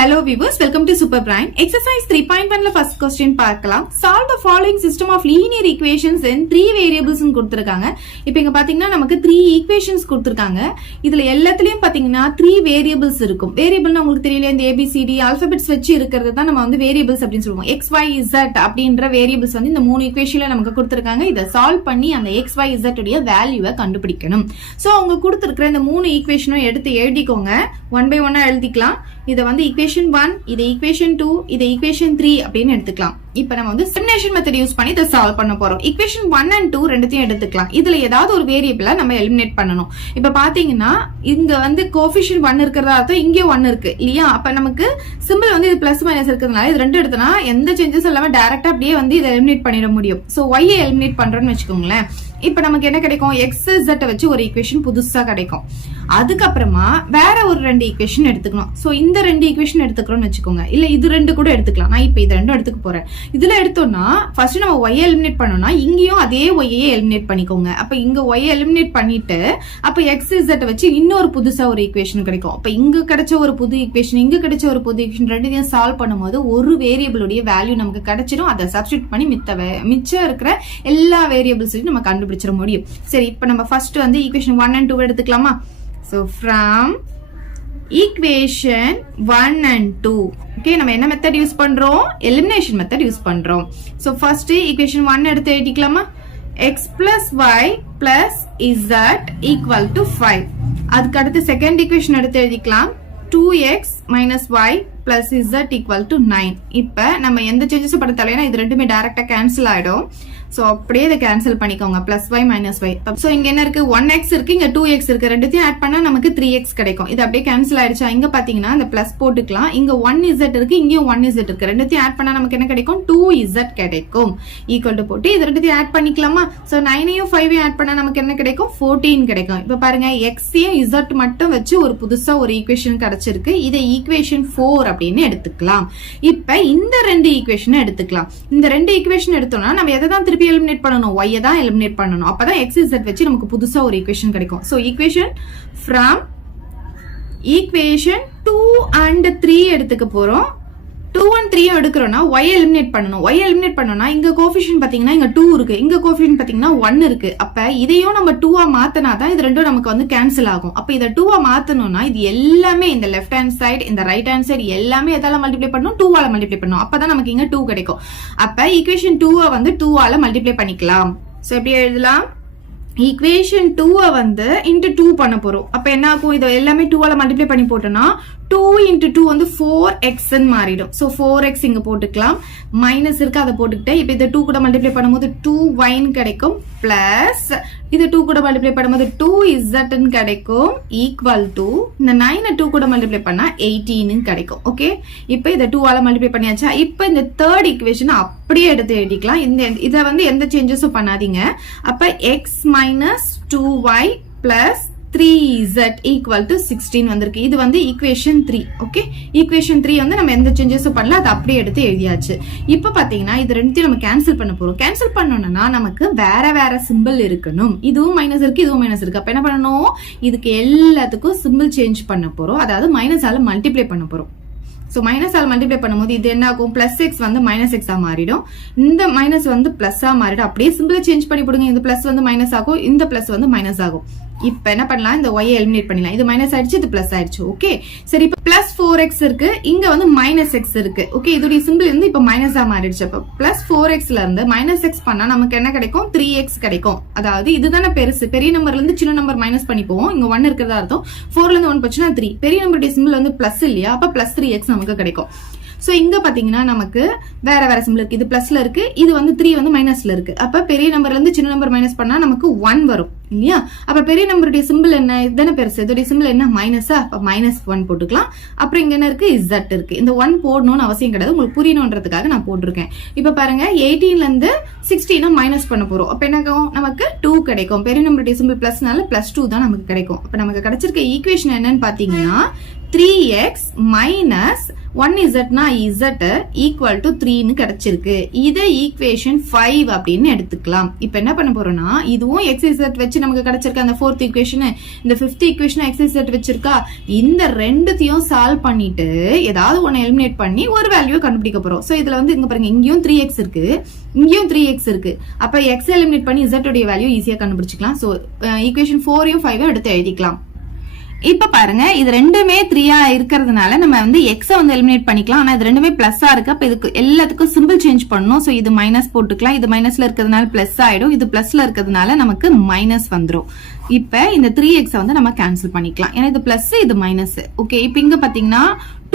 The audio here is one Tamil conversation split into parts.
Hello viewers, welcome to Super Brain. Exercise 3.1 la first question பார்க்கலாம். Solve the following system of linear equations in 3 variables னு கொடுத்திருக்காங்க. இப்போ இங்க பாத்தீங்கன்னா நமக்கு 3 equations கொடுத்திருக்காங்க. இதுல எல்லாத்துலயும் பாத்தீங்கன்னா 3 variables இருக்கும். Variableனா உங்களுக்கு தெரியல இந்த ABCD alphabets வச்சு இருக்கிறது தான் நம்ம வந்து variables அப்படினு சொல்லுவோம். X Y Z அப்படிங்கற variables வந்து இந்த 3 equationல நமக்கு கொடுத்திருக்காங்க. இத சால்வ் பண்ணி அந்த X Y Z உடைய வேல்யூவை கண்டுபிடிக்கணும். சோ அவங்க கொடுத்திருக்கிற இந்த 3 ஈக்குவேஷனும் எடுத்து எழுதிக்கோங்க. 1 by 1 எழுதிக்கலாம். இத வந்து equation 1, இது equation 2, இது equation 3 அப்படின்னு எடுத்துக்கலாம். இப்போ நம்ம வந்து எலிமினேஷன் மெத்தட் யூஸ் பண்ணி இத சால்வ் பண்ண போறோம். equation 1 and 2 ரெண்டுத்தையும் எடுத்துக்கலாம். இதுல ஏதாவது ஒரு வேரியபிளை நம்ம எலிமினேட் பண்ணனும். இப்போ பாத்தீங்கன்னா இங்க வந்து கோஎஃபிஷியன்ட் 1 இருக்குறதா அர்த்தம் இங்கே 1 இருக்கு இல்லையா? அப்ப நமக்கு சிம்பிள் வந்து இது பிளஸ் மைனஸ் இருக்கிறதுனால இது ரெண்டு எடுத்தனா எந்த சேஞ்சஸ் இல்லாம டைரக்டா அப்படியே வந்து இத எலிமினேட் பண்ணிட முடியும். சோ y ஐ எலிமினேட் பண்றோம்னு வெச்சுக்கோங்களேன். இப்போ நமக்கு என்ன கிடைக்கும்? x z வச்சு ஒரு ஈக்குவேஷன் புதுசா கிடைக்கும். அதுக்கு அப்புறமா வேற ஒரு ரெண்டு ஈக்குவேஷன் எடுத்துக்கணும். சோ இந்த ரெண்டு ஈக்குவேஷன் எடுத்துக்கறோம்னு வெச்சுக்கோங்க. இல்ல இது ரெண்டு கூட எடுத்துக்கலாம். நான் இப்போ இது ரெண்டும் எடுத்துக்க போறேன். இதுல எடுத்தோம்னா ஃபர்ஸ்ட் நம்ம y எலிமினேட் பண்ணனும்னா இங்கேயும் அதே y ஐ எலிமினேட் பண்ணிக்கோங்க. அப்ப இங்க y எலிமினேட் பண்ணிட்டு அப்ப x z வச்சு இன்னொரு புதுசா ஒரு ஈக்குவேஷன் கிடைக்கும். அப்ப இங்க கிடைச்ச ஒரு புது ஈக்குவேஷன் இங்க கிடைச்ச ஒரு புது ஈக்குவேஷன் ரெண்டையும் சால்வ் பண்ணும்போது ஒரு வேரியபிள் உடைய வேல்யூ நமக்கு கிடைச்சிடும். அதை சப்ஸ்டிட்யூட் பண்ணி மிச்சம் இருக்கிற எல்லா வேரியபிள்ஸையும் நம்ம கண்டுபிடிச்சிட முடியும். சரி, இப்போ நம்ம ஃபர்ஸ்ட் வந்து ஈக்குவேஷன் 1 and 2 எடுத்துக்கலாமா? So from equation 1 and 2, okay, நம்ம என்ன மெத்தட் யூஸ் பண்றோம்? எலிமினேஷன் மெத்தட் யூஸ் பண்றோம். So first equation 1 எடுத்து எழுதிக்கலாமா? x plus y plus z equal to 5. அதுக்கு அடுத்து செகண்ட் ஈக்குவேஷன் எடுத்து எழுதிக்கலாம். 2x minus y plus z equal to 9. இப்ப நம்ம எந்த சேஞ்சஸும் பண்ண தேவையில்லை. இது ரெண்டுமே டைரக்டா கேன்சல் ஆயிடும். சோ அப்படியே இத கேன்சல் பண்ணிக்கோங்க. plus y minus y. So இங்க என்ன இருக்கு? 1x இருக்கு, இங்க 2x இருக்கு. ரெண்டுத்தையும் ஆட் பண்ணா நமக்கு 3x கிடைக்கும். இது அப்படியே கேன்சல் ஆயிடுச்சா? இங்க பாத்தீங்கன்னா இந்த பிளஸ் போட்டுக்கலாம். இங்க 1z இருக்கு, இங்கேயும் 1z இருக்கு. ரெண்டுத்தையும் ஆட் பண்ணா நமக்கு என்ன கிடைக்கும்? 2z கிடைக்கும். ஈக்குவல் டு போட்டு இது ரெண்டுத்தையும் ஆட் பண்ணிக்கலாமா? சோ 9ஐயும் 5ஐயும் ஆட் பண்ணா நமக்கு என்ன கிடைக்கும்? 14 கிடைக்கும். இப்ப பாருங்க xஐயும் z மட்டும் வச்சு ஒரு புதுசா ஒரு ஈக்குவேஷன் கிடைச்சிருக்கு. இதை ஈக்குவேஷன் 4 அப்படின்னு எடுத்துக்கலாம். இப்ப இந்த ரெண்டு ஈக்குவேஷனை எடுத்துக்கலாம். இந்த ரெண்டு ஈக்குவேஷன் எடுத்தோம்னா நம்ம எதை தான் எலிமினேட் பண்ணனும்? y தான் எலிமினேட் பண்ணனும். அப்பதான் x z வச்சு நமக்கு புதுசா ஒரு ஈக்குவேஷன் கிடைக்கும். So equation from equation 2 and 3 எடுத்துக்க போறோம். 2 and 3 எடுக்கறோம்னா y எலிமினேட் பண்ணனும். y எலிமினேட் பண்ணனும்னா இங்க கோஎஃபிஷியன்ட் பாத்தீங்கன்னா இங்க 2 இருக்கு, இங்க கோஎஃபிஷியன்ட் பாத்தீங்கன்னா 1 இருக்கு. அப்ப இதையும் நம்ம 2 ஆ மாத்தனாதான் இது ரெண்டும் நமக்கு வந்து கேன்சல் ஆகும். அப்ப இத 2 ஆ மாத்தணும்னா இது எல்லாமே இந்த லெஃப்ட் ஹேண்ட் சைடு இந்த ரைட் ஹேண்ட் சைடு எல்லாமே எதால மல்டிப்ளை பண்ணனும்? 2 ஆல மல்டிப்ளை பண்ணனும். அப்பதான் நமக்கு இங்க 2 கிடைக்கும். அப்ப ஈக்குவேஷன் 2 வந்து 2 ஆல மல்டிப்ளை பண்ணிக்கலாம். சோ எப்படி எழுதலாம்? ஈக்குவேஷன் 2 வந்து into 2 பண்ண போறோம். அப்ப என்ன ஆகும்? இது எல்லாமே 2 ஆல மல்டிப்ளை பண்ணி போட்டோம்னா 2 into 2 வந்து 4x ன்னு மாறிடும். சோ 4x இங்க போட்டுக்கலாம். மைனஸ் இருக்கு, அதை போட்டுக்கிட்டேன். இப்ப இத 2 கூட மல்டிப்ளை பண்ணும்போது 2y ன்னு கிடைக்கும். பிளஸ் இது 2 கூட மல்டிப்ளை பண்ணும்போது 2z ன்னு கிடைக்கும். ஈக்குவல் டு இந்த 9 2 கூட மல்டிப்ளை பண்ணா 18 ன்னு கிடைக்கும். ஓகே, இப்ப இத 2 ஆல மல்டிப்ளை பண்ணியாச்சா? இப்ப இந்த தேர்ட் ஈக்குவேஷன் அப்படியே எடுத்து எழுதிக்கலாம். இத வந்து எந்த சேஞ்சஸும் பண்ணாதீங்க. அப்ப x minus 2y plus 3z equal to 16 வந்திருக்கு. இது வந்து equation 3. ஓகே, equation 3 வந்து நம்ம எந்த சேஞ்சஸும் பண்ணல, அது அப்படியே எடுத்து எழுதியாச்சு. இப்ப பாத்தீங்கன்னா இது ரெண்டையும் நம்ம கேன்சல் பண்ண போறோம். கேன்சல் பண்ணனும்னா நமக்கு வேற வேற சிம்பிள் இருக்கணும். இதுவும் மைனஸ் இருக்கு, இதுவும் மைனஸ் இருக்கு. அப்ப என்ன பண்ணணும்? இதுக்கு எல்லாத்துக்கும் சிம்பிள் சேஞ்ச் பண்ண போறோம். அதாவது மைனஸ் ஆல மல்டிப்ளை பண்ண போறோம். சோ மைனஸ் ஆல் மல்டிப்ளை பண்ணும்போது இது என்ன ஆகும்? பிளஸ் எக்ஸ் வந்து மைனஸ் எக்ஸா மாறிடும். இந்த மைனஸ் வந்து பிளஸ்ஸா மாறிடும். அப்படியே சிம்பிளை சேஞ்ச் பண்ணி போடுங்க. இந்த பிளஸ் வந்து மைனஸ் ஆகும், இந்த பிளஸ் வந்து மைனஸ் ஆகும். இப்ப என்ன பண்ணலாம்? இந்த y எலிமினேட் பண்ணிடலாம். இது மைனஸ் ஆயிடுச்சு, இது பிளஸ் ஆயிடுச்சு. ஓகே, சரி, இப்ப பிளஸ் 4x இருக்கு, இங்க வந்து மைனஸ் x இருக்கு. ஓகே, இதோட சிம்பிள் வந்து இப்ப மைனஸா மாறிடுச்சு. அப்ப பிளஸ் 4xல இருந்து மைனஸ் x பண்ணா நமக்கு என்ன கிடைக்கும்? 3x கிடைக்கும். அதாவது இதுதானே பெருசு. பெரிய நம்பர்ல இருந்து சின்ன நம்பர் மைனஸ் பண்ணி போவோம். இங்க 1 இருக்கிறதா அர்த்தம். 4ல இருந்து 1 போச்சுன்னா 3. பெரிய நம்பருடைய சிம்பிள் வந்து பிளஸ் இல்லையா? அப்ப பிளஸ் 3x நமக்கு கிடைக்கும். சோ இங்க பாத்தீங்கன்னா நமக்கு வேற வேற சிம்பிள் இருக்கு. இது பிளஸ்ல இருக்கு, இது வந்து 3 வந்து மைனஸ்ல இருக்கு. அப்ப பெரிய நம்பர்ல இருந்து சின்ன நம்பர் மைனஸ் பண்ணா நமக்கு 1 வரும் இல்லையா? அப்ப பெரிய நம்பருடைய சிம்பிள் என்ன? இதுதானே பெருசு. இதோட சிம்பிள் என்ன? மைனஸா? அப்ப -1 போட்டுக்கலாம். அப்புறம் இங்க என்ன இருக்கு? z இருக்கு. இந்த 1 போடணும்னு அவசியம் கிடையாது, உங்களுக்கு புரியணும்ன்றதுக்காக நான் போட்டிருக்கேன். இப்ப பாருங்க 18ல இருந்து 16 மைனஸ் பண்ண போறோம். அப்ப என்ன ஆகும்? நமக்கு 2 கிடைக்கும். பெரிய நம்பருடைய சிம்பிள் பிளஸ்னால +2 தான் நமக்கு கிடைக்கும். அப்ப நமக்கு கிடைச்சிருக்க ஈக்குவேஷன் என்னன்னு பாத்தீங்கன்னா 3x minus 1z னா z equal to 3 ன்னு கிடைச்சிருக்கு. இதை ஈக்குவேஷன் 5 அப்படின்னு எடுத்துக்கலாம். இப்ப என்ன பண்ண போறோம்னா இதுவும் x z வச்சு வச்சு நமக்கு கிடைச்சிருக்க அந்த 4th ஈக்குவேஷன், இந்த 5th ஈக்குவேஷன் எக்ஸ் இசட் வச்சிருக்கா. இந்த ரெண்டுத்தையும் சால்வ் பண்ணிட்டு ஏதாவது ஒன்னு எலிமினேட் பண்ணி ஒரு வேல்யூ கண்டுபிடிக்க போறோம். சோ இதுல வந்து இங்க பாருங்க, இங்கேயும் 3x இருக்கு, இங்கேயும் 3x இருக்கு. அப்ப x எலிமினேட் பண்ணி z உடைய வேல்யூ ஈஸியா கண்டுபிடிச்சிக்கலாம். சோ ஈக்குவேஷன் 4யும் 5யும் எடுத்து எழுதிக்கலாம். இப்ப பாருங்க, இது ரெண்டுமே 3 இருக்கிறதுனால நம்ம வந்து எக்ஸ வந்து எலிமினேட் பண்ணிக்கலாம். ஆனா இது ரெண்டுமே பிளஸ் இருக்கு. அப்ப இதுக்கு எல்லாத்துக்கும் சிம்பிள் சேஞ்ச் பண்ணணும். சோ இது மைனஸ் போட்டுக்கலாம். இது மைனஸ்ல இருக்கிறதுனால பிளஸ் ஆயிடும், இது பிளஸ்ல இருக்கிறதுனால நமக்கு மைனஸ் வந்துடும். இப்ப இந்த 3x வந்து நம்ம கேன்சல் பண்ணிக்கலாம். ஏன்னா இது பிளஸ், இது மைனஸ். ஓகே, இப்ப இங்க பாத்தீங்கன்னா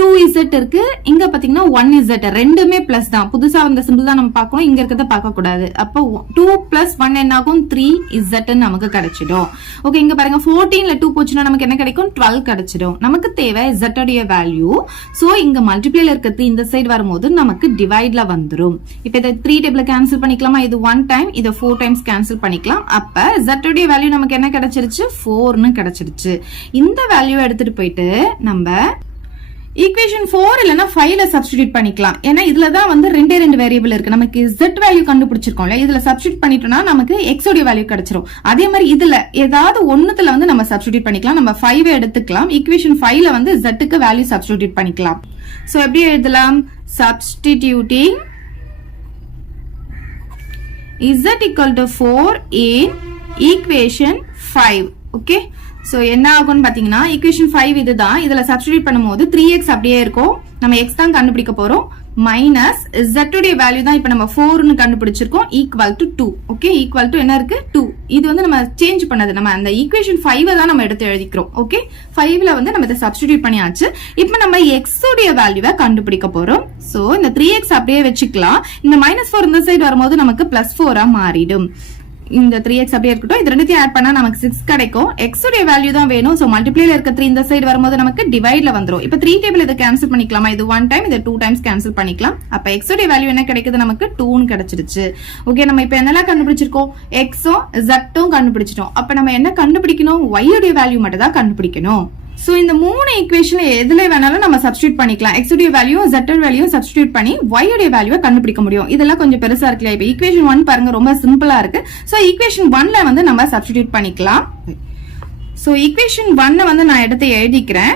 2z இருக்கு, இங்க பாத்தீங்கன்னா 1z, ரெண்டுமே பிளஸ் தான். புதுசா வந்த சிம்பிள் தான் நம்ம பார்க்கணும், இங்க இருக்கிறத பார்க்க கூடாது. அப்போ 2 பிளஸ் 1 என்ன ஆகும், 3z நமக்கு கிடைச்சிடும். ஓகே, இங்க பாருங்க 14ல 2 போச்சுன்னா நமக்கு என்ன கிடைக்கும், 12 கிடைச்சிடும். நமக்கு தேவை z உடைய வேல்யூ. சோ இங்க மல்டிப்ளைல இருக்கிறது இந்த சைடு வரும்போது நமக்கு டிவைட்ல வந்துரும். இப்போ இத 3 டேபிள்ல கேன்சல் பண்ணிக்கலாமா, இது 1 டைம், இத 4 டைம்ஸ் கேன்சல் பண்ணிக்கலாம். அப்ப z உடைய வேல்யூ நமக்கு என்ன கிடைச்சிருச்சு, 4ன்னு கிடைச்சிருச்சு. இந்த வேல்யூ எடுத்துட்டு போயிட்டு நம்ம ஈக்குவேஷன் 4 இல்லனா 5ல சப்ஸ்டிட்யூட் பண்ணிக்கலாம். ஏன்னா இதுல தான் வந்து ரெண்டு வேரியபிள் இருக்கு. நமக்கு z வேல்யூ கண்டுபிடிச்சிருக்கோம்ல, இதுல சப்ஸ்டிட்யூட் பண்ணிட்டோம்னா நமக்கு x உடைய வேல்யூ கிடைச்சிரும். அதே மாதிரி இதுல ஏதாவது ஒண்ணுத்துல வந்து நம்ம சப்ஸ்டிட்யூட் பண்ணிக்கலாம். நம்ம 5 எடுத்துக்கலாம். ஈக்குவேஷன் 5ல வந்து z க்கு வேல்யூ சப்ஸ்டிட்யூட் பண்ணிக்கலாம். சோ எப்படி எழுதலாம், substituting z equal to 4 in equation 5. Okay, so என்ன ஆகும்னு பாத்தீங்கன்னா ஈக்குவேஷன் 5 இதுதான். இதுல சப்ஸ்டிட்யூட் பண்ணும்போது 3x அப்படியே இருக்கும். நம்ம x தான் கண்டுபிடிக்க போறோம். மைனஸ் z உடைய வேல்யூ தான் இப்ப நம்ம 4ன்னு கண்டுபிடிச்சிருக்கோம், equal to 2. Okay, equal to என்ன இருக்கு, 2. இது வந்து நம்ம சேஞ்ச் பண்ணது, நம்ம அந்த ஈக்குவேஷன் 5 தான் நம்ம எடுத்து எழுதிக்கிறோம். ஓகே, 5ல வந்து நம்ம இதை சப்ஸ்டிட்யூட் பண்ணியாச்சு. இப்ப நம்ம x உடைய வேல்யூவை கண்டுபிடிக்க போறோம். சோ இந்த 3x அப்படியே வச்சுக்கலாம். இந்த -4 இந்த சைடு வரும்போது நமக்கு +4 மாறிடும். இந்த 3x அப்படியே இருக்கட்டும். இது ரெண்டுத்தையும் ஆட் பண்ணா நமக்கு 6 கிடைக்கும். x உடைய வேல்யூ தான் வேணும். சோ மல்டிப்ளைல இருக்க 3 இந்த சைடு வரும்போது நமக்கு டிவைட்ல வந்துரும். இப்போ 3 டேபிள் இத கேன்சல் பண்ணிக்கலாமா, இது 1 டைம், இது 2 டைம்ஸ் கேன்சல் பண்ணிக்கலாம். அப்ப x உடைய வேல்யூ என்ன கிடைக்குது, நமக்கு 2ன்னு கிடைச்சிருச்சு. ஓகே, நம்ம இப்போ என்னெல்லாம் கண்டுபிடிச்சிருக்கோம், x-உம் z-உம் கண்டுபிடிச்சிட்டோம். அப்ப நம்ம என்ன கண்டுபிடிக்கணும், y உடைய வேல்யூ மட்டும் தான் கண்டுபிடிக்கணும். சோ இந்த 3 ஈக்குவேஷன்ல எதுல வேணாலும் நம்ம சப்ஸ்டிட்யூட் பண்ணிக்கலாம். x உடைய வேல்யூ z உடைய வேல்யூ சப்ஸ்டிட்யூட் பண்ணி y உடைய வேல்யூவை கண்டுபிடிக்க முடியும். இதெல்லாம் கொஞ்சம் பெருசா இருக்குல்ல. இப்போ ஈக்குவேஷன் 1 பாருங்க, ரொம்ப சிம்பிளா இருக்கு. சோ ஈக்குவேஷன் 1ல வந்து நம்ம சப்ஸ்டிட்யூட் பண்ணிக்கலாம். சோ ஈக்குவேஷன் 1 வந்து நான் எடுத்து எழுதிக்கிறேன்.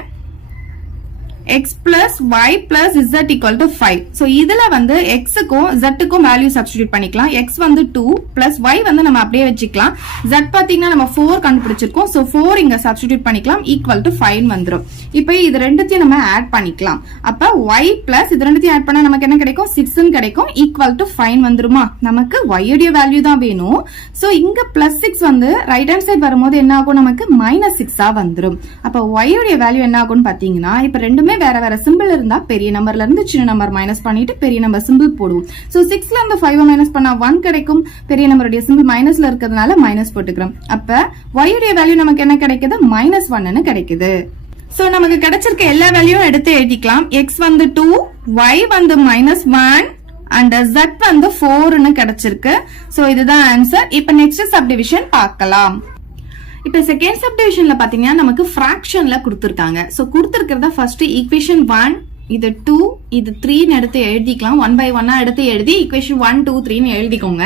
x plus y plus z equal to 5. So இதுல வந்து x க்கும் z க்கும் வேல்யூ சப்ஸ்டிட்யூட் பண்ணிக்கலாம். x வந்து 2 plus y வந்து நம்ம அப்படியே வச்சுக்கலாம். z பாத்தீங்கன்னா நம்ம 4 கண்டுபிடிச்சிருக்கோம். So 4 இங்க சப்ஸ்டிட்யூட் பண்ணிக்கலாம், equal to 5 வந்துரும். இப்போ இது ரெண்டுத்தையும் நம்ம ஆட் பண்ணிக்கலாம். அப்ப y plus இது ரெண்டுத்தையும் ஆட் பண்ணா நமக்கு என்ன கிடைக்கும், 6 ன்னு கிடைக்கும், equal to 5 வந்துருமா. நமக்கு y உடைய வேல்யூ தான் வேணும். So இங்க +6 வந்து ரைட் ஹேண்ட் சைடு வரும்போது என்ன ஆகும், நமக்கு -6 வந்துரும். அப்ப y உடைய வேல்யூ என்ன ஆகும்னு பாத்தீங்கன்னா, இப்ப ரெண்டுமே வேற வேற சிம்பிள் இருந்தா பெரிய நம்பர்ல இருந்து சின்ன நம்பர் மைனஸ் பண்ணிட்டு பெரிய நம்பர் சிம்பிள் போடுவோம். சோ 6ல இருந்து 5 மைனஸ் பண்ணா 1 கிடைக்கும். பெரிய நம்பருடைய சிம்பிள் மைனஸ்ல இருக்கிறதுனால மைனஸ் போட்டுக்கிறோம். அப்ப y உடைய வேல்யூ நமக்கு என்ன கிடைக்குது, -1ன்னு கிடைக்குது. சோ நமக்கு கிடைச்சிருக்க எல்லா வேல்யூவும் எடுத்து எழுதிக்கலாம். x வந்து 2, y வந்து -1 and z வந்து 4ன்னு கிடைச்சிருக்கு. சோ இதுதான் ஆன்சர். இப்போ நெக்ஸ்ட் சப்டிவிஷன் பார்க்கலாம். இப்ப செகண்ட் சப்டிவிஷன்ல பாத்தீங்கன்னா நமக்கு ஃபிராக்ஷன்ல கொடுத்திருக்காங்க. சோ கொடுத்திருக்கிறத ஃபர்ஸ்ட் ஈக்குவேஷன் 1, இது 2, இது 3 எடுத்து எழுதிக்கலாம். 1 by 1 எடுத்து எழுதி ஈக்குவேஷன் 1 2 3 எழுதிக்கோங்க.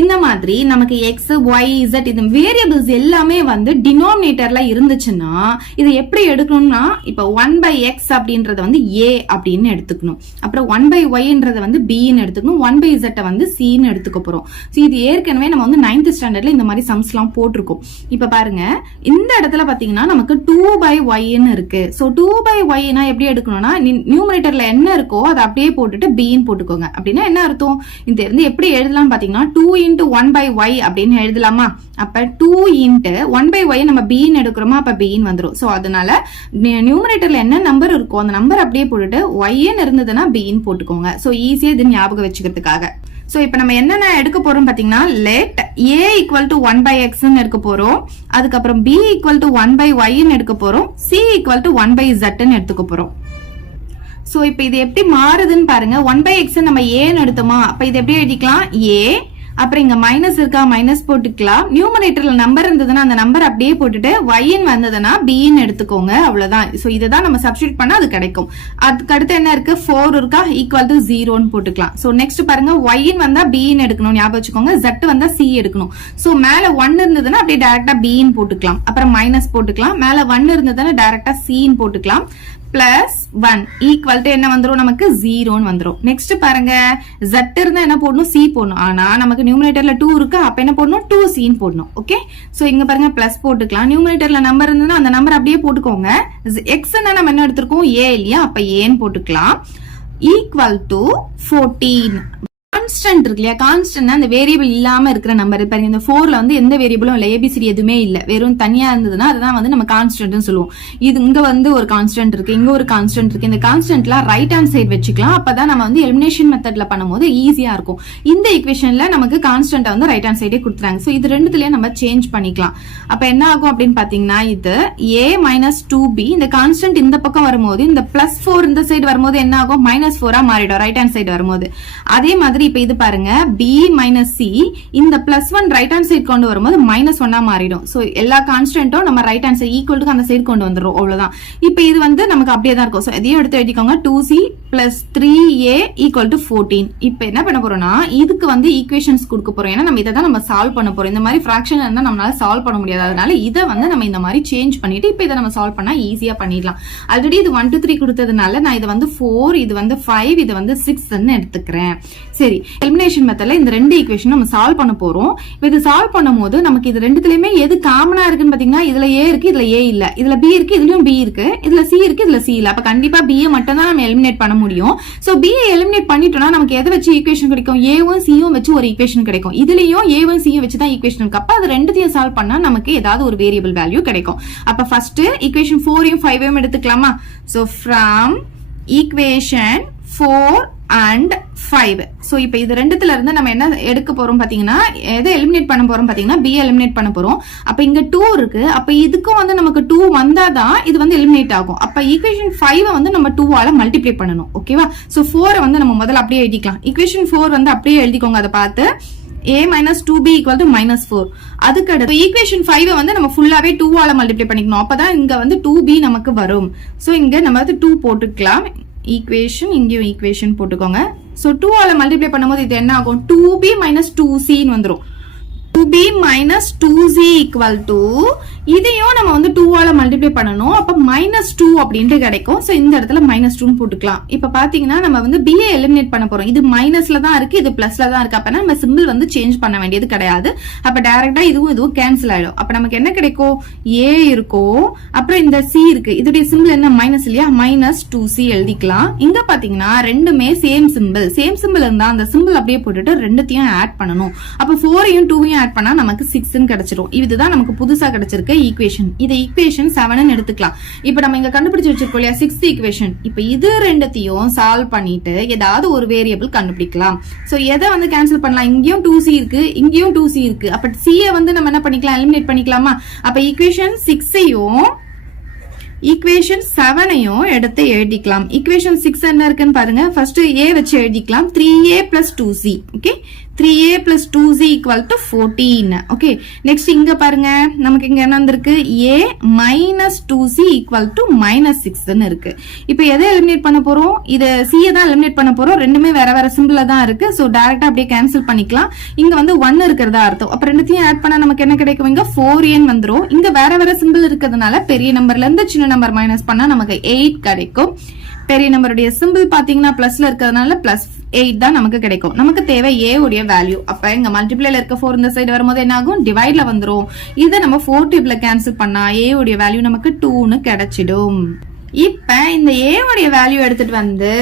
இந்த மாதிரி நமக்கு x y z இது வேரியபிள்ஸ் எல்லாமே வந்து டினாமினேட்டர்ல இருந்துச்சுன்னா இதை எப்படி எடுக்கணும்னா, இப்ப 1 by x அப்படின்றத வந்து a அப்படின்னு எடுத்துக்கணும். அப்புறம் 1 by yன்றத வந்து b ன்னு எடுத்துக்கணும். 1 by z வந்து c ன்னு எடுத்துக்க போறோம். சோ இது ஏற்கனவே நம்ம வந்து 9th ஸ்டாண்டர்ட்ல இந்த மாதிரி சம்ஸ் எல்லாம் போட்டிருக்கோம். இப்ப பாருங்க, இந்த இடத்துல பாத்தீங்கன்னா நமக்கு 2 by y ன்னு இருக்கு. சோ 2 by y னா எப்படி எடுக்கணும்னா, நியூமரேட்டர்ல என்ன இருக்கோ அதை அப்படியே போட்டுட்டு b ன்னு போட்டுக்கோங்க. அப்படின்னா என்ன அர்த்தம், இந்த இருந்து எப்படி எழுதலாம் பாத்தீங்கன்னா 2 into 1 by y அப்படின்னு எழுதலாமா. அப்ப 2 into 1 by y நம்ம b ன்னு எடுக்கிறோமா, அப்ப b ன்னு வந்துரும். சோ அதனால நியூமரேட்டர்ல என்ன நம்பர் இருக்கோ அந்த நம்பர் அப்படியே போட்டுட்டு y ன்னு இருந்ததுன்னா b ன்னு போட்டுக்கோங்க. சோ ஈஸியா இது ஞாபகம் வச்சுக்கிறதுக்காக. சோ இப்ப நம்ம என்னென்ன எடுக்க போறோம் பாத்தீங்கன்னா, let a equal to 1 by x ன்னு எடுக்க போறோம். அதுக்கப்புறம் b equal to 1 by y ன்னு எடுக்க போறோம். c equal to 1 by z ன்னு எடுத்துக்க போறோம். சோ இப்ப இது எப்படி மாறுதுன்னு பாருங்க. 1 by x நம்ம a ன்னு எடுத்தோமா, அப்ப இது எப்படி எழுதிக்கலாம், a அப்புறம் இங்க மைனஸ் இருக்கா, மைனஸ் போட்டுக்கலாம். நியூமரேட்டர்ல நம்பர் இருந்ததுன்னா அந்த நம்பர் அப்படியே போட்டுட்டு yn வந்ததுன்னா bன்னு எடுத்துக்கோங்க, அவ்வளவுதான். சோ இதுதான் நம்ம சப்ஸ்டிட்யூட் பண்ணா அது கிடைக்கும். அதுக்கு அடுத்து என்ன இருக்கு, 4 இருக்கா, ஈக்குவல் டு 0ன்னு போட்டுக்கலாம். சோ நெக்ஸ்ட் பாருங்க, yn வந்தா bன்னு எடுக்கணும், ஞாபகம் வச்சுக்கோங்க. z வந்தா c எடுக்கணும். சோ மேல 1 இருந்ததுன்னா அப்படியே டைரக்டா bன்னு போட்டுக்கலாம். அப்புறம் மைனஸ் போட்டுக்கலாம். மேல 1 இருந்ததுன்னா டைரக்டா cன்னு போட்டுக்கலாம். பிளஸ் 1 ஈக்குவல் டு என்ன வந்துரும், நமக்கு 0ன்னு வந்துரும். நெக்ஸ்ட் பாருங்க, z இருந்தா என்ன போடணும், c போடணும். ஆனா நமக்கு நியூமரேட்டர்ல 2 இருக்கு, அப்ப என்ன போடணும், 2cன்னு போடணும். ஓகே, சோ இங்க பாருங்க பிளஸ் போட்டுக்கலாம். நியூமரேட்டர்ல நம்பர் இருந்ததுன்னா அந்த நம்பர் அப்படியே போட்டுக்கோங்க. x நம்ம என்ன எடுத்திருக்கோம், a இல்லையா, அப்ப aன்னு போட்டுக்கலாம். Equal to 14. கான்ஸ்டன்ட் இருக்கு இல்லையா, கான்ஸ்டன்ட் அந்த வேரியபிள் இல்லாம இருக்கிற நம்பர். பாருங்க இந்த 4ல வந்து எந்த வேரியபிளும் இல்ல, ஏபிசிடி எதுவுமே இல்ல, வெறும் தனியா இருந்ததுன்னா அதுதான் வந்து நம்ம கான்ஸ்டன்ட்னு சொல்லுவோம். இது இங்க வந்து ஒரு கான்ஸ்டன்ட் இருக்கு, இங்க ஒரு கான்ஸ்டன்ட் இருக்கு. இந்த கான்ஸ்டன்ட்ல ரைட் ஹேண்ட் சைடு வச்சுக்கலாம். அப்பதான் நம்ம வந்து எலிமினேஷன் மெத்தட்ல பண்ணும்போது ஈஸியா இருக்கும். இந்த ஈக்குவேஷன்ல நமக்கு கான்ஸ்டன்ட் வந்து ரைட் ஹேண்ட் சைடே கொடுத்துறாங்க. சோ இது ரெண்டுத்துலயே நம்ம சேஞ்ச் பண்ணிக்கலாம். அப்ப என்ன ஆகும் அப்படின்னு பாத்தீங்கன்னா, இது a மைனஸ் 2b, இந்த கான்ஸ்டன்ட் இந்த பக்கம் வரும்போது இந்த பிளஸ் 4 இந்த சைடு வரும்போது என்ன ஆகும், மைனஸ் 4 மாறிடும் ரைட் ஹேண்ட் சைடு வரும்போது. அதே மாதிரி இப்ப இது பாருங்க, b மைனஸ் c, இந்த பிளஸ் 1 ரைட் ஹேண்ட் சைடு கொண்டு வரும்போது மைனஸ் 1 மாறிடும். சோ எல்லா கான்ஸ்டன்ட்டும் நம்ம right hand side equal to அந்த சைடு கொண்டு வந்துரும், அவ்வளவுதான். இப்ப இது வந்து நமக்கு அப்படியே தான் இருக்கும். சோ இதையும் எடுத்து எழுதிக்கோங்க, 2c plus 3a equal to 14. இப்ப என்ன பண்ண போறோம்னா, இதுக்கு வந்து ஈக்குவேஷன்ஸ் கொடுக்க போறோம். ஏன்னா நம்ம இதை தான் நம்ம சால்வ் பண்ண போறோம். இந்த மாதிரி ஃபிராக்ஷன் இருந்தா நம்மளால சால்வ் பண்ண முடியாது. அதனால இதை வந்து நம்ம இந்த மாதிரி சேஞ்ச் பண்ணிட்டு இப்ப இதை நம்ம சால்வ் பண்ணா ஈஸியா பண்ணிடலாம். ஆல்ரெடி இது 1 2 3 கொடுத்ததுனால நான் இது வந்து 4, இது வந்து 5, இது வந்து 6ன்னு எடுத்துக்கிறேன். சரி, எலிமினேஷன் மெத்தட்ல இந்த ரெண்டு ஈக்குவேஷன் நம்ம சால்வ் பண்ண போறோம். இது சால்வ் பண்ணும்போது நமக்கு இது ரெண்டுத்துலயுமே எது காமனா இருக்குன்னு பாத்தீங்கன்னா, இதுல a இருக்கு, இதுல a இல்ல, இதுல b இருக்கு, இதுலயும் b இருக்கு, இதுல c இருக்கு, இதுல c இல்ல. அப்ப கண்டிப்பா b மட்டும் தான் நம்ம எலிமினேட் பண்ண முடியும். சோ b எலிமினேட் பண்ணிட்டோம்னா நமக்கு எதை வச்சு ஈக்குவேஷன் கிடைக்கும், a-வும் c-யும் வச்சு ஒரு ஈக்குவேஷன் கிடைக்கும். இதுலயும் a-வும் c-யும் வச்சு தான் ஈக்குவேஷன் இருக்கு. அப்ப அது ரெண்டுத்தையும் சால்வ் பண்ணா நமக்கு ஏதாவது ஒரு வேரியபிள் வேல்யூ கிடைக்கும். அப்ப ஃபர்ஸ்ட் ஈக்குவேஷன் 4-யும் 5-யும் எடுத்துக்கலாமா. So from equation 4 and 5. So இப்போ இது ரெண்டுத்துல இருந்து நம்ம என்ன எடுக்க போறோம் பாத்தீங்கன்னா, எதை எலிமினேட் பண்ண போறோம் பாத்தீங்கன்னா, b எலிமினேட் பண்ண போறோம். அப்ப இங்க 2 இருக்கு, அப்ப இதுக்கும் வந்து நமக்கு 2 வந்தாதான் இது வந்து எலிமினேட் ஆகும். அப்ப ஈக்குவேஷன் 5 வந்து நம்ம 2 ஆல மல்டிப்ளை பண்ணணும். ஓகேவா. சோ 4 வந்து நம்ம முதல்ல அப்படியே எழுதிக்கலாம். ஈக்குவேஷன் 4 வந்து அப்படியே எழுதிக்கோங்க. அதை பார்த்து a minus 2b equal to minus 4. அதுக்கு அடுத்து ஈக்குவேஷன் 5 வந்து நம்ம ஃபுல்லாவே 2 ஆல மல்டிப்ளை பண்ணிக்கணும். அப்பதான் இங்க வந்து 2b நமக்கு வரும். சோ இங்க நம்ம வந்து 2 போட்டுக்கலாம். ஈக்குவேஷன், இங்கேயும் ஈக்குவேஷன் போட்டுக்கோங்க. சோ 2 ஆல மல்டிப்ளை பண்ணும்போது இது என்ன ஆகும், 2b minus 2c வந்துரும். 2b minus 2c equal to, இதையும் நம்ம வந்து 2 ஆல மல்டிப்ளை பண்ணணும். அப்ப -2 அப்படின்ட்டு கிடைக்கும். சோ இந்த இடத்துல -2 போட்டுக்கலாம். இப்ப பாத்தீங்கன்னா நம்ம வந்து b ஐ எலிமினேட் பண்ண போறோம். இது மைனஸ்ல தான் இருக்கு, இது பிளஸ்ல தான் இருக்கு. அப்ப நம்ம சிம்பிள் வந்து சேஞ்ச் பண்ண வேண்டியது கிடையாது. அப்ப டைரக்டா இதுவும் கேன்சல் ஆயிடும். அப்ப நமக்கு என்ன கிடைக்கும், a இருக்கும், அப்புறம் இந்த c இருக்கு. இதோட சிம்பிள் என்ன, மைனஸ் இல்லையா, -2c எழுதிக்கலாம். இங்க பாத்தீங்கன்னா ரெண்டுமே சேம் சிம்பிள் இருந்தா அந்த சிம்பிள் அப்படியே போட்டுட்டு ரெண்டுத்தையும் ஆட் பண்ணணும். அப்ப 4-யும் 2-யும் ஆட் பண்ணா நமக்கு 6ன்னு கிடைச்சிரும். இதுதான் நமக்கு புதுசா கிடைச்சிருக்க ஈக்குவேஷன். இது ஈக்குவேஷன் 7ன்னு எடுத்துக்கலாம். இப்ப நம்ம இங்க கண்டுபிடிச்சு வச்சிருக்கோம் இல்லையா 6th ஈக்குவேஷன். இப்ப இது ரெண்டுத்தையும் சால்வ் பண்ணிட்டு ஏதாவது ஒரு வேரியபிள் கண்டுபிடிக்கலாம். சோ எதை வந்து கேன்சல் பண்ணலாம், இங்கேயும் 2c இருக்கு, இங்கேயும் 2c இருக்கு. அப்ப c ஐ வந்து நம்ம என்ன பண்ணிக்கலாம், எலிமினேட் பண்ணிக்கலாமா. அப்ப ஈக்குவேஷன் 6ஐயும் ஈக்குவேஷன் 7ஐயும் எடுத்து எழுதிக்கலாம். ஈக்குவேஷன் 6 என்ன இருக்குன்னு பாருங்க. ஃபர்ஸ்ட் a வச்சு எழுதிக்கலாம். 3a plus 2c. Okay, 3a plus 2c equal to 14. Okay, next இங்க பாருங்க, நமக்கு இங்க என்ன வந்திருக்கு, a minus 2c equal to -6 ன்னு இருக்கு. இப்போ எதை எலிமினேட் பண்ண போறோம், இது c தான் எலிமினேட் பண்ண போறோம். ரெண்டுமே வேற வேற சிம்பிள்ல தான் இருக்கு. சோ டைரக்டா அப்படியே கேன்சல் பண்ணிக்கலாம். இங்க வந்து 1 இருக்கிறதா அர்த்தம். அப்ப ரெண்டுத்தையும் ஆட் பண்ணா நமக்கு என்ன கிடைக்கும், இங்க 4n வந்துரும். இங்க வேற வேற சிம்பிள் இருக்கிறதுனால பெரிய நம்பர்ல இருந்து சின்ன நம்பர் மைனஸ் பண்ணா நமக்கு 8 கிடைக்கும். பெரிய நம்பருடைய சிம்பிள் பாத்தீங்கன்னா பிளஸ்ல இருக்கிறதுனால +8 தான் நமக்கு கிடைக்கும். நமக்கு தேவை a உடைய வேல்யூ. அப்ப இங்க மல்டிப்ளைல இருக்க 4 இந்த சைடு வரும்போது என்ன ஆகும், டிவைட்ல வந்துரும். இதை நம்ம 4 டேபிள்ல கேன்சல் பண்ணா a உடைய வேல்யூ நமக்கு 2ன்னு கிடைச்சிடும். இப்ப இந்த a உடைய வேல்யூ எடுத்துட்டு வந்து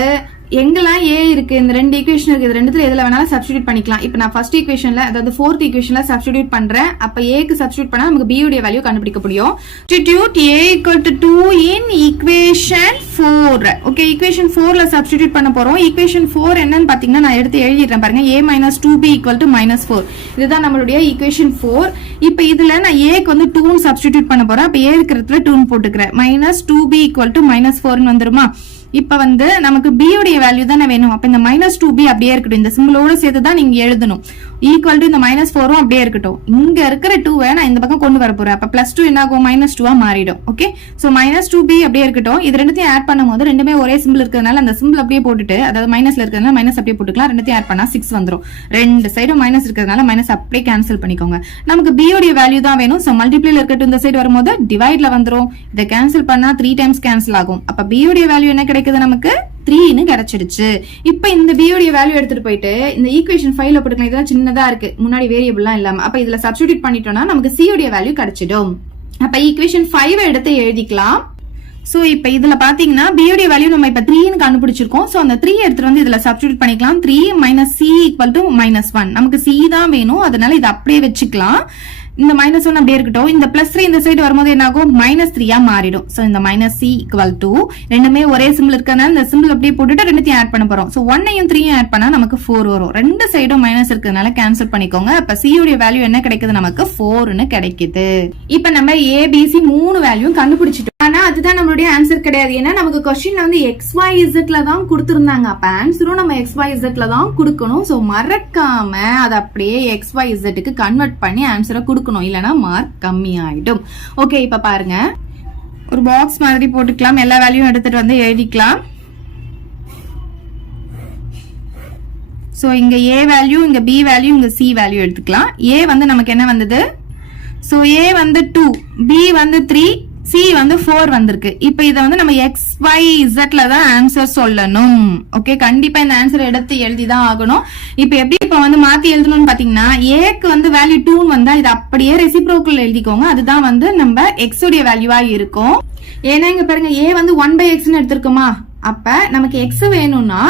எங்கெல்லாம் a இருக்கு, இந்த ரெண்டு ஈக்குவேஷன் இருக்கு, இது ரெண்டுத்துல எதுல வேணாலும் சப்ஸ்டிட்யூட் பண்ணிக்கலாம். இப்போ நான் ஃபர்ஸ்ட் ஈக்குவேஷன்ல, அதாவது 4th ஈக்குவேஷன்ல சப்ஸ்டிட்யூட் பண்றேன். அப்ப a க்கு சப்ஸ்டிட்யூட் பண்ணா நமக்கு b உடைய வேல்யூ கண்டுபிடிக்க முடியும். Substitute a equal to 2 in equation 4. ஓகே, ஈக்குவேஷன் 4ல சப்ஸ்டிட்யூட் பண்ண போறோம். ஈக்குவேஷன் 4 என்னன்னு பாத்தீங்கன்னா நான் எடுத்து எழுதிடுறேன் பாருங்க. a minus 2b equal to -4. இதுதான் நம்மளுடைய ஈக்குவேஷன் 4. இப்போ இதுல நான் a க்கு வந்து 2 சப்ஸ்டிட்யூட் பண்ண போறேன். அப்ப a இருக்கிறதுல 2 போட்டுக்கிறேன். -2b equal to -4 வந்துருமா. இப்ப வந்து நமக்கு b உடைய வேல்யூ தானே வேணும். அப்ப இந்த -2b அப்படியே இருக்கட்டும். இந்த சிம்பிளோட சேர்த்து தான் நீங்க எழுதணும். ஈக்குவல் டு இந்த -4 அப்படியே இருக்கட்டும். இங்க இருக்கிற 2 நான் இந்த பக்கம் கொண்டு வர போறேன். அப்ப +2 என்ன ஆகும், -2 மாறிடும். ஓகே, சோ -2b அப்படியே இருக்கட்டும். இது ரெண்டுத்தையும் ஆட் பண்ணும்போது ரெண்டுமே ஒரே சிம்பிள் இருக்கிறதுனால அந்த சிம்பிள் அப்படியே போட்டுட்டு, அதாவது மைனஸ்ல இருக்கிறதுனால மைனஸ் அப்படியே போட்டுக்கலாம். ரெண்டுத்தையும் ஆட் பண்ணா 6 வந்துரும். ரெண்டு சைடும் மைனஸ் இருக்கிறதுனால மைனஸ் அப்படியே கேன்சல் பண்ணிக்கோங்க. நமக்கு b உடைய வேல்யூ தான் வேணும். சோ மல்டிப்ளைல இருக்கட்டும். இந்த சைடு வரும்போது டிவைட்ல வந்துரும். இத கேன்சல் பண்ணா 3 டைம்ஸ் கேன்சல் ஆகும். அப்ப b உடைய வேல்யூ என்ன கிடைக்குது, நமக்கு 3 ன்னு கிடைச்சிடுச்சு. இப்ப இந்த b உடைய வேல்யூ எடுத்துட்டு போயிட்டு இந்த ஈக்குவேஷன் 5 ல போட்டுக்கலாம். இதெல்லாம் சின்னதா இருக்கு, முன்னாடி வேரியபிள்லாம் இல்லாம. அப்ப இதுல சப்ஸ்டிட்யூட் பண்ணிட்டோம்னா நமக்கு c உடைய வேல்யூ கிடைச்சிடும். அப்ப ஈக்குவேஷன் 5 எடுத்து எழுதிக்கலாம். சோ இப்ப இதுல பாத்தீங்கன்னா b உடைய வேல்யூ நம்ம இப்ப 3 ன்னு கண்டுபிடிச்சிருக்கோம். சோ அந்த 3 எடுத்துட்டு வந்து இதுல சப்ஸ்டிட்யூட் பண்ணிக்கலாம். 3 - c = -1. நமக்கு c தான் வேணும், அதனால இத அப்படியே வெச்சுக்கலாம். இந்த -1 அப்படியே இருக்கட்டும். இந்த +3 இந்த சைடு வரும்போது என்ன ஆகும், -3 மாறிடும். சோ இந்த -c = ரெண்டுமே ஒரே சிம்பிள் இருக்கறனால இந்த சிம்பிள் அப்படியே போட்டுட்டு ரெண்டுத்தையும் ஆட் பண்ண போறோம். சோ 1ஐயும் 3ஐயும் ஆட் பண்ணா நமக்கு 4 வரும். ரெண்டு சைடும் மைனஸ் இருக்கறனால கேன்சல் பண்ணிக்கோங்க. அப்ப c உடைய வேல்யூ என்ன கிடைக்குது, நமக்கு 4 ன்னு கிடைக்குது. இப்போ நம்ம a b c மூணு வேல்யூ கண்டுபிடிச்சிட்டோம். ஆனா அதுதான் நம்மளுடைய ஆன்சர் கிடையாது. ஏன்னா நமக்கு क्वेश्चनல வந்து xyz ல தான் கொடுத்திருந்தாங்க. அப்ப ஆன்சரும் நம்ம xyz ல தான் கொடுக்கணும். சோ மறக்காம அத அப்படியே xyz க்கு கன்வர்ட் பண்ணி ஆன்சரை கொடுக்கணும். இல்லனா மார்க் கம்மி ஆயிடும். ஓகே, இப்ப பாருங்க, ஒரு பாக்ஸ் மாதிரி போட்டுக்கலாம். எல்லா வேல்யூவும் எடுத்துட்டு வந்து எழுதிக்கலாம். சோ இங்க a வேல்யூ, இங்க b வேல்யூ, இங்க c வேல்யூ எடுத்துக்கலாம். a வந்து நமக்கு என்ன வந்தது, சோ a வந்து 2, b வந்து 3, c வந்து 4 வந்திருக்கு. இப்போ இத வந்து நம்ம xyz ல தான் ஆன்சர் சொல்லணும். ஓகே, கண்டிப்பா இந்த ஆன்சர் எடுத்து எழுதி தான் ஆகணும். இப்போ எப்படி இப்ப வந்து மாத்தி எழுதணும்னு பாத்தீங்கன்னா, a க்கு வந்து வேல்யூ 2 வந்தா இது அப்படியே ரெசிப்ரோக்கல் எழுதிக்கோங்க. அதுதான் வந்து நம்ம x உடைய வேல்யூவா இருக்கும். ஏன்னா இங்க பாருங்க, a வந்து 1/x ன்னு எடுத்திருக்குமா, அப்ப நமக்கு x வேணும்னா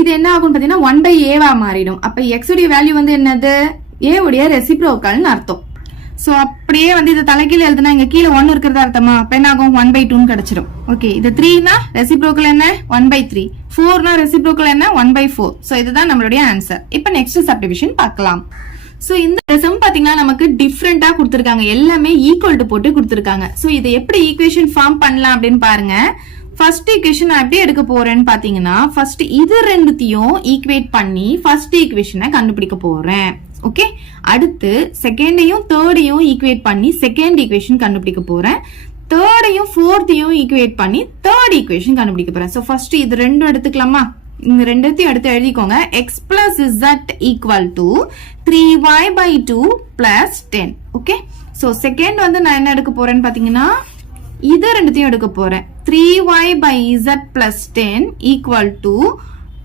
இது என்ன ஆகும் பாத்தீங்கன்னா 1/a வா மாறிடும். அப்ப x உடைய வேல்யூ வந்து என்னது, a உடைய ரெசிப்ரோக்கல்னு அர்த்தம். சோ அப்படியே வந்து இத தலைகீழ எழுதுனா இங்க கீழ 1 இருக்குறதா அர்த்தமா, அப்ப என்ன ஆகும், 1/2 ன்னு கிடைச்சிடும். ஓகே, இது 3 னா ரெசிப்ரோக்கல் என்ன, 1/3. 4 னா ரெசிப்ரோக்கல் என்ன, 1/4. சோ இதுதான் நம்மளுடைய ஆன்சர். இப்போ நெக்ஸ்ட் சப்டிவிஷன் பார்க்கலாம். சோ இந்த சம் பாத்தீங்கன்னா நமக்கு டிஃபரெண்டா கொடுத்திருக்காங்க. எல்லாமே ஈக்குவல் டு போட்டு கொடுத்திருக்காங்க. சோ இதை எப்படி ஈக்குவேஷன் ஃபார்ம் பண்ணலாம் அப்படின்னு பாருங்க. ஃபர்ஸ்ட் ஈக்குவேஷன் நான் எப்படி எடுக்க போறேன்னு பாத்தீங்கன்னா, ஃபர்ஸ்ட் இது ரெண்டுத்தையும் ஈக்குவேட் பண்ணி ஃபர்ஸ்ட் ஈக்குவேஷனை கண்டுபிடிக்க போறேன். ஓகே, அடுத்து செகண்டையும் தேர்டையும் ஈக்குவேட் பண்ணி செகண்ட் ஈக்குவேஷன் கண்டுபிடிக்க போறேன். தேர்டையும் ஃபோர்த்தையும் ஈக்குவேட் பண்ணி தேர்ட் ஈக்குவேஷன் கண்டுபிடிக்க போறேன். சோ ஃபர்ஸ்ட் இது ரெண்டும் எடுத்துக்கலாமா, இந்த ரெண்டுத்தையும் எடுத்து எழுதிக்கோங்க. x + z = 3y/2 + 10. Okay, so second வந்து நான் என்ன எடுக்க போறேன்னு பாத்தீங்கன்னா, இது ரெண்டுத்தையும் எடுக்க போறேன். 3y/z + 10 =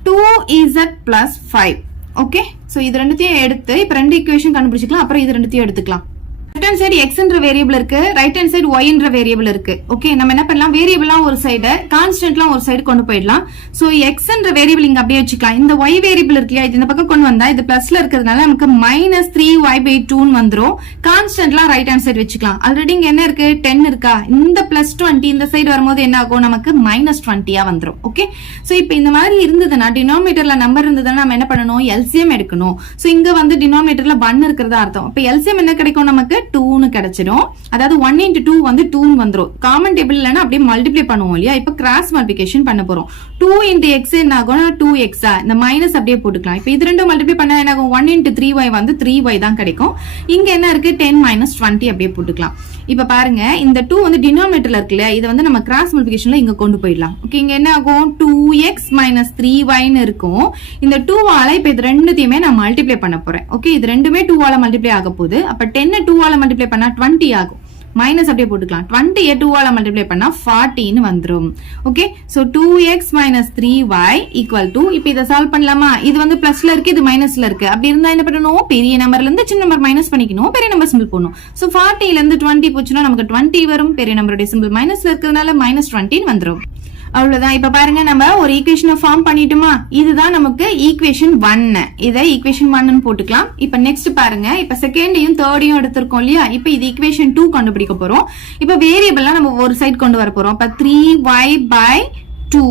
2z + 5. ஓகே, சோ இது ரெண்டுத்தையும் எடுத்து இப்ப ரெண்டு ஈக்குவேஷன் கண்டுபிடிச்சிக்கலாம். அப்புறம் இது ரெண்டுத்தையும் எடுத்துக்கலாம். லெஃப்ட் ஹேண்ட் சைடு x என்ற வேரியபிள் இருக்கு, ரைட் ஹேண்ட் சைடு y என்ற வேரியபிள் இருக்கு. ஓகே, நம்ம என்ன பண்ணலாம், வேரியபிள்லாம் ஒரு சைடு, கான்ஸ்டன்ட்லாம் ஒரு சைடு கொண்டு போயிடலாம். சோ x என்ற வேரியபிள் இங்க அப்படியே வச்சுக்கலாம். இந்த y வேரியபிள் இருக்கு இல்லையா, இது இந்த பக்கம் கொண்டு வந்தா இது பிளஸ்ல இருக்கிறதுனால நமக்கு -3y/2 ன்னு வந்துரும். கான்ஸ்டன்ட்லாம் ரைட் ஹேண்ட் சைடு வச்சுக்கலாம். ஆல்ரெடி இங்க என்ன இருக்கு, 10 இருக்கா, இந்த +20 இந்த சைடு வரும்போது என்ன ஆகும், நமக்கு -20 வந்துரும். ஓகே, சோ இப்போ இந்த மாதிரி இருந்ததுன்னா, டினாமினேட்டர்ல நம்பர் இருந்ததுன்னா நம்ம என்ன பண்ணணும், எல்சிஎம் எடுக்கணும். சோ இங்க வந்து டினாமினேட்டர்ல 1 இருக்கிறதா அர்த்தம். அப்ப எல்சிஎம் என்ன கிடைக்கும், நமக்கு 2 ன்னு கிடைச்சிடும். அதாவது 1 × 2 வந்து 2 ன்னு வந்துரும். காமன் டேபிள் இல்லனா அப்படியே மல்டிப்ளை பண்ணுவோம் இல்லையா, இப்ப கிராஸ் மல்டிப்ளிகேஷன் பண்ண போறோம். 2 × x என்ன ஆகும்னா 2x, இந்த மைனஸ் அப்படியே போட்டுக்கலாம். இப்போ இது ரெண்டும் மல்டிப்ளை பண்ணா என்ன ஆகும், 1 × 3y வந்து 3y தான் கிடைக்கும். இங்க என்ன இருக்கு, 10 - 20 அப்படியே போட்டுக்கலாம். இப்ப பாருங்க, இந்த 2 வந்து டினாமினேட்டர்ல இருக்குல்ல, இத வந்து நம்ம கிராஸ் மல்டிப்ளிகேஷன்ல இங்க கொண்டு போயிடலாம். ஓகே, இங்க என்ன ஆகும், 2x - 3y ன்னு இருக்கும். இந்த 2 ஆல இப்ப இது ரெண்டுத்தையுமே நான் மல்டிப்ளை பண்ண போறேன். ஓகே, இது ரெண்டுமே 2 ஆல மல்டிப்ளை ஆக போகுது. அப்ப 10 2 ஆல மல்டிப்ளை பண்ணா 20 ஆகும். மைனஸ் அப்படியே போட்டுக்கலாம். 20 2 ஆல மல்டிப்ளை பண்ணா 40 ன்னு வந்துரும். ஓகே, சோ 2x - 3y = இப்போ இத சால்வ் பண்ணலாமா, இது வந்து பிளஸ்ல இருக்கு, இது மைனஸ்ல இருக்கு. அப்படி இருந்தா என்ன பண்ணணும், பெரிய நம்பர்ல இருந்து சின்ன நம்பர் மைனஸ் பண்ணிக்கணும், பெரிய நம்பர் சிம்பிள் போடணும். சோ 40 ல இருந்து 20 போச்சுன்னா நமக்கு 20 வரும். பெரிய நம்பரோட சிம்பிள் மைனஸ்ல இருக்கிறதுனால -20 வந்துரும். அவ்வளவுதான். இப்ப பாருங்க, நம்ம ஒரு ஈக்குவேஷனை ஃபார்ம் பண்ணிட்டுமா, இதுதான் நமக்கு ஈக்குவேஷன் 1. இதை ஈக்குவேஷன் 1 ன்னு போட்டுக்கலாம். இப்ப நெக்ஸ்ட் பாருங்க, இப்ப செகண்டையும் தேர்டையும் எடுத்திருக்கோம் இல்லையா, இப்ப இது ஈக்குவேஷன் 2 கண்டுபிடிக்க போறோம். இப்ப வேரியபிள்லாம் நம்ம ஒரு சைடு கொண்டு வர போறோம். அப்ப 3y/2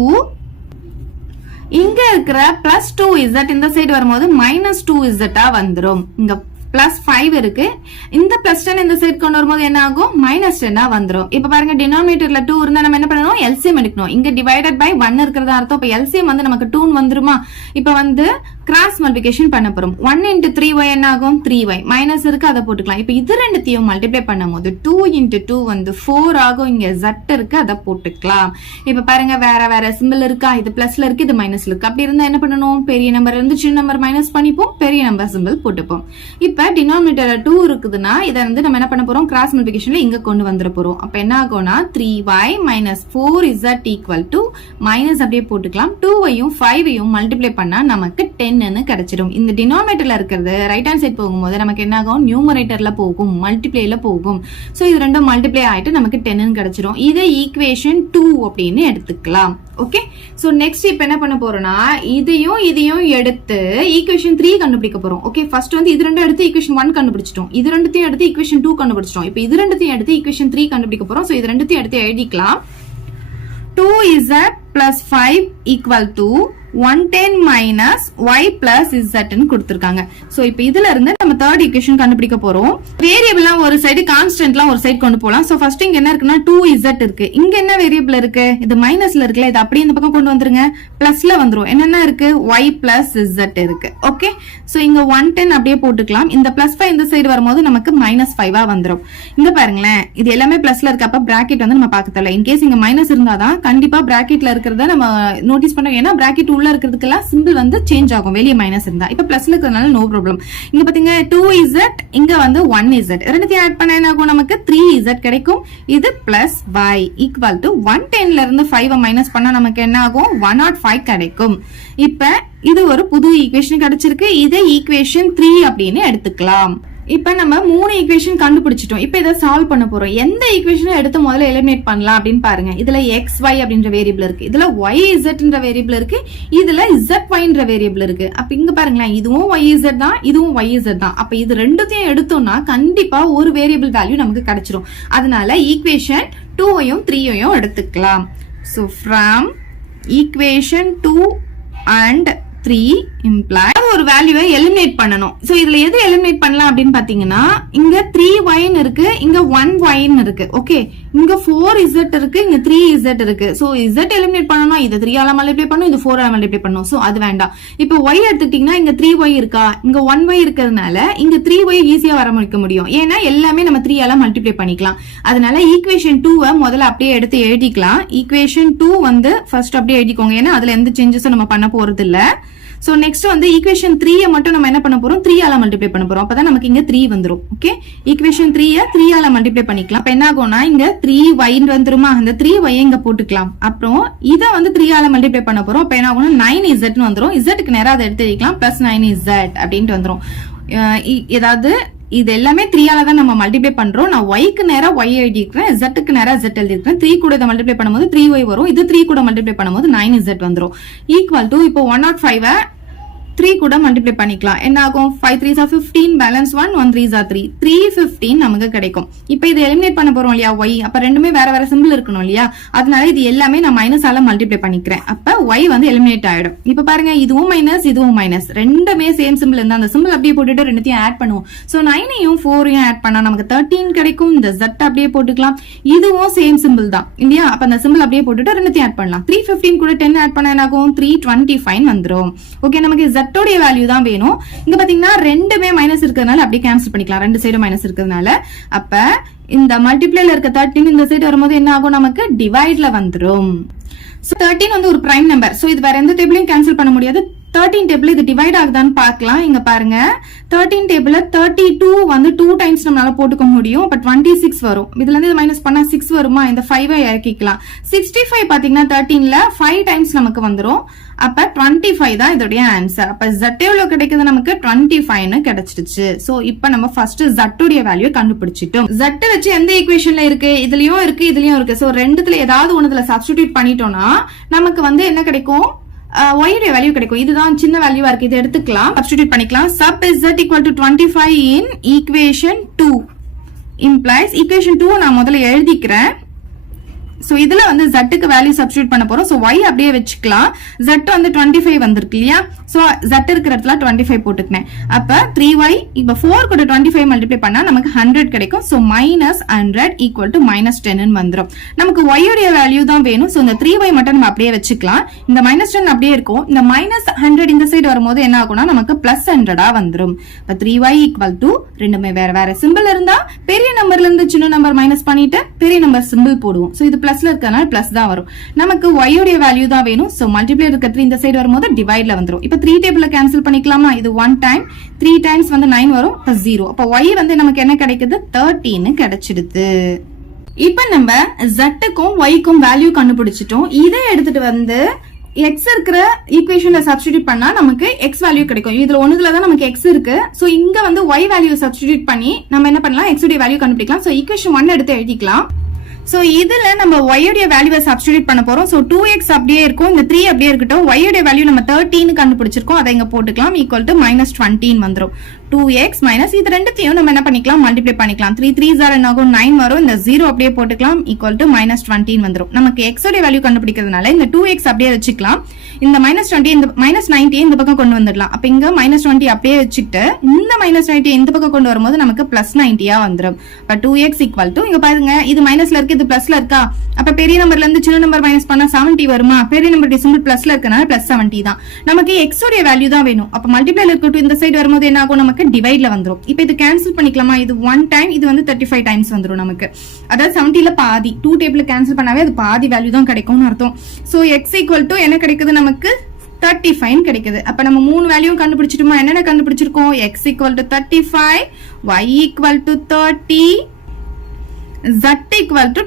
இங்க இருக்கிற +2z இந்த சைடு வரும்போது -2z வந்துரும். இங்க +5 இருக்கு. இந்த +10 இந்த சைடு கொண்டு வரும்போது என்ன ஆகும்? -10 வந்துரும். இப்ப பாருங்க டினாமினேட்டர்ல 2 இருந்தா நம்ம என்ன பண்ணணும்? எல்சிஎம் எடுக்கணும். இங்க டிவைடட் பை 1 இருக்கிறதா அர்த்தம். இப்ப எல்சிஎம் வந்து நமக்கு 2 வந்துருமா? இப்ப வந்து கிராஸ் மல்டிபிகேஷன் பண்ண போறோம். 1 into 3y என்ன ஆகும்? 3y. மைனஸ் இருக்கு, அதை போட்டுக்கலாம். இப்ப இது ரெண்டுத்தையும் மல்டிப்ளை பண்ணும்போது 2 into 2 வந்து 4 ஆகும். இங்க z இருக்கு, அதை போட்டுக்கலாம். இப்ப பாருங்க வேற வேற சிம்பிள் இருக்கா? இது பிளஸ்ல இருக்கு, இது மைனஸ்ல இருக்கு. அப்படி இருந்தா என்ன பண்ணணும்? பெரிய நம்பர்ல இருந்து சின்ன நம்பர் மைனஸ் பண்ணிப்போம், பெரிய நம்பர் சிம்பிள் போட்டுப்போம். இப்ப டினாமினேட்டர்ல 2 இருக்குதுன்னா இதை வந்து நம்ம என்ன பண்ண போறோம்? கிராஸ் மல்டிபிகேஷன்ல இங்க கொண்டு வந்துட போறோம். அப்ப என்ன ஆகும்னா 3y minus 4z equal to minus அப்படியே போட்டுக்கலாம். 2வையும் 5வையும் மல்டிப்ளை பண்ணா நமக்கு 10 கிடைச்சிடும். இந்த டினாமினேட்டர்ல இருக்கிறது ரைட் ஹேண்ட் சைடு போகும்போது நமக்கு என்ன ஆகும்? நியூமரேட்டர்ல போகும், மல்டிப்ளைல போகும். சோ இது ரெண்டும் மல்டிப்ளை ஆயிட்டு நமக்கு 10 கிடைச்சிடும். இதை ஈக்குவேஷன் 2 அப்படின்னு எடுத்துக்கலாம். ஓகே, சோ நெக்ஸ்ட் இப்ப என்ன பண்ண போறோம்னா இதையும் எடுத்து ஈக்குவேஷன் 3 கண்டுபிடிக்க போறோம். ஓகே, ஃபர்ஸ்ட் வந்து இது ரெண்டும் எடுத்து ஈக்குவேஷன் 1 கண்டுபிடிச்சிட்டோம். இது ரெண்டுத்தையும் எடுத்து ஈக்குவேஷன் 2 கண்டுபிடிச்சிட்டோம். இப்போ இது ரெண்டுத்தையும் எடுத்து ஈக்குவேஷன் 3 கண்டுபிடிக்க போறோம். சோ இது ரெண்டுத்தையும் எடுத்து எழுதிக்கலாம். 2z plus 5 equal to 110 minus y plus z ன்னு கொடுத்திருக்காங்க. சோ இப்போ இதுல இருந்து நம்ம தேர்ட் ஈக்குவேஷன் கண்டுபிடிக்க போறோம். வேரியபிள்லாம் ஒரு சைடு, கான்ஸ்டன்ட்லாம் ஒரு சைடு கொண்டு போலாம். சோ ஃபர்ஸ்ட் இங்க என்ன இருக்குன்னா 2z இருக்கு. இங்க என்ன வேரியபிள் இருக்கு? இது மைனஸ்ல இருக்குல, இது அப்படியே இந்த பக்கம் கொண்டு வந்துருங்க, பிளஸ்ல வந்துரும். என்னென்ன இருக்கு? y plus z இருக்கு. ஓகே, சோ இங்க 110 அப்படியே போட்டுக்கலாம். இந்த +5 இந்த சைடு வரும்போது நமக்கு -5 வந்துரும். இங்க பாருங்களேன், இது எல்லாமே பிளஸ்ல இருக்கு. அப்ப பிராக்கெட் வந்து நம்ம பார்க்க தேவையில்ல. இன்கேஸ் இங்க மைனஸ் இருந்தாதான் கண்டிப்பா பிராக்கெட்ல இருக்கிறத நம்ம நோட்டீஸ் பண்ணோம். ஏன்னா பிராக்கெட் உள்ள இருக்கிறதுக்கெல்லாம் சிம்பிள் வந்து சேஞ்ச் ஆகும் வெளியே மைனஸ் இருந்தா. இப்ப பிளஸ்ல இருக்கிறதுனால நோ ப்ராப்ளம். இங்க பாத்தீங்க 2z, இங்க வந்து 1z, ரெண்டுத்தையும் ஆட் பண்ண என்ன ஆகும்? நமக்கு 3z கிடைக்கும். இது பிளஸ் y ஈக்குவல் டு 110ல இருந்து 5 மைனஸ் பண்ணா நமக்கு என்ன ஆகும்? 105 கிடைக்கும். இப்ப இது ஒரு புது ஈக்குவேஷன் கிடைச்சிருக்கு. இதை ஈக்குவேஷன் 3 அப்படின்னு எடுத்துக்கலாம். இப்ப நம்ம 3 ஈக்குவேஷன் கண்டுபிடிச்சிட்டோம். இப்ப இதை சால்வ் பண்ண போறோம். எந்த ஈக்குவேஷனை எடுத்து முதல்ல எலிமினேட் பண்ணலாம் அப்படின்னு பாருங்க. இதுல xy அப்படின்ற வேரியபிள் இருக்கு, இதுல yzன்ற வேரியபிள் இருக்கு, இதுல zyன்ற வேரியபிள் இருக்கு. அப்ப இங்க பாருங்களேன், இதுவும் yz தான், இதுவும் yz தான். அப்ப இது ரெண்டுத்தையும் எடுத்தோம்னா கண்டிப்பா ஒரு வேரியபிள் வேல்யூ நமக்கு கிடைச்சிரும். அதனால ஈக்குவேஷன் 2வையும் 3வையும் எடுத்துக்கலாம். So from equation 2 and 3 imply ஒரு வேல்யூவை எலிமினேட் பண்ணணும். சோ இதுல எது எலிமினேட் பண்ணலாம் அப்படின்னு பாத்தீங்கன்னா, இங்க 3y இருக்கு, இங்க 1y இருக்கு. ஓகே, இங்க 4z இருக்கு, இங்க 3z இருக்கு. சோ z எலிமினேட் பண்ணனும்னா இது 3 ஆல மல்டிப்ளை பண்ணனும், இது 4 ஆல மல்டிப்ளை பண்ணனும். சோ அது வேண்டாம். இப்போ y எடுத்துக்கிட்டீங்கன்னா இங்க 3y இருக்கா, இங்க 1y இருக்கிறதுனால இங்க 3y ஈஸியா வர முடியும். ஏன்னா எல்லாமே நம்ம 3 ஆல மல்டிப்ளை பண்ணிக்கலாம். அதனால ஈக்குவேஷன் 2 முதல்ல அப்படியே எடுத்து எழுதிக்கலாம். ஈக்குவேஷன் 2 வந்து ஃபர்ஸ்ட் அப்படியே எழுதிக்கோங்க. ஏன்னா அதுல எந்த சேஞ்சஸும் நம்ம பண்ண போறது இல்ல. சோ நெக்ஸ்ட் வந்து ஈக்குவேஷன் 3 மட்டும் நம்ம என்ன பண்ண போறோம்? 3 ஆல மல்டிப்ளை பண்ண போறோம். அப்பதான் நமக்கு இங்க 3 வந்துரும். ஓகே, ஈக்குவேஷன் 3 ஆல மல்டிப்ளை பண்ணிக்கலாம். அப்ப என்ன ஆகும்னா இங்க 3y வந்துருமா, அந்த 3y இங்க போட்டுக்கலாம். அப்புறம் இத வந்து 3 ஆல மல்டிப்ளை பண்ண போறோம். அப்ப என்ன ஆகும்னா 9z வந்துரும். z-க்கு நேரா அதை எடுத்து வைக்கலாம். +9z அப்படின்ட்டு வந்துரும். ஏதாவது இது எல்லாமே 3 ஆல தான் நம்ம மல்டிப்ளை பண்றோம். நான் y-க்கு நேரா y எழுதிக்கிறேன், z-க்கு நேரா z எழுதிக்கிறேன். 3 கூட இதை மல்டிப்ளை பண்ணும்போது 3y வரும். இது 3 கூட மல்டிப்ளை பண்ணும்போது 9z வந்துரும். ஈக்குவல் டு இப்போ 105 3 கூட மல்டிப்ளை பண்ணிக்கலாம். என்ன ஆகும்? 5 3s are 15, balance 1, 1 3s are 3, 315 நமக்கு கிடைக்கும். இப்போ இது எலிமினேட் பண்ண போறோம் இல்லையா y, அப்ப ரெண்டுமே வேற வேற சிம்பிள் இருக்கணும் இல்லையா? அதனால இது எல்லாமே நான் மைனஸ் ஆல மல்டிப்ளை பண்ணிக்கிறேன். அப்ப y வந்து எலிமினேட் ஆயிடும். இப்ப பாருங்க, இதுவும் மைனஸ், இதுவும் மைனஸ், ரெண்டுமே சேம் சிம்பிள் இருந்தா அந்த சிம்பிள் அப்படியே போட்டுட்டு ரெண்டுத்தையும் ஆட் பண்ணுவோம். சோ 9ஐயும் 4ஐயும் ஆட் பண்ணா நமக்கு 13 கிடைக்கும். இந்த z அப்படியே போட்டுக்கலாம். இதுவும் சேம் சிம்பிள் தான் இல்லையா? அப்ப அந்த சிம்பிள் அப்படியே போட்டுட்டு ரெண்டுத்தையும் ஆட் பண்ணலாம். 315 கூட 10 ஆட் பண்ணா என்ன ஆகும்? 325 வந்துரும். ஓகே, நமக்கு z ஓட வேல்யூ தான் வேணும். இங்க பாத்தீங்கன்னா ரெண்டுமே மைனஸ் இருக்கிறதுனால அப்படியே கேன்சல் பண்ணிக்கலாம். ரெண்டு சைடும் மைனஸ் இருக்கிறதுனால. அப்ப இந்த மல்டிப்ளைல இருக்க 13 இந்த சைடு வரும்போது என்ன ஆகும்? நமக்கு டிவைட்ல வந்துரும். சோ 13 வந்து ஒரு பிரைம் நம்பர். சோ இது வேற எந்த டேபிளையும் கேன்சல் பண்ண முடியாது. 13 டேபிள் இது டிவைட் ஆகுதான்னு பார்க்கலாம். இங்க பாருங்க, 13 டேபிள் 32 வந்து 2 டைம்ஸ் நம்மளால போட்டுக்க முடியும். அப்ப 26 வரும். இதுல இருந்து மைனஸ் பண்ணா 6 வருமா? இந்த 5 இறக்கிக்கலாம். 65 பாத்தீங்கன்னா 13ல 5 டைம்ஸ் நமக்கு வந்துரும். அப்ப 25 தான் இதோடைய ஆன்சர். அப்ப z எவ்வளவு கிடைக்குது? நமக்கு 25 கிடைச்சிருச்சு. சோ இப்ப நம்ம ஃபர்ஸ்ட் z உடைய வேல்யூ கண்டுபிடிச்சிட்டோம். z வச்சு எந்த ஈக்குவேஷன்ல இருக்கு? இதுலயும் இருக்கு, இதுலயும் இருக்கு. சோ ரெண்டுத்துல ஏதாவது ஒண்ணுல சப்ஸ்டிடியூட் பண்ணிட்டோம்னா நமக்கு வந்து என்ன கிடைக்கும்? y உடைய வேல்யூ கிடைக்கும். இதுதான் சின்ன வேல்யூவா இருக்கு, இதை எடுத்துக்கலாம், சப்ஸ்டிடியூட் பண்ணிக்கலாம். sub z equal to 25 in equation 2 implies equation 2 நான் முதல்ல எழுதிக்கிறேன். சோ இதுல வந்து z க்கு வேல்யூ சப்ஸ்டிட்யூட் பண்ண போறோம். சோ y அப்படியே வச்சுக்கலாம். z வந்து 25 வந்திருக்கு இல்லையா? சோ z இருக்கிற இடத்துல 25 போட்டுக்கனேன். அப்ப 3y இப்ப 4 கூட 25 மல்டிப்ளை பண்ணா நமக்கு 100 கிடைக்கும். சோ -100 = -10 ன்னு வந்துரும். நமக்கு y உடைய வேல்யூ தான் வேணும். சோ இந்த 3y மட்டும் நம்ம அப்படியே வச்சுக்கலாம். இந்த -10 அப்படியே இருக்கும். இந்த -100 இந்த சைடு வரும்போது என்ன ஆகும்னா நமக்கு +100 வந்துரும். இப்ப 3y = ரெண்டுமே வேற வேற சிம்பிள் இருந்தா பெரிய நம்பர்ல இருந்து சின்ன நம்பர் மைனஸ் பண்ணிட்டு பெரிய நம்பர் சிம்பிள் போடுவோம். சோ இது பிளஸ்ல இருக்கனால பிளஸ் தான் வரும். நமக்கு y உடைய வேல்யூ தான் வேணும். சோ மல்டிப்ளை இருக்க 3 இந்த சைடு வரும்போது டிவைட்ல வந்துரும். இப்ப 3 டேபிள்ல கேன்சல் பண்ணிக்கலாமா? இது 1 டைம் 3 டைம்ஸ் வந்து 9 வரும் பிளஸ் 0. அப்ப y வந்து நமக்கு என்ன கிடைக்குது? 13 கிடைச்சிடுது. இப்ப நம்ம z-க்கும் y-க்கும் வேல்யூ கண்டுபிடிச்சிட்டோம். இதை எடுத்துட்டு வந்து x இருக்கிற ஈக்குவேஷன்ல சப்ஸ்டிட்யூட் பண்ணா நமக்கு x வேல்யூ கிடைக்கும். இதுல ஒண்ணுல தான் நமக்கு x இருக்கு. சோ இங்க வந்து y வேல்யூ சப்ஸ்டிட்யூட் பண்ணி நம்ம என்ன பண்ணலாம்? x உடைய வேல்யூ கண்டுபிடிக்கலாம். சோ ஈக்குவேஷன் 1 எடுத்து எழுதிக்கலாம். சோ இதுல நம்ம y உடைய வேல்யூவை சப்ஸ்டிட்யூட் பண்ண போறோம். சோ 2x அப்படியே இருக்கும், இந்த 3 அப்படியே இருக்கட்டும். y உடைய வேல்யூ நம்ம 13 கண்டுபிடிச்சிருக்கோம். அதை இங்க போட்டுக்கலாம். = -20 வந்துரும். 2x மைனஸ் இது ரெண்டுத்தையும் நம்ம என்ன பண்ணிக்கலாம்? மல்டிப்ளை பண்ணிக்கலாம். 3 3s are 9 வரும். இந்த 0 அப்படியே போட்டுக்கலாம். = -20 வந்துரும். நமக்கு x உடைய வேல்யூ கண்டுபிடிக்கிறதுனால இந்த 2x அப்படியே வச்சுக்கலாம். இந்த -20 இந்த -90 இந்த பக்கம் கொண்டு வந்துடலாம். அப்ப இங்க -20 அப்படியே வச்சுட்டு இந்த -90 இந்த பக்கம் கொண்டு வரும்போது நமக்கு +90 வந்துரும். அப்ப 2x = இங்க பாருங்க, இது மைனஸ்ல இருக்கு, இது பிளஸ்ல இருக்கா? அப்ப பெரிய நம்பர்ல இருந்து சின்ன நம்பர் மைனஸ் பண்ணா 70 வருமா? பெரிய நம்பர் சிம்பிள் பிளஸ்ல இருக்கனால +70 தான். நமக்கு x உடைய வேல்யூ தான் வேணும். அப்ப மல்டிப்ளைல இருக்கட்டும் இந்த சைடு வரும்போது என்ன ஆகும்? நமக்கு டிவைட்ல வந்துரும். இப்போ இது கேன்சல் பண்ணிக்கலாமா? இது 1 டைம், இது வந்து 35 டைம்ஸ் வந்துரும் நமக்கு. அதாவது 70ல பாதி 2 டேபிள்ல கேன்சல் பண்ணாவே அது பாதி வேல்யூ தான் கிடைக்கும்னு அர்த்தம். சோ x = என்ன கிடைக்குது? நமக்கு 35 கிடைக்குது. அப்ப நம்ம மூணு வேல்யூ கண்டுபிடிச்சிட்டோமா? என்னென்ன கண்டுபிடிச்சிருக்கோம்? x = 35, y = 30, z =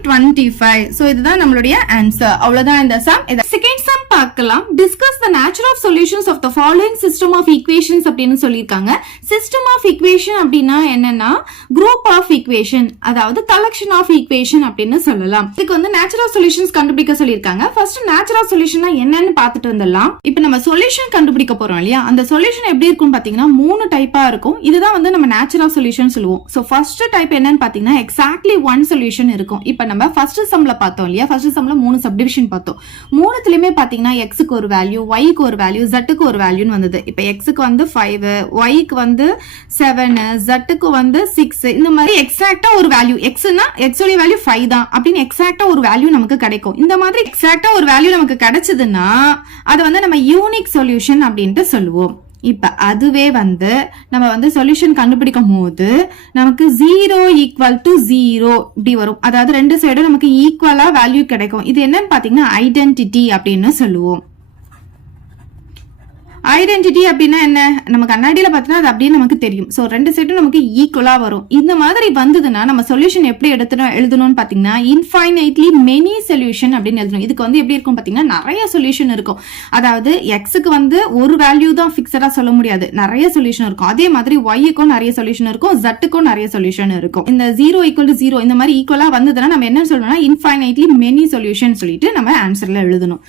25. சோ இதுதான் நம்மளுடைய ஆன்சர். அவ்வளவுதான் இந்த சம். செகண்ட் சம் பார்க்கலாம். Discuss the nature of solutions of the following system of equations அப்படினு சொல்லிருக்காங்க. சிஸ்டம் ஆஃப் ஈக்குவேஷன் அப்படினா என்னன்னா குரூப் ஆஃப் ஈக்குவேஷன், அதாவது கலெக்ஷன் ஆஃப் ஈக்குவேஷன் அப்படினு சொல்லலாம். இதுக்கு வந்து நேச்சர் ஆஃப் சொல்யூஷன்ஸ் கண்டுபிடிக்க சொல்லிருக்காங்க. ஃபர்ஸ்ட் நேச்சர் ஆஃப் சொல்யூஷன்னா என்னன்னு பார்த்துட்டு வந்துடலாம். இப்போ நம்ம சொல்யூஷன் கண்டுபிடிக்க போறோம் இல்லையா? அந்த சொல்யூஷன் எப்படி இருக்கும் பாத்தீங்கன்னா 3 டைப்பா இருக்கும். இதுதான் வந்து நம்ம நேச்சர் ஆஃப் சொல்யூஷன் சொல்லுவோம். சோ ஃபர்ஸ்ட் டைப் என்னன்னு பாத்தீங்கன்னா எக்ஸாக்ட்லி ஒன் சொல்யூஷன் இருக்கும். இப்ப நம்ம ஃபர்ஸ்ட் சம்ல பார்த்தோம் இல்லையா? ஃபர்ஸ்ட் சம்ல 3 சப்டிவிஷன் பார்த்தோம். மூணுத்துலயுமே பாத்தீங்கன்னா x க்கு ஒரு வேல்யூ, y க்கு ஒரு வேல்யூ, z க்கு ஒரு வேல்யூன்னு வந்தது. இப்ப x க்கு வந்து 5, y க்கு வந்து 7, z க்கு வந்து 6. இந்த மாதிரி எக்ஸாக்ட்டா ஒரு வேல்யூ, xனா x உடைய வேல்யூ 5 தான் அப்படின்னு எக்ஸாக்ட்டா ஒரு வேல்யூ நமக்கு கிடைக்கும். இந்த மாதிரி எக்ஸாக்ட்டா ஒரு வேல்யூ நமக்கு கிடைச்சதுன்னா அது வந்து நம்ம யூனிக் சொல்யூஷன் அப்படின்ட்டு சொல்லுவோம். இப்ப அதுவே வந்து நம்ம வந்து சொல்யூஷன் கண்டுபிடிக்கும் போது நமக்கு 0 = 0 இப்படி வரும். அதாவது ரெண்டு சைடும் நமக்கு ஈக்குவலா வேல்யூ கிடைக்கும். இது என்னன்னு பாத்தீங்கன்னா ஐடென்டிட்டி அப்படின்னு சொல்லுவோம். ஐடென்டிட்டி அப்படின்னா என்ன? நம்ம கண்ணாடியில பார்த்தா அது அப்படியே நமக்கு தெரியும். சோ ரெண்டு சைடும் நமக்கு ஈக்குவலா வரும். இந்த மாதிரி வந்ததுன்னா நம்ம சொல்யூஷன் எப்படி எழுதணும்னு பாத்தீங்கன்னா இன்ஃபைனைட்லி மெனி சொல்யூஷன் அப்படின்னு எழுதணும். இதுக்கு வந்து எப்படி இருக்கும் பாத்தீங்கன்னா நிறைய சொல்யூஷன் இருக்கும். அதாவது எக்ஸுக்கு வந்து ஒரு வேல்யூ தான் பிக்சடா சொல்ல முடியாது, நிறைய சொல்யூஷன் இருக்கும். அதே மாதிரி ஒய்க்கும் நிறைய சொல்யூஷன் இருக்கும், ஜட்டுக்கும் நிறைய சொல்யூஷன் இருக்கும். இந்த 0 = 0 இந்த மாதிரி ஈக்குவலா வந்ததுன்னா நம்ம என்ன சொல்லணும்னா இன்ஃபைனைட்லி மெனி சொல்யூஷன் சொல்லிட்டு நம்ம ஆன்சர்ல எழுதணும்.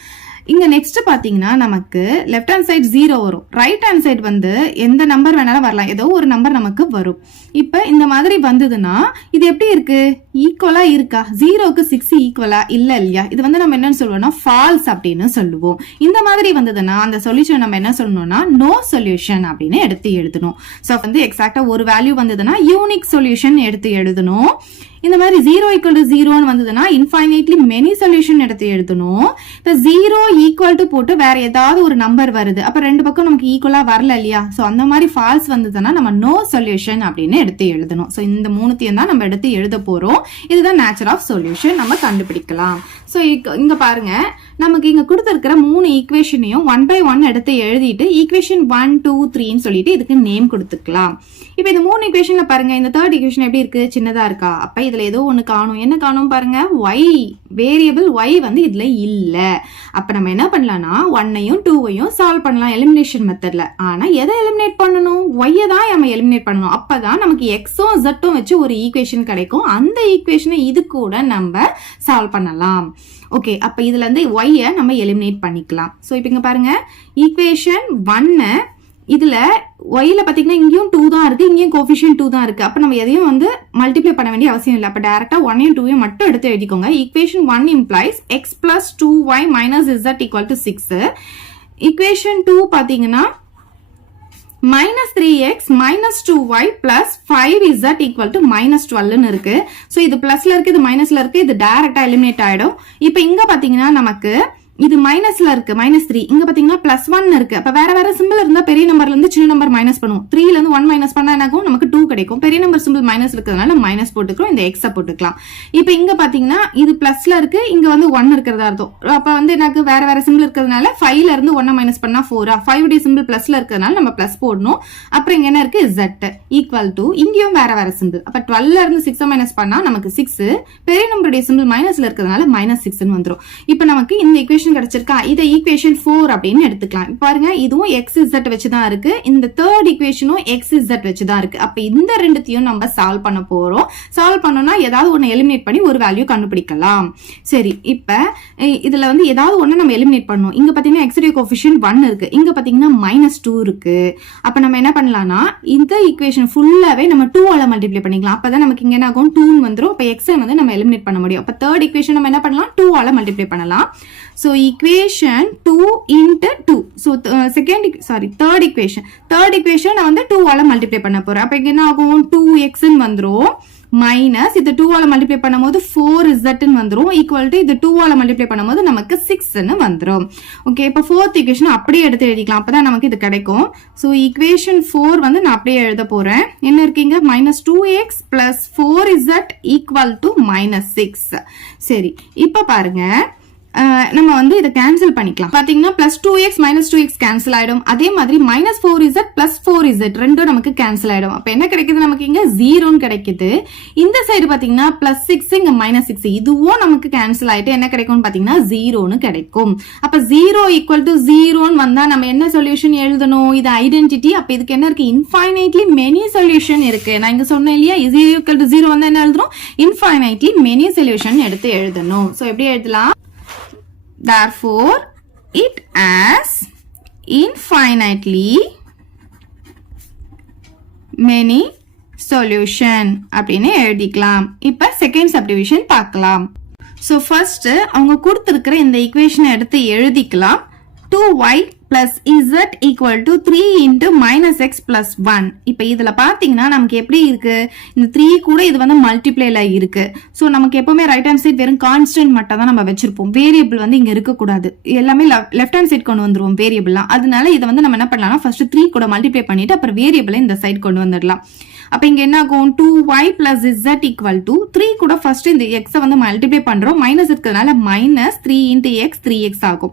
இங்க நெக்ஸ்ட் பாத்தீங்கன்னா நமக்கு லெஃப்ட் ஹேண்ட் சைடு 0 வரும், ரைட் ஹேண்ட் சைடு வந்து எந்த நம்பர் வேணாலும் வரலாம், ஏதோ ஒரு நம்பர் நமக்கு வரும். இப்ப இந்த மாதிரி வந்ததுன்னா இது எப்படி இருக்கு? ஈக்குவலா இருக்கா? 0க்கு 6 ஈக்குவலா இல்ல இல்லையா? இது வந்து நம்ம என்னன்னு சொல்லுவோம்னா ஃபால்ஸ் அப்படின்னு சொல்லுவோம். இந்த மாதிரி வந்ததுன்னா அந்த சொல்யூஷன் நம்ம என்ன சொல்லணும்னா நோ சொல்யூஷன் அப்படின்னு எடுத்து எழுதணும். சோ வந்து எக்ஸாக்டா ஒரு வேல்யூ வந்ததுன்னா யூனிக் சொல்யூஷன் எடுத்து எழுதணும். இந்த மாதிரி 0 = 0 வந்ததுன்னா இன்ஃபைனைட்லி மெனி சொல்யூஷன் எடுத்து எழுதணும். இப்ப 0 = போட்டு வேற ஏதாவது ஒரு நம்பர் வருது, அப்ப ரெண்டு பக்கம் நமக்கு ஈக்குவலா வரல இல்லையா? சோ அந்த மாதிரி ஃபால்ஸ் வந்ததுன்னா நம்ம நோ சொல்யூஷன் அப்படின்னு எடுத்து எழுதணும். சோ இந்த மூணுத்தையும் தான் நம்ம எடுத்து எழுத போறோம். இதுதான் நேச்சர் ஆஃப் சொல்யூஷன் நம்ம கண்டுபிடிக்கலாம். சோ இங்க பாருங்க, நமக்கு இங்க கொடுத்திருக்கிற 3 ஈக்குவேஷனையும் 1 by 1 எடுத்து எழுதிட்டு ஈக்குவேஷன் 1 2 3 சொல்லிட்டு இதுக்கு நேம் கொடுத்துக்கலாம். இப்ப இந்த 3 ஈக்குவேஷன்ல பாருங்க, இந்த தேர்ட் ஈக்குவேஷன் எப்படி இருக்கு? சின்னதா இருக்கா? அப்ப இதுல ஏதோ ஒண்ணு காணும். என்ன காணும் பாருங்க? y வேரியபிள் y வந்து இதுல இல்ல. அப்ப நம்ம என்ன பண்ணலாம்னா 1ஐயும் 2ஐயும் சால்வ் பண்ணலாம் எலிமினேஷன் மெத்தட்ல. ஆனா எதை எலிமினேட் பண்ணணும்? y தான் நம்ம எலிமினேட் பண்ணணும். அப்பதான் நமக்கு xும் zும் வச்சு ஒரு ஈக்குவேஷன் கிடைக்கும். அந்த ஈக்குவேஷனை இது கூட நம்ம சால்வ் பண்ணலாம். ஓகே, அப்ப இதுல இருந்து y நம்ம எலிமினேட் பண்ணிக்கலாம். சோ இப்போ இங்க பாருங்க, ஈக்குவேஷன் 1 இதுல ஒய்ல பாத்தீங்கன்னா இங்கேயும் 2 தான் இருக்கு, இங்கேயும் கோஎஃபிஷியன்ட் 2 தான் இருக்கு. அப்ப நம்ம எதையும் வந்து மல்டிப்ளை பண்ண வேண்டிய அவசியம் இல்லை. அப்ப டைரக்டா 1 2 மட்டும் எடுத்து எழுதிக்கோங்க. Equation 1 implies x plus 2y minus z equal to 6. Equation 2 பாத்தீங்கன்னா minus 3x minus 2y plus 5z equal to minus 12 இருக்கு. சோ இது பிளஸ்ல இருக்கு, இது மைனஸ்ல இருக்கு, இது டைரக்டா எலிமினேட் ஆயிடும். இப்ப இங்க பாத்தீங்கன்னா நமக்கு இது மைனஸ்ல இருக்கு, -3. இங்க பாத்தீங்கன்னா +1 இருக்கு. அப்ப வேற வேற சிம்பிள் இருந்தா பெரிய நம்பர்ல இருந்து சின்ன நம்பர் மைனஸ் பண்ணுவோம். 3ல இருந்து 1 மைனஸ் பண்ணா என்ன ஆகும்? நமக்கு 2 கிடைக்கும். பெரிய நம்பர் சிம்பிள் மைனஸ் இருக்கிறதுனால மைனஸ் போட்டுக்கிறோம், இந்த எக்ஸ போட்டுக்கலாம். இப்ப இங்க பாத்தீங்கன்னா இது பிளஸ்ல இருக்கு, இங்க வந்து 1 இருக்கிறதா அர்த்தம். அப்ப வந்து எனக்கு வேற வேற சிம்பிள் இருக்கிறதுனால 5ல இருந்து 1 மைனஸ் பண்ணா 4. 5 டி சிம்பிள் பிளஸ்ல இருக்கிறதுனால நம்ம பிளஸ் போடணும். அப்புறம் இங்க என்ன இருக்கு? z ஈக்குவல் டு இங்கேயும் வேற வேற சிம்பிள். அப்ப 12ல இருந்து 6 மைனஸ் பண்ணா நமக்கு 6. பெரிய நம்பருடைய சிம்பிள் மைனஸ்ல இருக்கிறதுனால -6 ன்னு வந்துரும். இப்ப நமக்கு இந்த ஈக்குவேஷன் கிடைச்சிருக்கா? இத ஈக்குவேஷன் 4 அப்படின்னு எடுத்துக்கலாம். பாருங்க, இதுவும் xz வச்சுதான் இருக்கு, இந்த தேர்ட் ஈக்குவேஷனும் xz வச்சுதான் இருக்கு. அப்ப இந்த ரெண்டுத்தையும் நம்ம சால்வ் பண்ண போறோம். சால்வ் பண்ணோம்னா ஏதாவது ஒன்னு எலிமினேட் பண்ணி ஒரு வேல்யூ கண்டுபிடிக்கலாம். சரி, இப்ப இதுல வந்து ஏதாவது ஒன்னு நம்ம எலிமினேட் பண்ணணும். இங்க பாத்தீங்கன்னா x உடைய கோஎஃபிஷியன்ட் 1 இருக்கு, இங்க பாத்தீங்கன்னா -2 இருக்கு. அப்ப நம்ம என்ன பண்ணலாம்னா இந்த ஈக்குவேஷன் ஃபுல்லாவே நம்ம 2 ஆல மல்டிப்ளை பண்ணிக்கலாம். அப்பதான் நமக்கு இங்க என்ன ஆகும்? 2 வந்துரும். அப்ப x வந்து நம்ம எலிமினேட் பண்ண முடியும். அப்ப தேர்ட் ஈக்குவேஷன் நம்ம என்ன பண்ணலாம்? 2 ஆல மல்டிப்ளை பண்ணலாம். So equation 2 into 2. So third equation நான் வந்து 2 ஆல மல்டிப்ளை பண்ண போறேன். அப்ப என்ன ஆகும்? 2x ன்னு வந்துரும் மைனஸ் இது 2 ஆல மல்டிப்ளை பண்ணும்போது 4z ன்னு வந்துரும் ஈக்குவல் டு இது 2 ஆல மல்டிப்ளை பண்ணும்போது நமக்கு 6 ன்னு வந்துரும். ஓகே, இப்ப ஃபோர்த் ஈக்குவேஷன் அப்படியே எடுத்து எழுதிக்கலாம். அப்பதான் நமக்கு இது கிடைக்கும். சோ ஈக்குவேஷன் 4 வந்து நான் அப்படியே எழுத போறேன். என்ன இருக்கீங்க? -2x plus 4z equal to -6. சரி, இப்ப பாருங்க, நம்ம வந்து இதை கேன்சல் பண்ணிக்கலாம். பாத்தீங்கன்னா +2x -2x கேன்சல் ஆயிடும். அதே மாதிரி -4z plus 4z ரெண்டும் நமக்கு கேன்சல் ஆயிடும். அப்ப என்ன கிடைக்குது? நமக்கு இங்க 0 கிடைக்குது. இந்த சைடு பாத்தீங்கன்னா +6 இங்க -6 இதுவும் நமக்கு கேன்சல் ஆயிட்டு என்ன கிடைக்கும்னு பாத்தீங்கன்னா 0 கிடைக்கும். அப்ப 0 ஈக்குவல் டு 0 வந்தா நம்ம என்ன சொல்யூஷன் எழுதணும்? இது ஐடென்டிட்டி. அப்ப இதுக்கு என்ன இருக்கு? இன்ஃபைனைட்லி மெனி சொல்யூஷன் இருக்கு. நான் இங்க சொன்னேன் இல்லையா, ஈக்குவல் டு 0 வந்தா என்ன எழுதுறோம்? இன்ஃபைனைட்லி மெனி சொல்யூஷன் எடுத்து எழுதணும். சோ எப்படி எழுதலாம்? Therefore, it has infinitely many solution அப்படின்னு எழுதிக்கலாம். இப்ப செகண்ட் சப்டிவிஷன் பார்க்கலாம். So first அவங்க கொடுத்திருக்கிற இந்த ஈக்குவேஷனை எடுத்து எழுதிக்கலாம். 2y plus z equal to 3 into minus x plus 1. இப்ப இதுல பாத்தீங்கன்னா நமக்கு எப்படி இருக்கு? இந்த 3 கூட இது வந்து மல்டிப்ளைல இருக்கு. சோ நமக்கு எப்பவுமே ரைட் ஹேண்ட் சைடு வெறும் கான்ஸ்டன்ட் மட்டும் தான் நம்ம வச்சிருப்போம். வேரியபிள் வந்து இங்க இருக்க கூடாது. எல்லாமே லெஃப்ட் ஹேண்ட் சைடு கொண்டு வந்துருவோம் வேரியபிள்லாம். அதனால இதை வந்து நம்ம என்ன பண்ணலாம்னா ஃபர்ஸ்ட் 3 கூட மல்டிப்ளை பண்ணிட்டு அப்புறம் வேரியபிளை இந்த சைடு கொண்டு வந்துடலாம். அப்ப இங்க என்ன ஆகும்? 2y plus z equal to 3 கூட ஃபர்ஸ்ட் இந்த x வந்து மல்டிப்ளை பண்றோம். மைனஸ் இருக்கிறதுனால -3 into x 3x ஆகும்.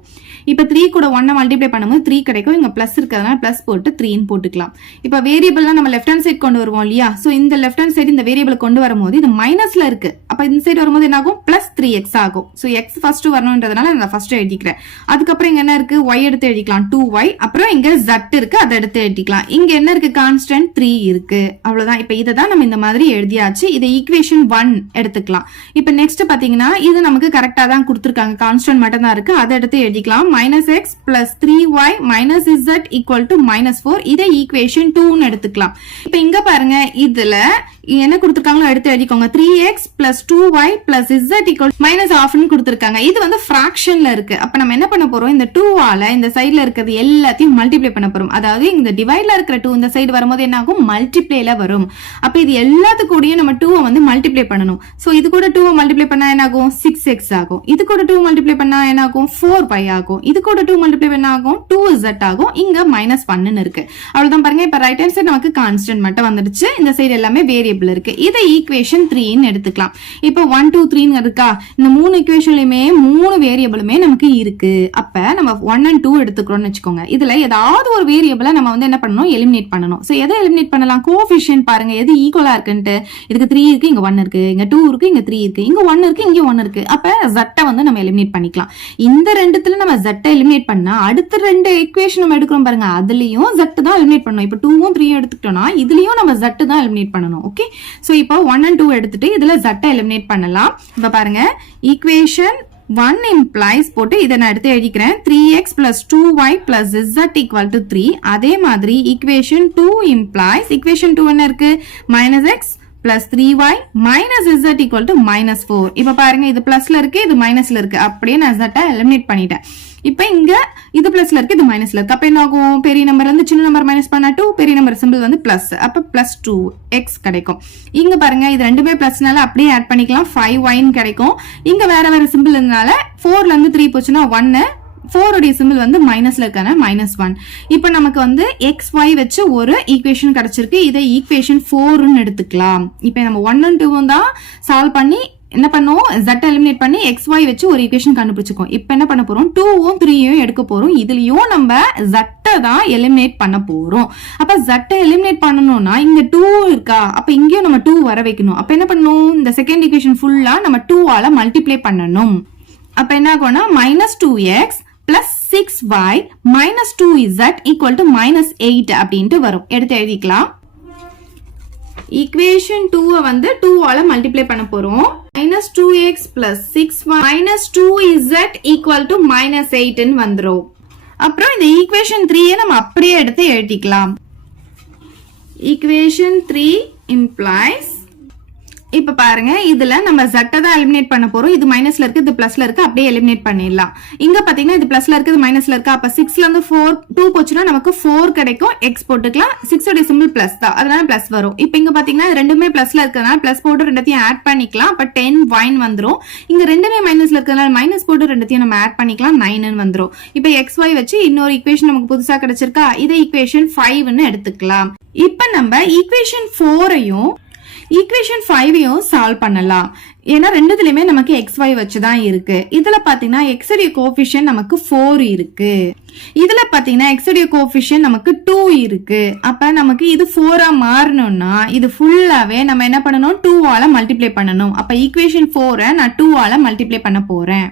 இப்ப 3 கூட 1 மல்டிப்ளை பண்ணும்போது 3 கிடைக்கும். இங்க பிளஸ் இருக்கிறதுனால பிளஸ் போட்டு 3 ன்னு போட்டுக்கலாம். இப்ப வேரியபிள்லாம் நம்ம லெஃப்ட் ஹேண்ட் சைடு கொண்டு வருவோம் இல்லையா? சோ இந்த லெஃப்ட் ஹேண்ட் சைடு இந்த வேரியபிள் கொண்டு வரும்போது இது மைனஸ்ல இருக்கு. அப்ப இந்த சைடு வரும்போது என்ன ஆகும்? +3x ஆகும். சோ x ஃபர்ஸ்ட் வரணும்ன்றதுனால நான் ஃபர்ஸ்ட் எழுதிக்கிறேன். அதுக்கப்புறம் இங்க என்ன இருக்கு? y எடுத்து எழுதிக்கலாம் 2y. அப்புறம் இங்க z இருக்கு, அதை எடுத்து எழுதிக்கலாம். இங்க என்ன இருக்கு? கான்ஸ்டன்ட் 3 இருக்கு. அவ்வளவுதான். இப்ப இதை தான் நம்ம இந்த மாதிரி எழுதியாச்சு. இதை ஈக்குவேஷன் 1 எடுத்துக்கலாம். இப்ப நெக்ஸ்ட் பாத்தீங்கன்னா இது நமக்கு கரெக்டா தான் கொடுத்திருக்காங்க, கான்ஸ்டன்ட் மட்டும் தான் இருக்கு. அதை எடுத்து எழுதிக்கலாம். -x plus 3y minus z equal to -4. இதை ஈக்குவேஷன் 2 ன்னு எடுத்துக்கலாம். இப்ப இங்க பாருங்க, இதுல என்ன கொடுத்திருக்காங்களோ எடுத்து எழுதிக்கோங்க. 3x plus 2y plus z equal -half ன்னு கொடுத்திருக்காங்க. இது வந்து ஃபிராக்ஷன்ல இருக்கு. அப்ப நம்ம என்ன பண்ண போறோம்? இந்த 2 ஆல இந்த சைடுல இருக்கிறது எல்லாத்தையும் மல்டிப்ளை பண்ண போறோம். அதாவது இந்த டிவைட்ல இருக்கிற 2 இந்த சைடு வரும்போது என்ன ஆகும்? மல்டிப்ளைல வரும். அப்ப இது எல்லாத்துக்கூடயும் நம்ம 2 வந்து மல்டிப்ளை பண்ணணும். சோ இது கூட 2 மல்டிப்ளை பண்ணா என்ன ஆகும்? 6x ஆகும். இது கூட 2 மல்டிப்ளை பண்ணா என்ன ஆகும்? 4y ஆகும். இது கூட 2 மல்டிப்ளை பண்ணா ஆகும் 2z ஆகும். இங்க -1 ன்னு இருக்கு. அவ்வளவுதான். பாருங்க, இப்ப ரைட் ஹேண்ட் சைடு நமக்கு கான்ஸ்டன்ட் மட்டும் வந்துடுச்சு. இந்த சைடு எல்லாமே வேரியபிள் இருக்கு. இதை ஈக்குவேஷன் 3 ன்னு எடுத்துக்கலாம். இப்போ 1 2 3 ன்னு இருக்கா? இந்த மூணு ஈக்குவேஷன்லயுமே 3 வேரியபிளுமே நமக்கு இருக்கு. அப்ப நம்ம 1 and 2 எடுத்துக்கிறோம்னு வச்சுக்கோங்க. இதுல ஏதாவது ஒரு வேரியபிளை நம்ம வந்து என்ன பண்ணணும்? எலிமினேட் பண்ணணும். சோ எதை எலிமினேட் பண்ணலாம்? கோஎஃபிஷியன்ட் பாருங்க எது ஈக்குவலா இருக்குன்ட்டு. இதுக்கு 3 இருக்கு, இங்க 1 இருக்கு, இங்க 2 இருக்கு, இங்க 3 இருக்கு, இங்க 1 இருக்கு, இங்க 1 இருக்கு. அப்ப z வந்து நம்ம எலிமினேட் பண்ணிக்கலாம். இந்த ரெண்டுத்துல நம்ம z எலிமினேட் பண்ணா அடுத்த ரெண்டு ஈக்குவேஷன் நம்ம எடுக்கிறோம் பாருங்க, அதுலயும் z தான் எலிமினேட் பண்ணணும். இப்ப 2 3 எடுத்துக்கிட்டோம்னா இதுலயும் நம்ம z தான் எலிமினேட் பண்ணணும். ஓகே, சோ இப்போ 1 and 2 எடுத்துட்டு இதுல z எலிமினேட் பண்ணலாம். இப்ப பாருங்க, ஈக்குவேஷன் 1 implies போட்டு இதை நான் எடுத்து எழுதிக்கிறேன் 3x plus 2y plus z equal to 3. அதே மாதிரி equation 2 implies equation 2 என்ன இருக்கு minus x plus 3y minus z equal to minus 4. இப்ப பாருங்க இது பிளஸ்ல இருக்கு இது மைனஸ்ல இருக்கு அப்படியே நான் z எலிமினேட் பண்ணிட்டேன். இப்ப இங்க இது பிளஸ்ல இருக்கு இது மைனஸ்ல இருக்கு அப்ப என்ன ஆகும் பெரிய நம்பர் வந்து சின்ன நம்பர் மைனஸ் பண்ணா 2 பெரிய நம்பர் சிம்பிள் வந்து பிளஸ் அப்ப பிளஸ் 2x கிடைக்கும். இங்க பாருங்க இது ரெண்டுமே பிளஸ்னால அப்படியே ஆட் பண்ணிக்கலாம் 5y கிடைக்கும். இங்க வேற வேற சிம்பிள் இருந்தனால 4ல இருந்து 3 போச்சுன்னா 1 4 உடைய சிம்பிள் வந்து மைனஸ்ல இருக்கான -1. இப்போ நமக்கு வந்து xy வச்சு ஒரு ஈக்குவேஷன் கிடைச்சிருக்கு. இதை ஈக்குவேஷன் 4 ன்னு எடுத்துக்கலாம். இப்போ நம்ம 1 and 2 தான் சால்வ் பண்ணி என்ன பண்ணுவோம் z எலிமினேட் பண்ணி xy வச்சு ஒரு ஈக்குவேஷன் கண்டுபிடிச்சுக்கோம். இப்போ என்ன பண்ண போறோம் 2வும் 3யும் எடுக்க போறோம். இதுலயும் நம்ம z தான் எலிமினேட் பண்ண போறோம். அப்ப z எலிமினேட் பண்ணனும்னா இங்க 2 இருக்கா அப்ப இங்கேயும் நம்ம 2 வர வைக்கணும். அப்ப என்ன பண்ணணும் இந்த செகண்ட் ஈக்குவேஷன் ஃபுல்லா நம்ம 2 ஆல மல்டிப்ளை பண்ணணும். அப்ப என்ன ஆகும்னா -2x plus 6y minus 2z equal to -8 அப்படின்ட்டு வரும். எடுத்து எழுதிக்கலாம். ஈக்குவேஷன் 2 வந்து 2 ஆல மல்டிப்ளை பண்ண போறோம். -2x plus 6y minus 2z equal to -8 ன்னு வந்துரும். அப்புறம் இந்த ஈக்குவேஷன் 3 நம்ம அப்படியே எடுத்து எழுதிக்கலாம். ஈக்குவேஷன் 3 implies இப்ப பாருங்க இதுல நம்ம z தான் எலிமினேட் பண்ண போறோம். இது மைனஸ்ல இருக்கு இது பிளஸ்ல இருக்கு அப்படியே எலிமினேட் பண்ணிடலாம். இங்க பாத்தீங்கன்னா இது பிளஸ்ல இருக்கு இது மைனஸ்ல இருக்கு அப்ப 6ல இருந்து 2 போச்சுன்னா நமக்கு 4 கிடைக்கும். x போட்டுக்கலாம் 6 உடைய சிம்பிள் பிளஸ் தான் அதனால பிளஸ் வரும். இப்போ இங்க பாத்தீங்கன்னா ரெண்டுமே பிளஸ்ல இருக்கறனால பிளஸ் போட்டு ரெண்டத்தையும் ஆட் பண்ணிக்கலாம். அப்ப 10y வந்துரும். இங்க ரெண்டுமே மைனஸ்ல இருக்கறனால மைனஸ் போட்டு ரெண்டத்தையும் நம்ம ஆட் பண்ணிக்கலாம் 9 ன்னு வந்துரும். இப்போ xy வச்சு இன்னொரு ஈக்குவேஷன் நமக்கு புதுசா கிடைச்சிருக்கா இதை ஈக்குவேஷன் 5 ன்னு எடுத்துக்கலாம். இப்போ நம்ம ஈக்குவேஷன் 4ஐயும் ஈக்குவேஷன் 5ஐயும் சால்வ் பண்ணலாம். ஏன்னா ரெண்டுத்துலயுமே நமக்கு xy வச்சுதான் இருக்கு. இதுல பாத்தீங்கன்னா x உடைய கோஎஃபிஷியன்ட் நமக்கு 4 இருக்கு. இதுல பாத்தீங்கன்னா x உடைய கோஎஃபிஷியன்ட் நமக்கு 2 இருக்கு. அப்ப நமக்கு இது 4 ஆ மாறணும்னா இது ஃபுல்லாவே நம்ம என்ன பண்ணணும் 2 ஆல மல்டிப்ளை பண்ணணும். அப்ப ஈக்குவேஷன் 4 நான் 2 ஆல மல்டிப்ளை பண்ண போறேன்.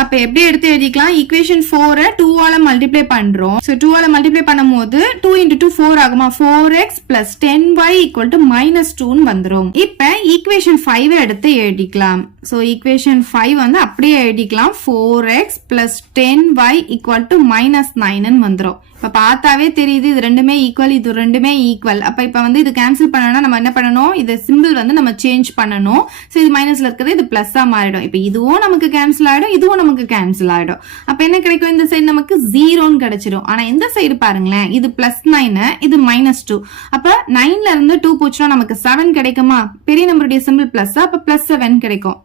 அப்ப எப்படி எடுத்து எழுதிக்கலாம் ஈக்குவேஷன் 4 2 ஆல மல்டிப்ளை பண்றோம். சோ 2 ஆல மல்டிப்ளை பண்ணும்போது 2 into 2 4 ஆகுமா 4x plus 10y equal to -2 ன்னு வந்துரும். இப்ப ஈக்குவேஷன் 5 எடுத்து எழுதிக்கலாம். சோ ஈக்குவேஷன் 5 வந்து அப்படியே எழுதிக்கலாம் 4x plus 10y equal to -9 ன்னு வந்துரும். இப்ப பார்த்தாவே தெரியுது இது ரெண்டுமே ஈக்குவல் இது ரெண்டுமே ஈக்குவல். அப்ப இப்ப வந்து இது கேன்சல் பண்ணனும்னா நம்ம என்ன பண்ணணும் இது சிம்பிள் வந்து நம்ம சேஞ்ச் பண்ணணும். சோ இது மைனஸ்ல இருக்கிறது இது பிளஸ்ஸா மாறிடும். இப்ப இதுவும் நமக்கு கேன்சல் ஆயிடும் இதுவும் நமக்கு கேன்சல் ஆயிடும். அப்ப என்ன கிடைக்கும் இந்த சைடு நமக்கு 0 ன்னு கிடைச்சிடும். ஆனா இந்த சைடு பாருங்களேன் இது +9 இது -2. அப்ப 9ல இருந்து 2 போச்சுனா நமக்கு 7 கிடைக்குமா பெரிய நம்பருடைய சிம்பிள் பிளஸ் அப்ப +7 கிடைக்கும்.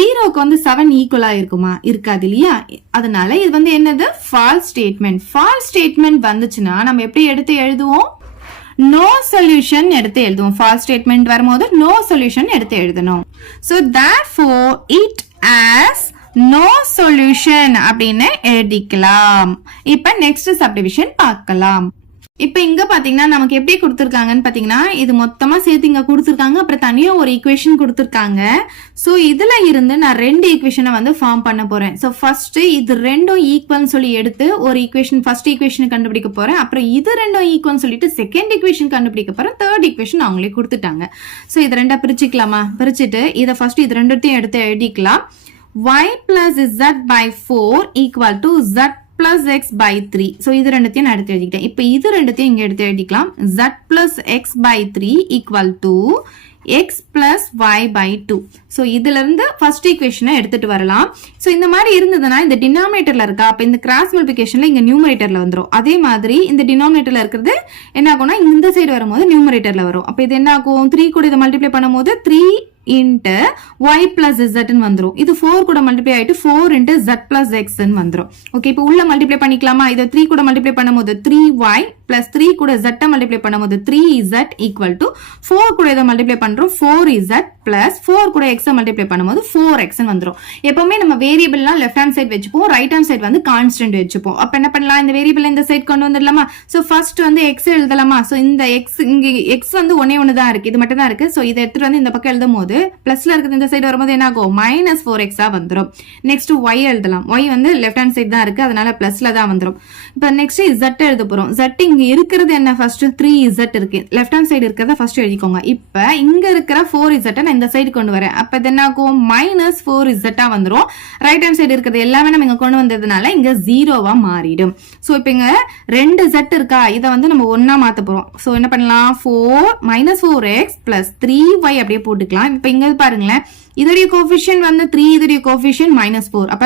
0க்கு வந்து 7 ஈக்குவலா இருக்குமா இருக்காது இல்லையா. அதனால இது வந்து என்னது ஃபால்ஸ் ஸ்டேட்மெண்ட். ஃபால்ஸ் ஸ்டேட்மெண்ட் வந்துச்சுன்னா நம்ம எப்படி எடுத்து எழுதுவோம் no solution எடுத்து எழுதுவோம். ஃபால்ஸ் ஸ்டேட்மெண்ட் வரும்போது no solution எடுத்து எழுதணும். so therefore it as no solution அப்படின்னு எழுதிக்கலாம். இப்ப நெக்ஸ்ட் சப்டிவிஷன் பார்க்கலாம். இப்ப இங்க பாத்தீங்கன்னா நமக்கு எப்படி கொடுத்திருக்காங்கன்னு பாத்தீங்கன்னா இது மொத்தமா சேர்த்து இங்க கொடுத்திருக்காங்க அப்புறம் தனியா ஒரு ஈக்குவேஷன் கொடுத்திருக்காங்க. சோ இதுல இருந்து நான் ரெண்டு ஈக்குவேஷனை வந்து ஃபார்ம் பண்ண போறேன். சோ ஃபர்ஸ்ட் இது ரெண்டும் ஈக்குவல்னு சொல்லி எடுத்து ஒரு ஈக்குவேஷன் ஃபர்ஸ்ட் ஈக்குவேஷன் கண்டுபிடிக்க போறேன். அப்புறம் இது ரெண்டும் ஈக்குவல்னு சொல்லிட்டு செகண்ட் ஈக்குவேஷன் கண்டுபிடிக்க போறேன். தேர்ட் ஈக்குவேஷன் அவங்களே கொடுத்துட்டாங்க. சோ இது ரெண்டா பிரிச்சுக்கலாமா பிரிச்சுட்டு இதை ஃபர்ஸ்ட் இது ரெண்டுத்தையும் எடுத்து எழுதிக்கலாம். y plus z by 4 equal to z plus x by 3. so இது ரெண்டுத்தையும் நான் எடுத்து எழுதிக்கிட்டேன். இப்போ இது ரெண்டுத்தையும் இங்க எடுத்து எழுதிக்கலாம். z plus x by 3 equal to x plus y by 2. so இதுல இருந்து ஃபர்ஸ்ட் ஈக்குவேஷனை எடுத்துட்டு வரலாம். so இந்த மாதிரி இருந்ததுன்னா இந்த டினாமினேட்டர்ல இருக்கா அப்ப இந்த கிராஸ் மல்டிப்ளிகேஷன்ல இங்க நியூமரேட்டர்ல வந்துரும். அதே மாதிரி இந்த டினாமினேட்டர்ல இருக்கிறது என்ன ஆகும்னா இந்த சைடு வரும்போது நியூமரேட்டர்ல வரும். அப்ப இது என்ன ஆகும் 3 கூட இதை மல்டிப்ளை பண்ணும்போது 3 into y plus z ன்னு வந்துரும். இது 4 கூட மல்டிப்ளை ஆயிட்டு 4 into z plus x ன்னு வந்துரும். ஓகே இப்போ உள்ள மல்டிப்ளை பண்ணிக்கலாமா இத 3 கூட மல்டிப்ளை பண்ணும்போது 3y plus 3 கூட z மல்டிப்ளை பண்ணும்போது 3z equal to 4 கூட இத மல்டிப்ளை பண்றோம் 4z plus 4 கூட x மல்டிப்ளை பண்ணும்போது 4x ன்னு வந்துரும். எப்பவுமே நம்ம வேரியபிள்லாம் லெஃப்ட் ஹேண்ட் சைடு வெச்சுப்போம் ரைட் ஹேண்ட் சைடு வந்து கான்ஸ்டன்ட் வெச்சுப்போம். அப்ப என்ன பண்ணலாம் இந்த வேரியபிள் இந்த சைடு கொண்டு வந்துடலாமா. சோ ஃபர்ஸ்ட் வந்து x எழுதலாமா. சோ இந்த x இங்க x வந்து ஒண்ணே ஒண்ணு தான் இருக்கு இது மட்டும் தான் இருக்கு. சோ இத எடுத்து வந்து இந்த பக்கம் எழுதும்போது பிளஸ்ல இருக்கிறது இந்த சைடு வரும்போது என்ன ஆகும் -4x வந்துரும். நெக்ஸ்ட் y எழுதலாம். y வந்து லெஃப்ட் ஹேண்ட் சைடு தான் இருக்கு, அதனால பிளஸ்ல தான் வந்துரும். இப்ப நெக்ஸ்ட் z எழுத போறோம். z இங்க இருக்கிறது என்ன, ஃபர்ஸ்ட் 3z இருக்கு, லெஃப்ட் ஹேண்ட் சைடு இருக்கிறத ஃபர்ஸ்ட் எழுதிக்கோங்க. இப்ப இங்க இருக்கிற 4z நான் இந்த சைடு கொண்டு வரேன். அப்ப இது என்ன ஆகும் -4z வந்துரும். ரைட் ஹேண்ட் சைடு இருக்கிறது எல்லாமே நம்ம இங்க கொண்டு வந்ததுனால இங்க 0வா மாறிடும். சோ இப்ப இங்க 2z இருக்கா, இத வந்து நம்ம ஒண்ணா மாத்த போறோம். சோ என்ன பண்ணலாம், 4x + 3y அப்படியே போட்டுக்கலாம். இப்ப இங்க பாருங்களேன், இதோடைய கோஎஃபிஷியன்ட் வந்து 3, இதோடைய கோஎஃபிஷியன்ட் -4. அப்ப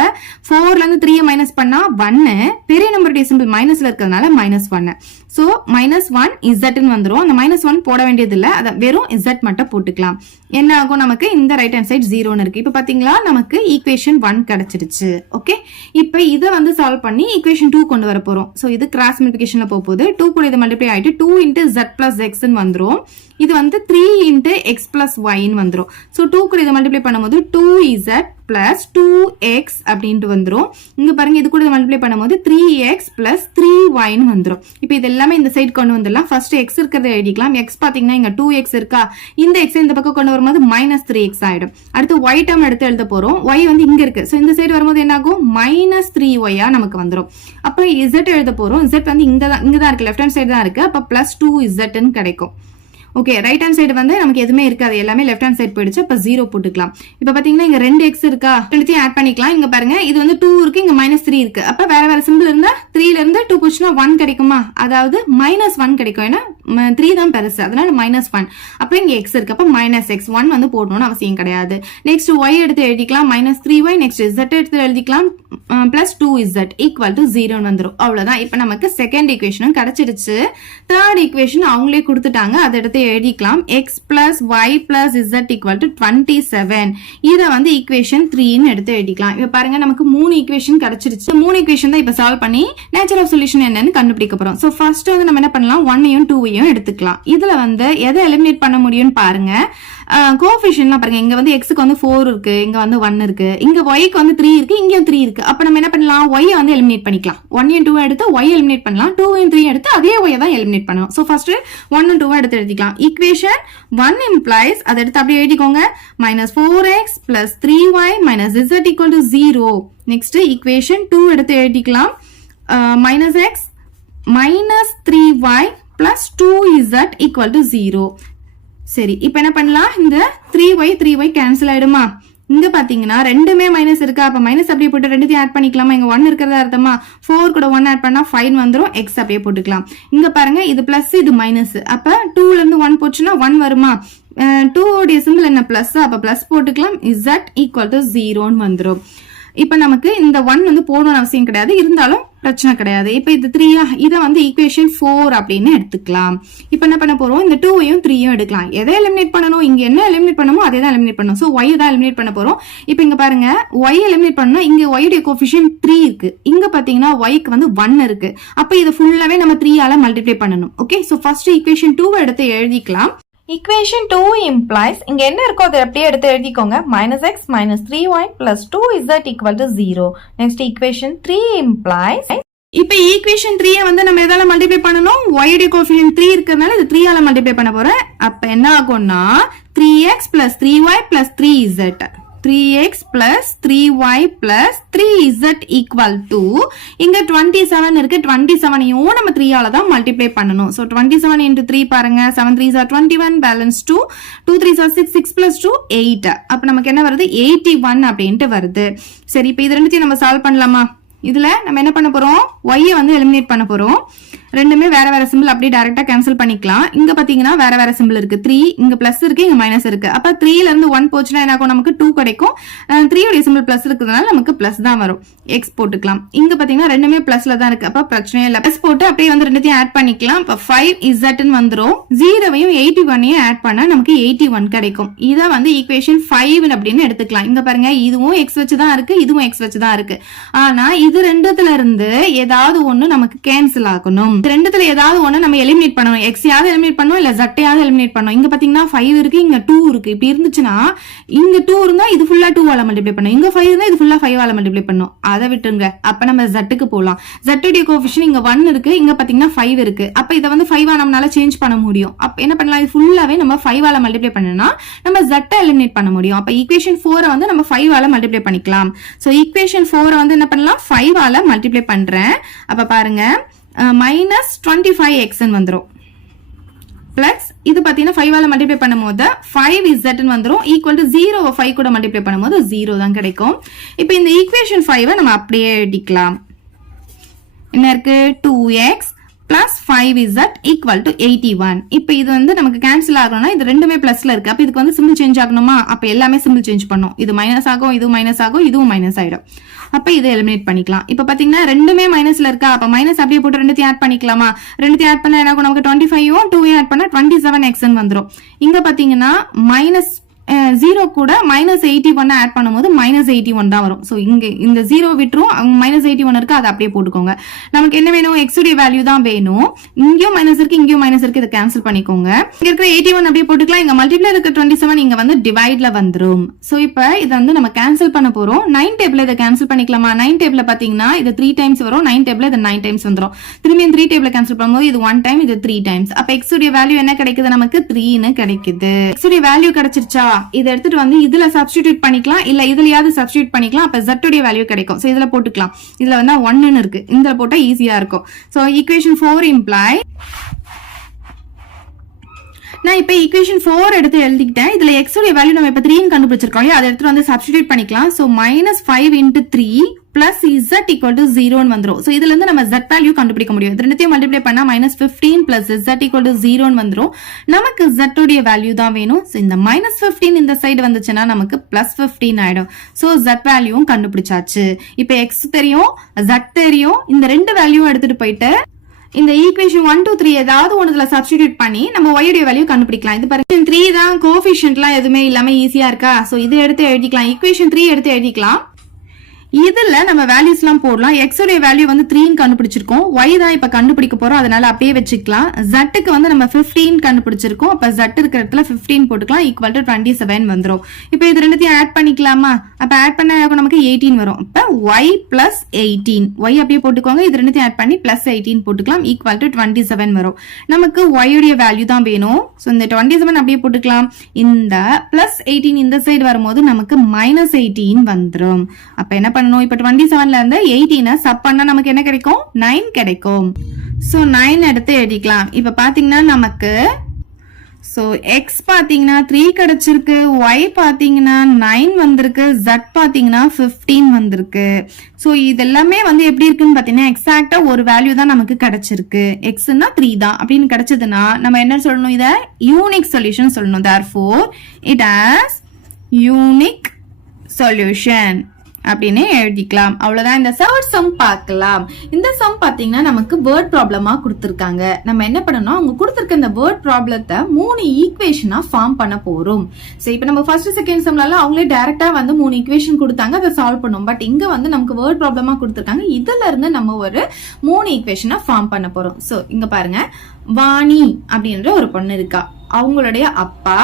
4ல இருந்து 3 மைனஸ் பண்ணா 1, பெரிய நம்பருடைய சிம்பிள் மைனஸ்ல இருக்கிறதுனால -1. சோ -1 z ன்னு வந்துரும். அந்த -1 போட வேண்டியது இல்ல, அத வெறும் z மட்டும் போட்டுக்கலாம். என்ன ஆகும், நமக்கு இந்த ரைட் ஹேண்ட் சைடு 0ன்னு இருக்கு. இப்ப பாத்தீங்களா, நமக்கு ஈக்குவேஷன் 1 கிடைச்சிருச்சு. ஓகே, இப்ப இத வந்து சால்வ் பண்ணி ஈக்குவேஷன் 2 கொண்டு வர போறோம். சோ இது கிராஸ் மல்டிப்ளிகேஷன்ல போகுது. 2 கூட இது மல்டிப்ளை ஆயிட்டு 2 × z + x ன்னு வந்துரும். இது வந்து 3 × x + y ன்னு வந்துரும். சோ 2 கூட இத மல்டிப்ளை பண்ணும்போது 2z + 2x அப்படினு வந்துரும். இங்க பாருங்க, இது கூட மல்டிப்ளை பண்ணும்போது 3x + 3y ன்னு வந்துரும். இப்போ இது எல்லாமே இந்த சைடு கொண்டு வந்துடலாம். ஃபர்ஸ்ட் x இருக்கிறத எழுதிக்கலாம். x பாத்தீங்கன்னா இங்க 2x இருக்கா, இந்த x இந்த பக்கம் கொண்டு வரும்போது -3x ஆயிடும். அடுத்து y டேர்ம் எடுத்து எழுத போறோம். y வந்து இங்க இருக்கு. சோ இந்த சைடு வரும்போது என்ன ஆகும், -3y நமக்கு வந்துரும். அப்ப z எழுத போறோம். z வந்து இங்க தான் இருக்கு, லெஃப்ட் ஹேண்ட் சைடு தான் இருக்கு. அப்ப +2z ன்னு கிடைக்கும். ஓகே, ரைட் ஹேண்ட் சைடு வந்து நமக்கு எதுவுமே இருக்காது, எல்லாமே லெஃப்ட் ஹேண்ட் சைடு போயிடுச்சு. அப்ப 0 போட்டுக்கலாம். இப்ப பாத்தீங்கன்னா இங்க 2x இருக்கா, ரெண்டுத்தையும் ஆட் பண்ணிக்கலாம். இங்க பாருங்க, இது வந்து 2 இருக்கு, இங்க -3 இருக்கு. அப்ப வேற வேற சிம்பிள் இருந்தா 3ல இருந்து 2 போச்சுன்னா 1 கிடைக்குமா, அதாவது -1 கிடைக்கும். ஏன்னா 3 தான் பெருசு, அதனால -1. அப்ப இங்க x இருக்கு, அப்ப -x. 1 வந்து போடணும்னு அவசியம் கிடையாது. நெக்ஸ்ட் y எடுத்து எழுதிக்கலாம், -3y. நெக்ஸ்ட் z எடுத்து எழுதிக்கலாம், +2z = 0 வந்துரும். அவ்வளவுதான். இப்ப நமக்கு செகண்ட் ஈக்குவேஷனும் கிடைச்சிருச்சு. தேர்ட் ஈக்குவேஷன் அவங்களே கொடுத்துட்டாங்க, அதை எடுத்து எழுதிக்கலாம். x + y + z = 27. இத வந்து ஈக்குவேஷன் 3 ன்னு எடுத்து எழுதிக்கலாம். இப்ப பாருங்க, நமக்கு 3 ஈக்குவேஷன் கிடைச்சிருச்சு. 3 ஈக்குவேஷன் தான் இப்ப சால்வ் பண்ணி நேச்சர் ஆஃப் சொல்யூஷன் என்னன்னு கண்டுபிடிக்க போறோம். சோ ஃபர்ஸ்ட் வந்து நம்ம என்ன பண்ணலாம், 1ஐயும் 2ஐயும் எடுத்துக்கலாம். இதுல வந்து எதை எலிமினேட் பண்ண முடியும்னு பாருங்க. கோஎஃபிஷியன்ட்லாம் பாருங்க, இங்க வந்து x க்கு வந்து 4 இருக்கு, இங்க வந்து 1 இருக்கு, இங்க y க்கு வந்து 3 இருக்கு, இங்கயும் 3 இருக்கு. அப்ப நம்ம என்ன பண்ணலாம், y வந்து எலிமினேட் பண்ணிக்கலாம். 1ஐயும் 2 எடுத்து y எலிமினேட் பண்ணலாம். 2ஐயும் 3 எடுத்து அதே y தான் எலிமினேட் பண்ணணும். சோ ஃபர்ஸ்ட் 1 and 2 எடுத்து எழுதிக்கலாம். ஈக்குவேஷன் 1 implies, அதை எடுத்து அப்படியே எழுதிக்கோங்க, -4x + 3y - z = 0. Next equation 2 எடுத்து எழுதிக்கலாம். -x -3y + 2z = 0. சரி, இப்ப என்ன பண்ணலாம், இந்த 3y கேன்சல் ஆயிடுமா. இங்க பாத்தீங்கன்னா ரெண்டுமே மைனஸ் இருக்கா, அப்ப மைனஸ் அப்படியே போட்டு ரெண்டுத்தையும் ஆட் பண்ணிக்கலாமா. இங்க 1 இருக்கிறதா அர்த்தமா, 4 கூட 1 ஆட் பண்ணா 5 வந்துரும். x அப்படியே போட்டுக்கலாம். இங்க பாருங்க, இது பிளஸ் இது மைனஸ், அப்ப 2ல இருந்து 1 போச்சுன்னா 1 வருமா. 2 உடைய சிம்பிள் என்ன, பிளஸ். அப்ப பிளஸ் போட்டுக்கலாம். z = 0 வந்துரும். இப்ப நமக்கு இந்த 1 வந்து போடணும்னு அவசியம் கிடையாது, இருந்தாலும் பிரச்சனை கிடையாது. இப்ப இது 3 இத வந்து ஈக்குவேஷன் 4 அப்படின்னு எடுத்துக்கலாம். இப்ப என்ன பண்ண போறோம், இந்த 2ஐயும் 3ஐயும் எடுக்கலாம். எதை எலிமினேட் பண்ணணும், இங்க என்ன எலிமினேட் பண்ணணுமோ அதே தான் எலிமினேட் பண்ணணும். சோ y தான் எலிமினேட் பண்ண போறோம். இப்ப இங்க பாருங்க, y எலிமினேட் பண்ணா இங்க y உடைய கோஎஃபிஷியன்ட் 3 இருக்கு, இங்க பாத்தீங்கன்னா y க்கு வந்து 1 இருக்கு. அப்ப இது ஃபுல்லாவே நம்ம 3 ஆல மல்டிப்ளை பண்ணணும். ஓகே, சோ ஃபர்ஸ்ட் ஈக்குவேஷன் 2 எடுத்து எழுதிக்கலாம். Equation 2 implies, இங்க என்ன இருக்கோ அதை அப்படியே எடுத்து எழுதிக்கோங்க, -x -3y + 2z = 0. Next equation 3 implies, இப்ப ஈக்குவேஷன் 3 வந்து நம்ம எதால மல்டிப்ளை பண்ணனும், y உடைய கோஎஃபிஷியன்ட் 3 இருக்கறனால இது 3 ஆல மல்டிப்ளை பண்ண போறேன். அப்ப என்ன ஆகும்னா 3x + 3y + 3z 3x + 3y + 3z = இங்க 27 இருக்கு. 27ஐயும் நம்ம 3 ஆல தான் மல்டிப்ளை பண்ணனும். சோ 27 × 3 பாருங்க, 7 3s are 21, balance 2, 2 3s are 6, 6 + 2 8. அப்ப நமக்கு என்ன வருது, 81 அப்படின்ட்டு வருது. சரி, இப்ப இது ரெண்டுத்தையும் நம்ம சால்வ் பண்ணலாமா. இதுல நம்ம என்ன பண்ண போறோம், y வந்து எலிமினேட் பண்ண போறோம். ரெண்டுமே வேற வேற சிம்பிள் அப்படியே டைரக்டா கேன்சல் பண்ணிக்கலாம். இங்க பாத்தீங்கன்னா வேற வேற சிம்பிள் இருக்கு, 3 இங்க பிளஸ் இருக்கு, இங்க மைனஸ் இருக்கு. அப்ப 3ல இருந்து 1 போச்சுன்னா என்ன ஆகும், நமக்கு 2 கிடைக்கும். 3 உடைய சிம்பிள் பிளஸ் இருக்கிறதுனால நமக்கு பிளஸ் தான் வரும். x போட்டுக்கலாம். இங்க பாத்தீங்கன்னா ரெண்டுமே பிளஸ்ல தான் இருக்கு, அப்ப பிரச்சனை இல்ல. பிளஸ் போட்டு அப்படியே வந்து ரெண்டுத்தையும் ஆட் பண்ணிக்கலாம். அப்ப 5z ன்னு வந்துரும். 0ஐயும் 81ஐயும் ஆட் பண்ணா நமக்கு 81 கிடைக்கும். இத வந்து ஈக்குவேஷன் 5 அப்படின்னு எடுத்துக்கலாம். இங்க பாருங்க, இதுவும் x வச்சு தான் இருக்கு, இதுவும் x வச்சு தான் இருக்கு. ஆனா இது ரெண்டுத்துல இருந்து ஏதாவது ஒண்ணு நமக்கு கேன்சல் ஆகணும். ரெண்டுத்துல ஏதாவது ஒண்ணு நம்ம எலிமினேட் பண்ணணும். எக்ஸ் யாவது எலிமினேட் பண்ணணும், இல்ல ஜட்டையாவது எலிமினேட் பண்ணணும். இங்க பாத்தீங்கன்னா 5 இருக்கு, இங்க 2 இருக்கு. இப்படி இருந்துச்சுன்னா இங்க 2 இருந்தா இது ஃபுல்லா 2 ஆல மல்டிப்ளை பண்ணும், இங்க 5 இருந்தா இது ஃபுல்லா 5 ஆல மல்டிப்ளை பண்ணும். அதை விட்டுருங்க. அப்ப நம்ம ஜட்டுக்கு போலாம். ஜட்டுடைய கோஎஃபிஷியன்ட் இங்க 1 இருக்கு, இங்க பாத்தீங்கன்னா 5 இருக்கு. அப்ப இதை வந்து 5 நம்மளால சேஞ்ச் பண்ண முடியும். அப்ப என்ன பண்ணலாம், இது ஃபுல்லாவே நம்ம 5 ஆல மல்டிப்ளை பண்ணனா நம்ம ஜட்டை எலிமினேட் பண்ண முடியும். அப்ப ஈக்குவேஷன் 4 வந்து நம்ம 5 ஆல மல்டிப்ளை பண்ணிக்கலாம். சோ ஈக்குவேஷன் 4 வந்து என்ன பண்ணலாம், 5 ஆல மல்டிப்ளை பண்றேன். அப்ப பாருங்க -25x வந்துரும். பிளஸ் இது பாத்தீங்கன்னா 5 ஆல மல்டிப்ளை பண்ணும்போது 5z வந்துரும். ஈக்குவல் டு 0 5 கூட மல்டிப்ளை பண்ணும்போது 0 தான் கிடைக்கும். இப்போ இந்த ஈக்குவேஷன் 5 நம்ம அப்படியே எழுதிக்கலாம். என்ன இருக்கு, 2x plus 5z equal to 81. இப்போ இது வந்து நமக்கு கேன்சல் ஆகணும்னா இது ரெண்டுமே பிளஸ்ல இருக்கு. அப்ப இதுக்கு வந்து சிம்பிள் சேஞ்ச் ஆகணுமா, அப்ப எல்லாமே சிம்பிள் சேஞ்ச் பண்ணும். இது மைனஸ் ஆகும், இதுவும் மைனஸ் ஆகும், இதுவும் மைனஸ் ஆயிடும். அப்ப இதை எலிமினேட் பண்ணிக்கலாம். இப்ப பாத்தீங்கன்னா ரெண்டுமே மைனஸ்ல இருக்கா, அப்ப மைனஸ் அப்படியே போட்டு ரெண்டுத்தையும் ஆட் பண்ணிக்கலாமா. ரெண்டுத்தையும் ஆட் பண்ணா என்ன ஆகும், நமக்கு 25 2 ஆட் பண்ணா 27x வந்துரும். இங்க பாத்தீங்கன்னா மைனஸ் 0 கூட -81 ஆட் பண்ணும்போது -81 தான் வரும். சோ இங்க இந்த 0 விட்டுரும், -81 இருக்கு, அதை அப்படியே போட்டுக்கோங்க. நமக்கு என்ன வேணும், x உடைய வேல்யூ தான் வேணும். இங்கேயும் மைனஸ் இருக்கு, இங்கேயும் மைனஸ் இருக்கு, இதை கேன்சல் பண்ணிக்கோங்க. இங்க இருக்கிற 81 அப்படியே போட்டுக்கலாம். இங்க மல்டிப்ளை இருக்க 27 இங்க வந்து டிவைட்ல வந்துரும். சோ இப்போ இதை வந்து நம்ம கேன்சல் பண்ண போறோம். 9 டேபிள் இதை கேன்சல் பண்ணிக்கலாமா. 9 டேபிள் பாத்தீங்கன்னா இது 3 டைம்ஸ் வரும், 9 டேபிள் இது 9 டைம்ஸ் வந்துரும். திரும்பி 3 டேபிள் கேன்சல் பண்ணும்போது இது 1 டைம், இது 3 டைம்ஸ். அப்ப x உடைய வேல்யூ என்ன கிடைக்குது, நமக்கு 3 கிடைக்குது. x உடைய வேல்யூ கிடைச்சிருச்சா, இதை எடுத்துட்டு வந்து இதுல சப்ஸ்டிடியூட் பண்ணிக்கலாம், இல்ல இதுலயாவது சப்ஸ்டிடியூட் பண்ணிக்கலாம். அப்ப z உடைய வேல்யூ கிடைக்கும். சோ இதுல போட்டுக்கலாம். இதுல வந்து 1 இருக்கு, இதுல போட்டா ஈஸியா இருக்கும். சோ ஈக்குவேஷன் 4 இம்ப்ளை, நான் இப்ப ஈக்குவேஷன் 4 எடுத்து எழுதிக்கிட்டேன். இதுல x உடைய வேல்யூ நம்ம இப்ப 3 கண்டுபிடிச்சிருக்கோம். அதை எடுத்து வந்து சப்ஸ்டிடியூட் பண்ணிக்கலாம். So -5 × 3 plus z equal to 0 வந்துரும். சோ இதுல இருந்து நம்ம z வேல்யூ கண்டுபிடிக்க முடியும். இது ரெண்டுத்தையும் மல்டிப்ளை பண்ணா -15 plus z equal to 0 வந்துரும். நமக்கு z உடைய வேல்யூ தான் வேணும். சோ இந்த -15 இந்த சைடு வந்துச்சுன்னா நமக்கு +15 ஆயிடும். சோ z வேல்யூவும் கண்டுபிடிச்சாச்சு. இப்போ x தெரியும், z தெரியும். இந்த ரெண்டு வேல்யூவும் எடுத்துட்டு போயிட்டு இந்த ஈக்குவேஷன் 1 2 3 ஏதாவது ஒண்ணுல சப்ஸ்டிடியூட் பண்ணி நம்ம y உடைய வேல்யூ கண்டுபிடிக்கலாம். இது பாருங்க 3 தான், கோஎஃபிஷியன்ட்லாம் எதுவுமே இல்லாம ஈஸியா இருக்கா. சோ இது எடுத்து எழுதிக்கலாம். ஈக்குவேஷன் 3 எடுத்து எழுதிக்கலாம். இதுல நம்ம வேல்யூஸ் எல்லாம் போடலாம். x உடைய வேல்யூ வந்து 3 கண்டுபிடிச்சிருக்கோம், y தான் இப்ப கண்டுபிடிக்க போறோம், அதனால அப்படியே வச்சுக்கலாம். z க்கு வந்து நம்ம 15 கண்டுபிடிச்சிருக்கோம். அப்ப z இருக்கிற இடத்துல 15 போட்டுக்கலாம். ஈக்குவல் டு 27 வந்துரும். இப்போ இது ரெண்டுத்தையும் ஆட் பண்ணிக்கலாமா. அப்ப ஆட் பண்ணா நமக்கு 18 வரும். அப்ப y plus 18, y அப்படியே போட்டுக்கோங்க. இது ரெண்டுத்தையும் ஆட் பண்ணி +18 போட்டுக்கலாம். ஈக்குவல் டு 27 வரும். நமக்கு y உடைய வேல்யூ தான் வேணும். சோ இந்த 27 அப்படியே போட்டுக்கலாம். இந்த +18 இந்த சைடு வரும்போது நமக்கு -18 வந்துரும். அப்ப என்ன பண்ணணும், இப்ப 27ல இருந்து 18 சப் பண்ணா நமக்கு என்ன கிடைக்கும், 9 கிடைக்கும். சோ 9 எடுத்து எழுதிக்கலாம். இப்ப பாத்தீங்கன்னா நமக்கு சோ x பாத்தீங்கன்னா 3 கிடைச்சிருக்கு, y பாத்தீங்கன்னா 9 வந்திருக்கு, z பாத்தீங்கன்னா 15 வந்திருக்கு. சோ இதெல்லாமே வந்து எப்படி இருக்குன்னு பாத்தீங்கன்னா எக்ஸாக்ட்டா ஒரு வேல்யூ தான் நமக்கு கிடைச்சிருக்கு. xன்னா 3 தான் அப்படின்னு கிடைச்சதுன்னா நம்ம என்ன சொல்லணும், இத யூனிக் சொல்யூஷன் சொல்லணும். therefore it has unique solution அப்படின்னு எழுதிக்கலாம். அவ்வளவுதான். இந்த தேர்ட் சம் பார்க்கலாம். இந்த சம் பாத்தீங்கன்னா நமக்கு வேர்ட் ப்ராப்ளமா கொடுத்திருக்காங்க. நம்ம என்ன பண்ணணும், அவங்க கொடுத்திருக்க இந்த வேர்ட் ப்ராப்ளத்தை 3 ஈக்குவேஷனா ஃபார்ம் பண்ண போறோம். சோ இப்போ நம்ம ஃபர்ஸ்ட் செகண்ட் சம்ல அவங்களே டைரக்டா வந்து 3 ஈக்குவேஷன் கொடுத்தாங்க, அதை சால்வ் பண்ணோம். பட் இங்க வந்து நமக்கு வேர்ட் ப்ராப்ளமா கொடுத்திருக்காங்க. இதுல இருந்து நம்ம ஒரு 3 ஈக்குவேஷனா ஃபார்ம் பண்ண போறோம். சோ இங்க பாருங்க, வாணி அப்படின்ற ஒரு பொண்ணு இருக்கா. அவங்களுடைய அப்பா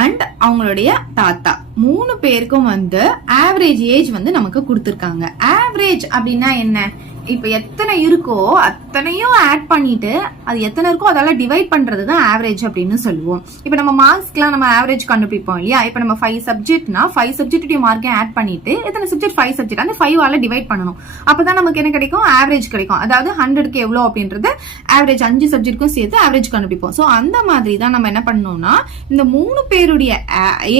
அண்ட் அவங்களுடைய தாத்தா 3 பேருக்கும் வந்து ஆவரேஜ் ஏஜ் வந்து நமக்கு கொடுத்திருக்காங்க. ஆவரேஜ் அப்படின்னா என்ன, இப்ப எத்தனை இருக்கோ அத்தனையும் ஆட் பண்ணிட்டு அது எத்தனை இருக்கோ அதெல்லாம் டிவைட் பண்றதுதான் ஆவரேஜ் அப்படின்னு சொல்லுவோம். இப்ப நம்ம மார்க்ஸ்க்குலாம் நம்ம ஆவரேஜ் கண்டுபிடிப்போம் இல்லையா. இப்ப நம்ம 5 சப்ஜெக்ட்னா 5 சப்ஜெக்ட் மார்க்கை ஆட் பண்ணிட்டு எத்தனை சப்ஜெக்ட் 5 சப்ஜெக்ட் அந்த 5 ஆல டிவைட் பண்ணணும். அப்பதான் நமக்கு என்ன கிடைக்கும், ஆவரேஜ் கிடைக்கும். அதாவது 100க்கு எவ்வளவு அப்படின்றது ஆவரேஜ் 5 சப்ஜெக்ட்க்கும் சேர்த்து ஆவரேஜ் கண்டுபிடிப்போம். சோ அந்த மாதிரி தான் நம்ம என்ன பண்ணணும்னா இந்த 3 பேருடைய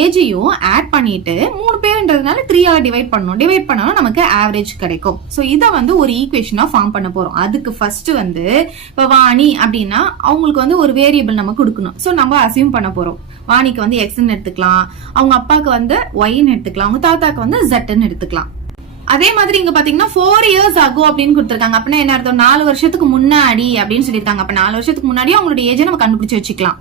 ஏஜையும் ஆட் பண்ணிட்டு 3 பேருன்றதுனால 3 ஆல டிவைட் பண்ணணும். டிவைட் பண்ணா நமக்கு ஆவரேஜ் கிடைக்கும். சோ இத வந்து ஒரு ஈக்குவேஷனா ஃபார்ம் பண்ண போறோம். அதுக்கு ஃபர்ஸ்ட் வந்து இப்ப வாணி அப்படின்னா அவங்களுக்கு வந்து ஒரு வேரியபிள் நம்ம கொடுக்கணும். சோ நம்ம அசியூம் பண்ண போறோம். வாணிக்கு வந்து எக்ஸ்ன்னு எடுத்துக்கலாம், அவங்க அப்பாக்கு வந்து ஒய்ன்னு எடுத்துக்கலாம், அவங்க தாத்தாக்கு வந்து ஜெட்ன்னு எடுத்துக்கலாம். அதே மாதிரி இங்க பாத்தீங்கன்னா 4 இயர்ஸ் ஆகும் அப்படின்னு கொடுத்திருக்காங்க. அப்படின்னா என்ன அர்த்தம், 4 வருஷத்துக்கு முன்னாடி அப்படின்னு சொல்லியிருக்காங்க. அப்ப 4 வருஷத்துக்கு முன்னாடி அவங்களோட ஏஜை நம்ம கண்டுபிடிச்சு வச்சுக்கலாம்.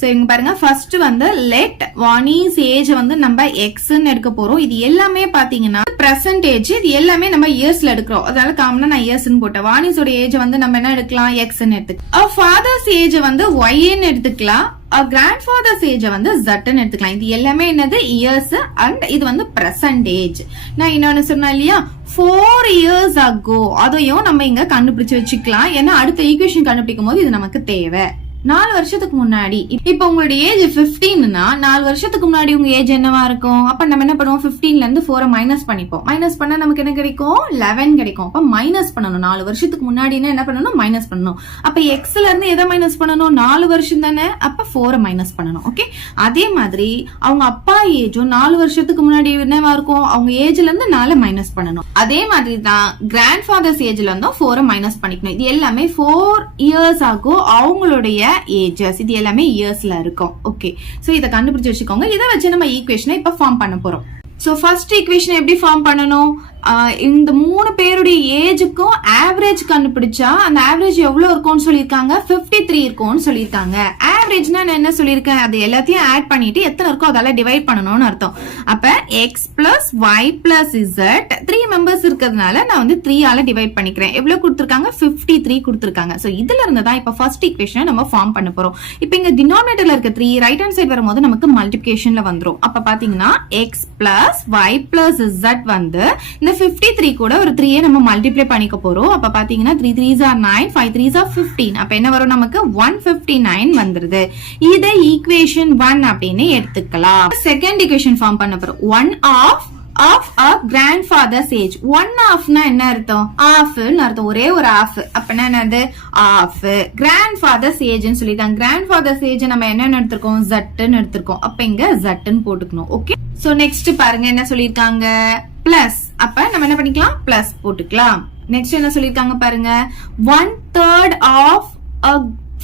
சோ இங்க பாருங்க ஃபர்ஸ்ட் வந்து லெட் வாணிஸ் ஏஜ் வந்து நம்ம எக்ஸ்ன்னு எடுக்க போறோம். இது எல்லாமே பாத்தீங்கன்னா பெர்சன்டேஜ், இது எல்லாமே நம்ம இயர்ஸ்ல எடுக்கிறோம். அதனால காமனா நான் இயர்ஸ்ன்னு போட்டேன். வாணிஸோட ஏஜ் வந்து நம்ம என்ன எடுக்கலாம், எக்ஸ்ன்னு எடுத்துக்கலாம். ஃபாதர்ஸ் ஏஜ் வந்து ஒய்ன்னு எடுத்துக்கலாம். கிராண்ட் ஃபாதர்ஸ் ஏஜ் வந்து ஜட்ன்னு எடுத்துக்கலாம். இது எல்லாமே என்னது இயர்ஸ் அண்ட் இது வந்து பெர்சன்டேஜ். நான் இன்னொன்னு சொன்னேன் இல்லையா 4 years ago, அதையும் நம்ம இங்க கண்டுபிடிச்சு வச்சுக்கலாம். ஏன்னா அடுத்த ஈக்குவேஷன் கண்டுபிடிக்கும் போது இது நமக்கு தேவை. 4 வருஷத்துக்கு முன்னாடி இப்ப உங்களுடைய ஏஜ் 15னா 4 வருஷத்துக்கு முன்னாடி உங்க ஏஜ் என்னவா இருக்கும்? அப்ப நம்ம என்ன பண்ணுவோம், 15ல இருந்து 4 மைனஸ் பண்ணிப்போம். மைனஸ் பண்ணா நமக்கு என்ன கிடைக்கும், 11 கிடைக்கும். அப்ப மைனஸ் பண்ணணும். 4 வருஷத்துக்கு முன்னாடினா என்ன பண்ணணும், மைனஸ் பண்ணணும். அப்ப எக்ஸ்ல இருந்து எதை மைனஸ் பண்ணணும், 4 வருஷம் தானே, அப்ப 4 மைனஸ் பண்ணணும். ஓகே, அதே மாதிரி அவங்க அப்பா ஏஜும் 4 வருஷத்துக்கு முன்னாடி என்னவா இருக்கும், அவங்க ஏஜ்ல இருந்து 4 மைனஸ் பண்ணணும். அதே மாதிரி தான் கிராண்ட் ஃபாதர்ஸ் ஏஜ்ல இருந்தும் 4 மைனஸ் பண்ணிக்கணும். இது எல்லாமே 4 years ஆகும் அவங்களுடைய ஏஜஸ். இது எல்லாமே இயர்ஸ்ல இருக்கும். ஓகே, சோ இத கண்டுபிடிச்சு வச்சுக்கோங்க. இத வச்சு நம்ம ஈக்குவேஷனை இப்ப ஃபார்ம் பண்ண போறோம். சோ ஃபர்ஸ்ட் ஈக்குவேஷன் எப்படி ஃபார்ம் பண்ணணும், இந்த 3 பேருடைய ஏஜுக்கும் ஆவரேஜ் கண்டுபிடிச்சா அந்த ஆவரேஜ் எவ்வளவு இருக்கும்னு சொல்லிருக்காங்க, 53 இருக்கும்னு சொல்லிருக்காங்க. ஆவரேஜ்னா நான் என்ன சொல்லிருக்கேன், அது எல்லாத்தையும் ஆட் பண்ணிட்டு எத்தனை இருக்கோ அதெல்லாம் டிவைட் பண்ணணும்னு அர்த்தம். அப்ப x plus y plus z 3 members இருக்கிறதுனால நான் வந்து 3 ஆல டிவைட் பண்ணிக்கிறேன். எவ்வளவு கொடுத்திருக்காங்க, 53 கொடுத்திருக்காங்க. சோ இதுல இருந்து தான் இப்ப ஃபர்ஸ்ட் ஈக்குவேஷனை நம்ம ஃபார்ம் பண்ண போறோம். இப்போ இங்க டினாமினேட்டர்ல இருக்க 3 ரைட் ஹேண்ட் சைடு வரும்போது நமக்கு மல்டிப்ளிகேஷன்ல வந்துரும். அப்ப பாத்தீங்கன்னா x plus y plus z வந்து இந்த 53 கூட ஒரு 3 நம்ம மல்டிப்ளை பண்ணிக்க போறோம். அப்ப பாத்தீங்கன்னா 3 3s are 9, 5 3s are 15. அப்ப என்ன வரும், நமக்கு 159 வந்துருது. இத ஈக்குவேஷன் 1 அப்படின்னு எடுத்துக்கலாம். செகண்ட் ஈக்குவேஷன் ஃபார்ம் பண்ண போறோம். 1 of a grandfather's age. 1 half னா என்ன அர்த்தம், half னு அர்த்தம். ஒரே ஒரு half. அப்பனா என்னது, half. grandfather's age னு சொல்லிட்டாங்க. grandfather's age நம்ம என்ன எடுத்துறோம், z னு எடுத்துறோம். அப்ப இங்க z னு போட்டுக்கணும். ஓகே, சோ நெக்ஸ்ட் பாருங்க என்ன சொல்லிருக்காங்க, பிளஸ். அப்ப நம்ம என்ன பண்ணிக்கலாம், பிளஸ் போட்டுக்கலாம். நெக்ஸ்ட் என்ன சொல்லிருக்காங்க பாருங்க, 1/3 of a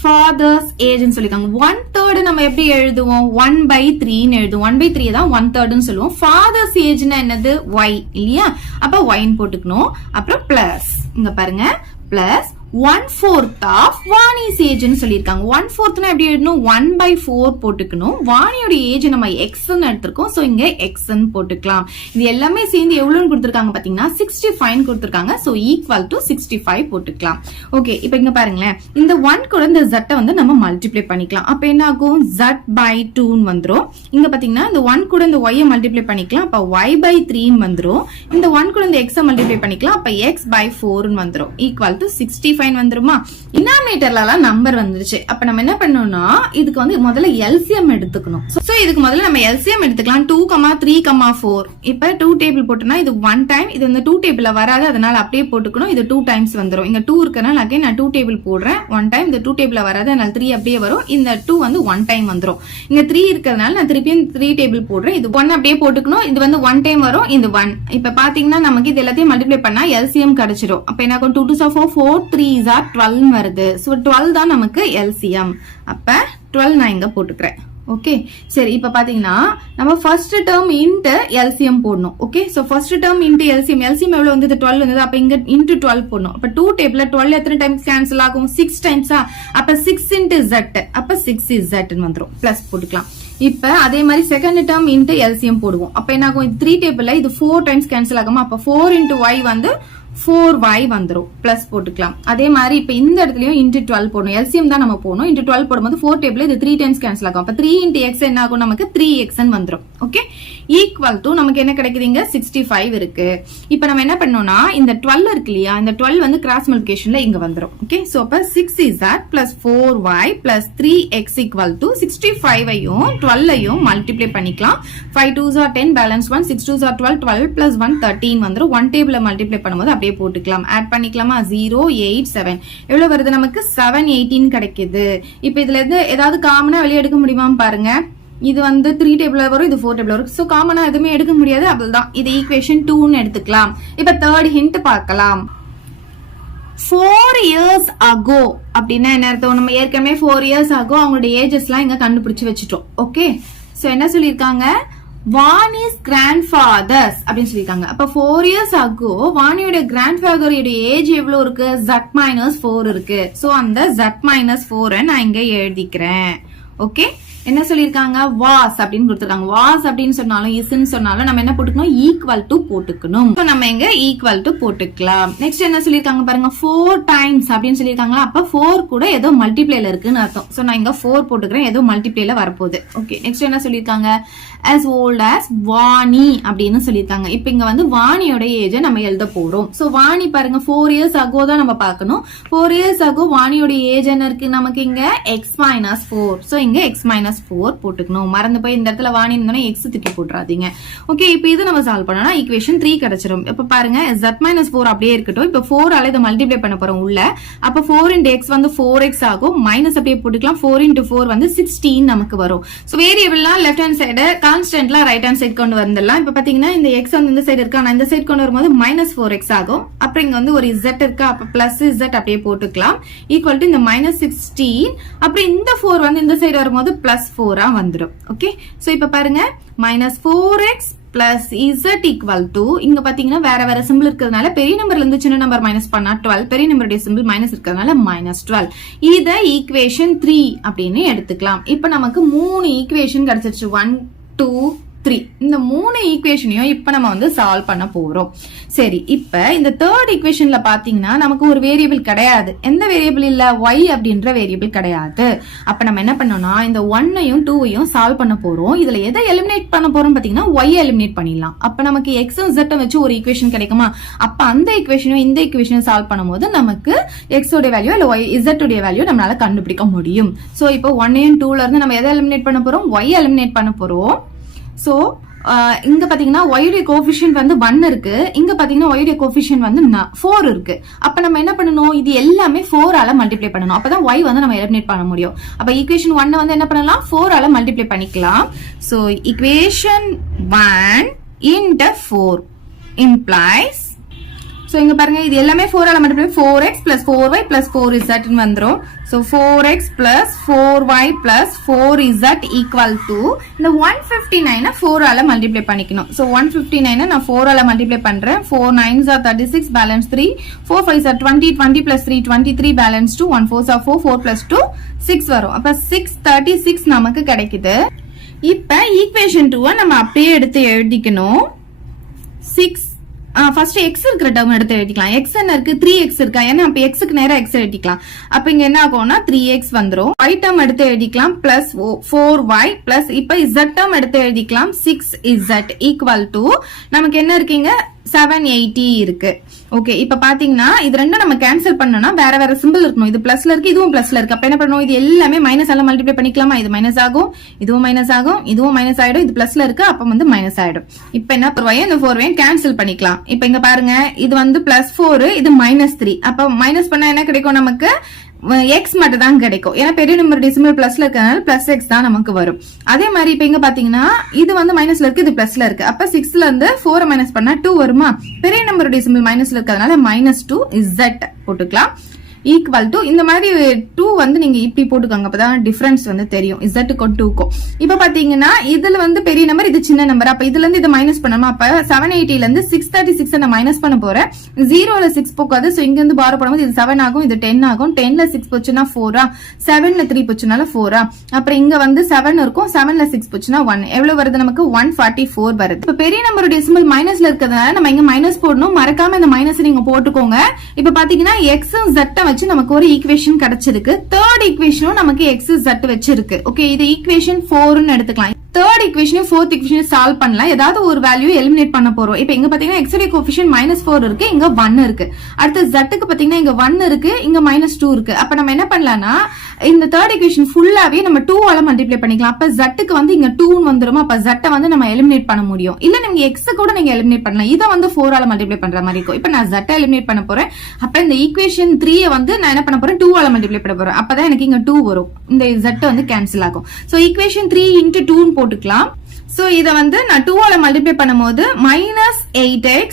father's age னு சொல்லிருக்காங்க. 1/3 நம்ம எப்படி எழுதுவோம், 1/3 னு எழுதுவோம். 1/3 தான் 1/3 னு சொல்லுவோம். father's age னா என்னது, y இல்லையா, அப்ப y னு போட்டுக்கணும். அப்புறம் பிளஸ், இங்க பாருங்க பிளஸ் 1/4 of வாணிஸ் ஏஜ் னு சொல்லிருக்காங்க. 1/4 னா எப்படி எழுதணும், 1/4 போட்டுக்கணும். வாணியோட ஏஜ் நம்ம x னு எடுத்துறோம். சோ இங்க x னு போட்டுக்கலாம். இது எல்லாமே சேர்ந்து எவ்வளவுன்னு கொடுத்திருக்காங்க பாத்தீங்கன்னா 65 கொடுத்திருக்காங்க. சோ ஈக்குவல் டு 65 போட்டுக்கலாம். ஓகே, இப்போ இங்க பாருங்களேன், இந்த 1 கூட இந்த z வந்து நம்ம மல்டிப்ளை பண்ணிக்கலாம். அப்ப என்ன ஆகும், z/2 னு வந்துரும். இங்க பாத்தீங்கன்னா இந்த 1 கூட இந்த y மல்டிப்ளை பண்ணிக்கலாம். அப்ப y/3 னு வந்துரும். இந்த 1 கூட இந்த x மல்டிப்ளை பண்ணிக்கலாம். அப்ப x/4 னு வந்துரும். ஈக்குவல் டு 65 வந்துருமா. டினாமினேட்டர்ல நம்பர் வந்துருச்சு. அப்ப நம்ம என்ன பண்ணணும்னா இதுக்கு வந்து முதல்ல எல்சிஎம் எடுத்துக்கணும். சோ இதுக்கு முதல்ல நம்ம எல்சிஎம் எடுத்துக்கலாம். 2, 3, 4. இப்ப 2 டேபிள் போட்டோம்னா இது 1 டைம், இது வந்து 2 டேபிள்ல வராது, அதனால அப்படியே போட்டுக்கணும். இது 2 டைம்ஸ் வந்துரும். இங்க 2 இருக்கறனால அகைன் நான் 2 டேபிள் போடுறேன். 1 டைம், இந்த 2 டேபிள்ல வராது, அதனால 3 அப்படியே வரும். இந்த 2 வந்து 1 டைம் வந்துரும். இங்க 3 இருக்கறனால நான் திருப்பியும் 3 டேபிள் போடுறேன். இது 1 அப்படியே போட்டுக்கணும். இது வந்து 1 டைம் வரும், இது 1. இப்ப பாத்தீங்கன்னா நமக்கு இது எல்லாத்தையும் மல்டிப்ளை பண்ணா எல்சிஎம் கிடைச்சிரும். அப்ப என்ன ஆகும், 2 2s are 4, 4 3s are 12 வருது. சோ 12 தான் நமக்கு எல்சிஎம். அப்ப 12 நான் இங்க போட்டுக்கிறேன். ஓகே, சரி. இப்ப பாத்தீங்கன்னா நம்ம ஃபர்ஸ்ட் டேர்ம் இன்ட் எல்சிஎம் போடணும். Okay, so first term int LCM. LCM எவ்வளவு வந்தது, 12 வந்தது. அப்ப இங்க இன்ட் 12 போடணும். அப்ப 2 டேபிள்ல 12 எத்தனை டைம்ஸ் கேன்சல் ஆகும், 6 டைம்ஸா. அப்ப 6 into z, அப்ப 6z னு வந்துரும். பிளஸ் போட்டுக்கலாம். இப்ப அதே மாதிரி செகண்ட் டேர்ம் இன்ட் எல்சிஎம் போடுவோம். அப்ப என்ன ஆகும், 3 டேபிள்ல இது 4 டைம்ஸ் கேன்சல் ஆகுமா. அப்ப 4 into y வந்து 4y வந்துரும். பிளஸ் போட்டுக்கலாம். அதே மாதிரி இப்ப இந்த இடத்துலயும் இன்டு 12 போடணும். எல்சிஎம் தான் நம்ம போடணும். இன்டு 12 போடும்போது 4 டேபிள் இது 3 டைம்ஸ் கேன்சல் ஆகும். அப்ப 3 into x என்ன ஆகும், நமக்கு 3x வந்துரும். ஓகே, ஈக்குவல் டு நமக்கு என்ன கிடைக்குதுங்க, 65 இருக்கு. இப்ப நம்ம என்ன பண்ணோம்னா இந்த 12 இருக்கு இல்லையா, இந்த 12 வந்து கிராஸ் மல்டிப்ளிகேஷன்ல இங்க வந்துரும். ஓகே, சோ அப்ப 6z plus 4y plus 3x equal to 65 ஐயும் 12 ஐயும் மல்டிப்ளை பண்ணிக்கலாம். 5 2s are 10, balance 1, 6 2s are 12, 12 plus 1 13 வந்துரும். 1 டேபிள்ல மல்டிப்ளை பண்ணும்போது அப்படியே போட்டுக்கலாம். ஆட் பண்ணிக்கலாமா, 0 8 7 எவ்வளவு வருது, நமக்கு 7 18 கிடைக்குது. இப்ப இதுல இருந்து ஏதாவது காமனா வெளியே எடுக்க முடியுமா பாருங்க. இது வந்து 3 டேபிள்ல வரும், இது 4 டேபிள்ல வரும். சோ காமனா எதுவுமே எடுக்க முடியாது, அவ்வளவுதான். இது ஈக்குவேஷன் 2 னு எடுத்துக்கலாம். இப்ப தேர்ட் ஹிண்ட் பார்க்கலாம். 4 years ago அப்படின்னா என்ன அர்த்தம், நம்ம ஏற்கனவே 4 years ago அவங்களோட ஏஜஸ்லாம் இங்க கண்டுபிடிச்சு வச்சுட்டோம். ஓகே, சோ என்ன சொல்லிருக்காங்க, வாணிஸ் கிராண்ட்ஃபாதர்ஸ் அப்படின்னு சொல்லிருக்காங்க. அப்ப 4 years ago வாணியோட கிராண்ட்ஃபாதரோட ஏஜ் எவ்வளவு இருக்கு, z-4 இருக்கு. சோ அந்த z-4 நான் இங்க எழுதிக்கிறேன். ஓகே, என்ன சொல்லிருக்காங்க, வாஸ் அப்படின்னு கொடுத்துருக்காங்க. வாஸ் அப்படின்னு சொன்னாலும் இஸ்ன்னு சொன்னாலும் நம்ம என்ன போட்டுக்கணும், ஈக்குவல் டு போட்டுக்கணும். நம்ம எங்க ஈக்குவல் டு போட்டுக்கலாம். நெக்ஸ்ட் என்ன சொல்லிருக்காங்க பாருங்க, 4 டைம்ஸ் அப்படின்னு சொல்லிருக்காங்க. அப்ப 4 கூட ஏதோ மல்டிப்ளேல இருக்குன்னு அர்த்தம். சோ நான் இங்க 4 போட்டுக்கிறேன், ஏதோ மல்டிப்ளேல வரப்போகுது. ஓகே, நெக்ஸ்ட் என்ன சொல்லிருக்காங்க, as old as வாணி அப்படின்னு சொல்லியிருக்காங்க. இப்ப இங்க வந்து வாணியோட ஏஜ் நம்ம எழுத போறோம். சோ வாணி பாருங்க 4 years ago தான் நம்ம பார்க்கணும். 4 years ago வாணியோட ஏஜ் என்ன இருக்கு நமக்கு இங்க x-4. சோ இங்க x-4 போட்டுக்கணும். மறந்து போய் இந்த இடத்துல வாணி இருந்தா x தூக்கி போட்டுறாதீங்க. ஓகே, இப்போ இது நம்ம சால்வ் பண்ணோம்னா ஈக்குவேஷன் 3 கிடைச்சிரும். இப்ப பாருங்க z-4 அப்படியே இருக்கட்டும். இப்ப 4 ஆல இதை மல்டிப்ளை பண்ண போறோம் உள்ள. அப்ப 4 into x வந்து 4x ஆகும். மைனஸ் அப்படியே போட்டுக்கலாம். 4 into 4 வந்து 16 நமக்கு வரும். சோ வேரியபிள்லாம் லெஃப்ட் ஹேண்ட் சைடு, கான்ஸ்டன்ட்லாம் ரைட் ஹேண்ட் சைடு கொண்டு வந்துடலாம். இப்ப பாத்தீங்கன்னா இந்த x வந்து இந்த சைடு இருக்கா, நான் இந்த சைடு கொண்டு வரும்போது -4x ஆகும். அப்புறம் இங்க வந்து ஒரு z இருக்கா, அப்ப பிளஸ் z அப்படியே போட்டுக்கலாம். ஈக்குவல் டு இந்த -16. அப்புறம் இந்த 4 வந்து இந்த சைடு வரும்போது +4 வந்துடும். ஓகே, சோ இப்ப பாருங்க -4x plus z equal to, இங்க பாத்தீங்கன்னா வேற வேற சிம்பிள் இருக்கிறதுனால பெரிய நம்பர்ல இருந்து சின்ன நம்பர் மைனஸ் பண்ணா 12, பெரிய நம்பருடைய சிம்பிள் மைனஸ் இருக்கிறதுனால -12. இத ஈக்குவேஷன் 3 அப்படின்னு எடுத்துக்கலாம். இப்ப நமக்கு 3 ஈக்குவேஷன் கிடைச்சிருச்சு. 1 2 3. இந்த 3 ஈக்குவேஷனையும் இப்ப நம்ம வந்து சால்வ் பண்ண போறோம். சரி, இப்ப இந்த தேர்ட் ஈக்குவேஷன்ல பாத்தீங்கன்னா நமக்கு ஒரு வேரியபிள் கிடையாது. எந்த வேரியபிள் இல்ல, y அப்படின்ற வேரியபிள் கிடையாது. அப்ப நம்ம என்ன பண்ணோம்னா இந்த 1ஐயும் 2ஐயும் சால்வ் பண்ண போறோம். இதுல எதை எலிமினேட் பண்ண போறோம் பாத்தீங்கன்னா y எலிமினேட் பண்ணிடலாம். அப்ப நமக்கு x z வச்சு ஒரு ஈக்குவேஷன் கிடைக்குமா, அப்ப அந்த ஈக்குவேஷனும் இந்த ஈக்குவேஷனும் சால்வ் பண்ணும்போது நமக்கு x உடைய வேல்யூ இல்ல z உடைய வேல்யூ நம்மளால கண்டுபிடிக்க முடியும். சோ இப்போ 1ஐயும் 2ல இருந்து நம்ம எதை எலிமினேட் பண்ண போறோம், y எலிமினேட் பண்ண போறோம். சோ இங்க பாத்தீங்கன்னா y உடைய கோஎஃபிஷியன்ட் வந்து 1 இருக்கு. இங்க பாத்தீங்கன்னா y உடைய கோஎஃபிஷியன்ட் வந்து 4 இருக்கு. அப்ப நம்ம என்ன பண்ணணும், இது எல்லாமே 4 ஆல மல்டிப்ளை பண்ணணும். அப்பதான் y வந்து நம்ம எலிமினேட் பண்ண முடியும். அப்ப ஈக்குவேஷன் 1 வந்து என்ன பண்ணலாம், 4 ஆல மல்டிப்ளை பண்ணிக்கலாம். So equation 1 into 4 implies, so இங்க பாருங்க இது எல்லாமே 4 ஆல multiply, 4x plus 4y plus 4z ன்னு வந்துரும். So 4x plus 4y plus 4z equal to இந்த 159 4 ஆல மல்டிப்ளை பண்ணிக்கணும். சோ 159 நான் 4 ஆல மல்டிப்ளை பண்றேன். 4 9s are 36, balance 3, 4 5s are 20, 20 plus 3 23, balance 2, 1 4s are 4, 4 plus 2 6 வரும். அப்ப 636 நமக்கு கிடைக்குது. இப்ப ஈக்குவேஷன் 2 நம்ம அப்படியே எடுத்து எழுதிக்கணும். 6 ஃபர்ஸ்ட் x இருக்கிற டேர்ம் எடுத்து எழுதிக்கலாம். x என்ன இருக்கு, 3x இருக்கா, ஏன்னா அப்ப x க்கு நேரா x எழுதிக்கலாம். அப்ப இங்க என்ன ஆகும்னா 3x வந்துரும். y டேர்ம் எடுத்து எழுதிக்கலாம் பிளஸ் 4y பிளஸ் இப்ப z டேர்ம் எடுத்து எழுதிக்கலாம் 6z ஈக்குவல் டு நமக்கு என்ன இருக்கீங்க 780 இருக்கு. ஓகே, இப்ப பாத்தீங்கன்னா இது ரெண்டும் நம்ம கேன்சல் பண்ணோம்னா வேற வேற சிம்பிள் இருக்கணும். இது பிளஸ்ல இருக்கு, இதுவும் பிளஸ்ல இருக்கு. அப்ப என்ன பண்ணணும், இது எல்லாமே மைனஸ் ஆல மல்டிப்ளை பண்ணிக்கலாமா, இது மைனஸ் ஆகும், இதுவும் மைனஸ் ஆகும், இதுவும் மைனஸ் ஆயிடும், இது பிளஸ்ல இருக்கு, அப்ப வந்து மைனஸ் ஆயிடும். இப்ப என்ன பண்ணுவோம், இந்த 4வையும் கேன்சல் பண்ணிக்கலாம். இப்ப இங்க பாருங்க இது வந்து +4, இது -3. அப்ப மைனஸ் பண்ணா என்ன கிடைக்கும், நமக்கு x மட்டும் தான் கிடைக்கும். ஏன்னா பெரிய நம்பர் டெசிமல் பிளஸ்ல இருக்கறனால +x தான் நமக்கு வரும். அதே மாதிரி இப்ப இங்க பாத்தீங்கன்னா இது வந்து மைனஸ்ல இருக்கு, இது பிளஸ்ல இருக்கு. அப்ப 6ல இருந்து 4 மைனஸ் பண்ணா 2 வருமா, பெரிய நம்பர் டெசிமல் மைனஸ்ல இருக்கறனால -2z போட்டுக்கலாம். ஈக்குவல் டு இந்த மாதிரி 2 வந்து நீங்க இப்படி போட்டுக்கோங்க, அப்பதான் டிஃபரன்ஸ் வந்து தெரியும் z-க்கும் 2க்கும். இப்ப பாத்தீங்கன்னா இதுல வந்து பெரிய நம்பர், இது சின்ன நம்பர். அப்ப இதுல இருந்து இதை மைனஸ் பண்ணணும். அப்ப 780ல இருந்து 636 நான் மைனஸ் பண்ண போறேன். 0ல 6 போகாது. சோ இங்க இருந்து பாரோ பண்ணும்போது இது 7 ஆகும், இது 10 ஆகும். 10ல 6 போச்சுன்னா 4, 7ல 3 போச்சுனால 4. அப்புறம் இங்க வந்து 7 இருக்கும், 7ல 6 போச்சுன்னா 1. எவ்வளவு வருது நமக்கு 144 வருது. இப்ப பெரிய நம்பர் டெசிமல் மைனஸ்ல இருக்கிறதுனால நம்ம இங்க மைனஸ் போடணும். மறக்காம இந்த மைனஸ் நீங்க போட்டுக்கோங்க. இப்ப பாத்தீங்கன்னா x z வச்சு நமக்கு ஒரு ஈக்குவேஷன் கிடைச்சிருக்கு. தேர்ட் ஈக்குவேஷனும் நமக்கு x z வச்சிருக்கு. ஓகே, இது ஈக்குவேஷன் 4 ன்னு எடுத்துக்கலாம். தேர்ட் ஈக்குவேஷனும் ஃபோர்த் ஈக்குவேஷனும் சால்வ் பண்ணலாம். ஏதாவது ஒரு வேல்யூ எலிமினேட் பண்ண போறோம். இப்போ இங்க பாத்தீங்கன்னா x உடைய கோஎஃபிஷியன்ட் -4 இருக்கு, இங்க 1 இருக்கு. அடுத்து z க்கு பாத்தீங்கன்னா இங்க 1 இருக்கு, இங்க -2 இருக்கு. அப்ப நம்ம என்ன பண்ணலாம்னா இந்த தேர்ட் ஈக்குவேஷன் ஃபுல்லாவே நம்ம 2 ஆல மல்டிப்ளை பண்ணிக்கலாம். அப்ப z க்கு வந்து இங்க 2 ன்னு வந்துரும். அப்ப z வந்து நம்ம எலிமினேட் பண்ண முடியும். இல்ல நீங்க x கூட நீங்க எலிமினேட் பண்ணலாம். இத வந்து 4 ஆல மல்டிப்ளை பண்ற மாதிரி இருக்கும். இப்போ நான் z எலிமினேட் பண்ண போறேன். அப்ப இந்த ஈக்குவேஷன் 3 வந்து நான் என்ன பண்ண போறேன், 2 ஆல மல்டிப்ளை பண்ண போறேன். அப்பதான் எனக்கு இங்க 2 வரும். இந்த z வந்து கேன்சல் ஆகும். சோ ஈக்குவேஷன் 3 into 2 ன்னு போட்டுக்கலாம். சோ இத வந்து நான் 2 ஆல மல்டிப்ளை பண்ணும்போது -8x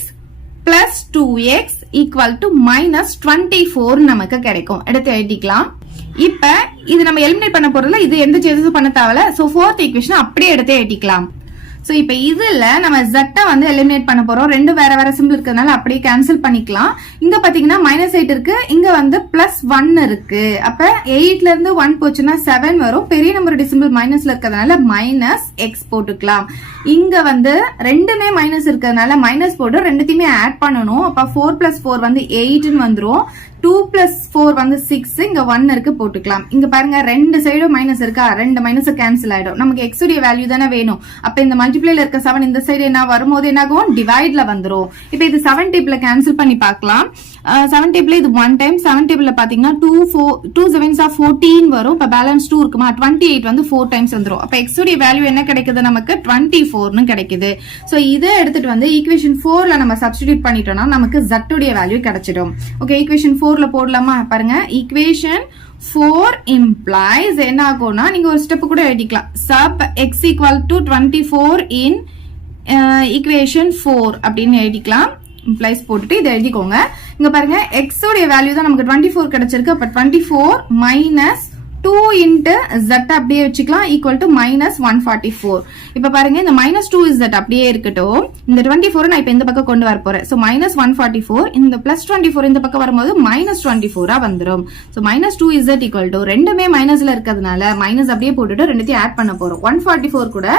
plus 2x equal to -24 நமக்கு கிடைக்கும். எடுத்து எழுதிக்கலாம். இப்ப இது நம்ம எலிமினேட் பண்ண போறதுல இது எந்த சேஞ்சஸும் பண்ண தேவையில்ல. சோ ஃபோர்த் ஈக்குவேஷன் அப்படியே எடுத்து எழுதிக்கலாம். சோ இப்ப இதுல நம்ம Z வந்து எலிமினேட் பண்ண போறோம். ரெண்டு வேற வேற சிம்பிள் இருக்கிறதுனால அப்படியே கேன்சல் பண்ணிக்கலாம். இங்க பாத்தீங்கன்னா -8 இருக்கு, இங்க வந்து +1 இருக்கு. அப்ப 8ல இருந்து 1 போச்சுன்னா 7 வரும். பெரிய நம்பருடைய சிம்பிள் மைனஸ்ல இருக்கிறதுனால -x போட்டுக்கலாம். இங்க வந்து ரெண்டுமே மைனஸ் இருக்கிறதுனால மைனஸ் போட்டு ரெண்டுத்தையுமே ஆட் பண்ணணும். அப்ப 4 + 4 வந்து 8ன்னு வந்துரும். 2 + 4 வந்து 6, இங்க 1 இருக்கு போட்டுக்கலாம். இங்க பாருங்க ரெண்டு சைடும் மைனஸ் இருக்கா, ரெண்டு மைனஸ் கேன்சல் ஆயிடும். நமக்கு x உடைய வேல்யூ தானே வேணும். அப்ப இந்த மல்டிப்ளைல இருக்க 7 இந்த சைடு என்ன வரும்போது என்ன ஆகும், டிவைட்ல வந்துரும். இப்ப இது 7 டேபிள்ல கேன்சல் பண்ணி பார்க்கலாம். 7 டேபிள்ல இது 1 டைம், 7 டேபிள்ல பாத்தீங்கன்னா 2 7s 14 வரும். இப்ப பேலன்ஸ் 2 இருக்குமா, 28 வந்து 4 டைம்ஸ் வந்துரும். அப்ப x உடைய வேல்யூ என்ன கிடைக்குது, நமக்கு 24ன்னு கிடைக்குது. சோ இதை எடுத்துட்டு வந்து ஈக்குவேஷன் 4ல நம்ம சப்ஸ்டிடியூட் பண்ணிட்டோம்னா நமக்கு z உடைய வேல்யூ கிடைச்சிடும். ஓகே, ஈக்குவேஷன் 4ல போடலாமா? பாருங்க, ஈக்குவேஷன் 4 implies என்ன ஆகும்னா, நீங்க ஒரு ஸ்டெப் கூட எழுதிக்கலாம். sub x = 24 in equation 4 அப்படின்னு எழுதிக்கலாம். implies போட்டுட்டு இதை எழுதிக்கோங்க. இங்க பாருங்க x உடைய வேல்யூ தான் நமக்கு 24 கிடைச்சிருக்கு. அப்ப 24 minus 2 into z அப்படியே வச்சுக்கலாம் equal to -144. இப்ப பாருங்க இந்த -2z அப்படியே இருக்கட்டும். இந்த 24 நான் இப்ப இந்த பக்கம் கொண்டு வர போறேன். சோ -144 இந்த +24 இந்த பக்கம் வரும்போது -24 வந்துரும். சோ -2z equal to ரெண்டுமே மைனஸ்ல இருக்கிறதுனால மைனஸ் அப்படியே போட்டுட்டு ரெண்டுத்தையும் ஆட் பண்ண போறோம். 144 கூட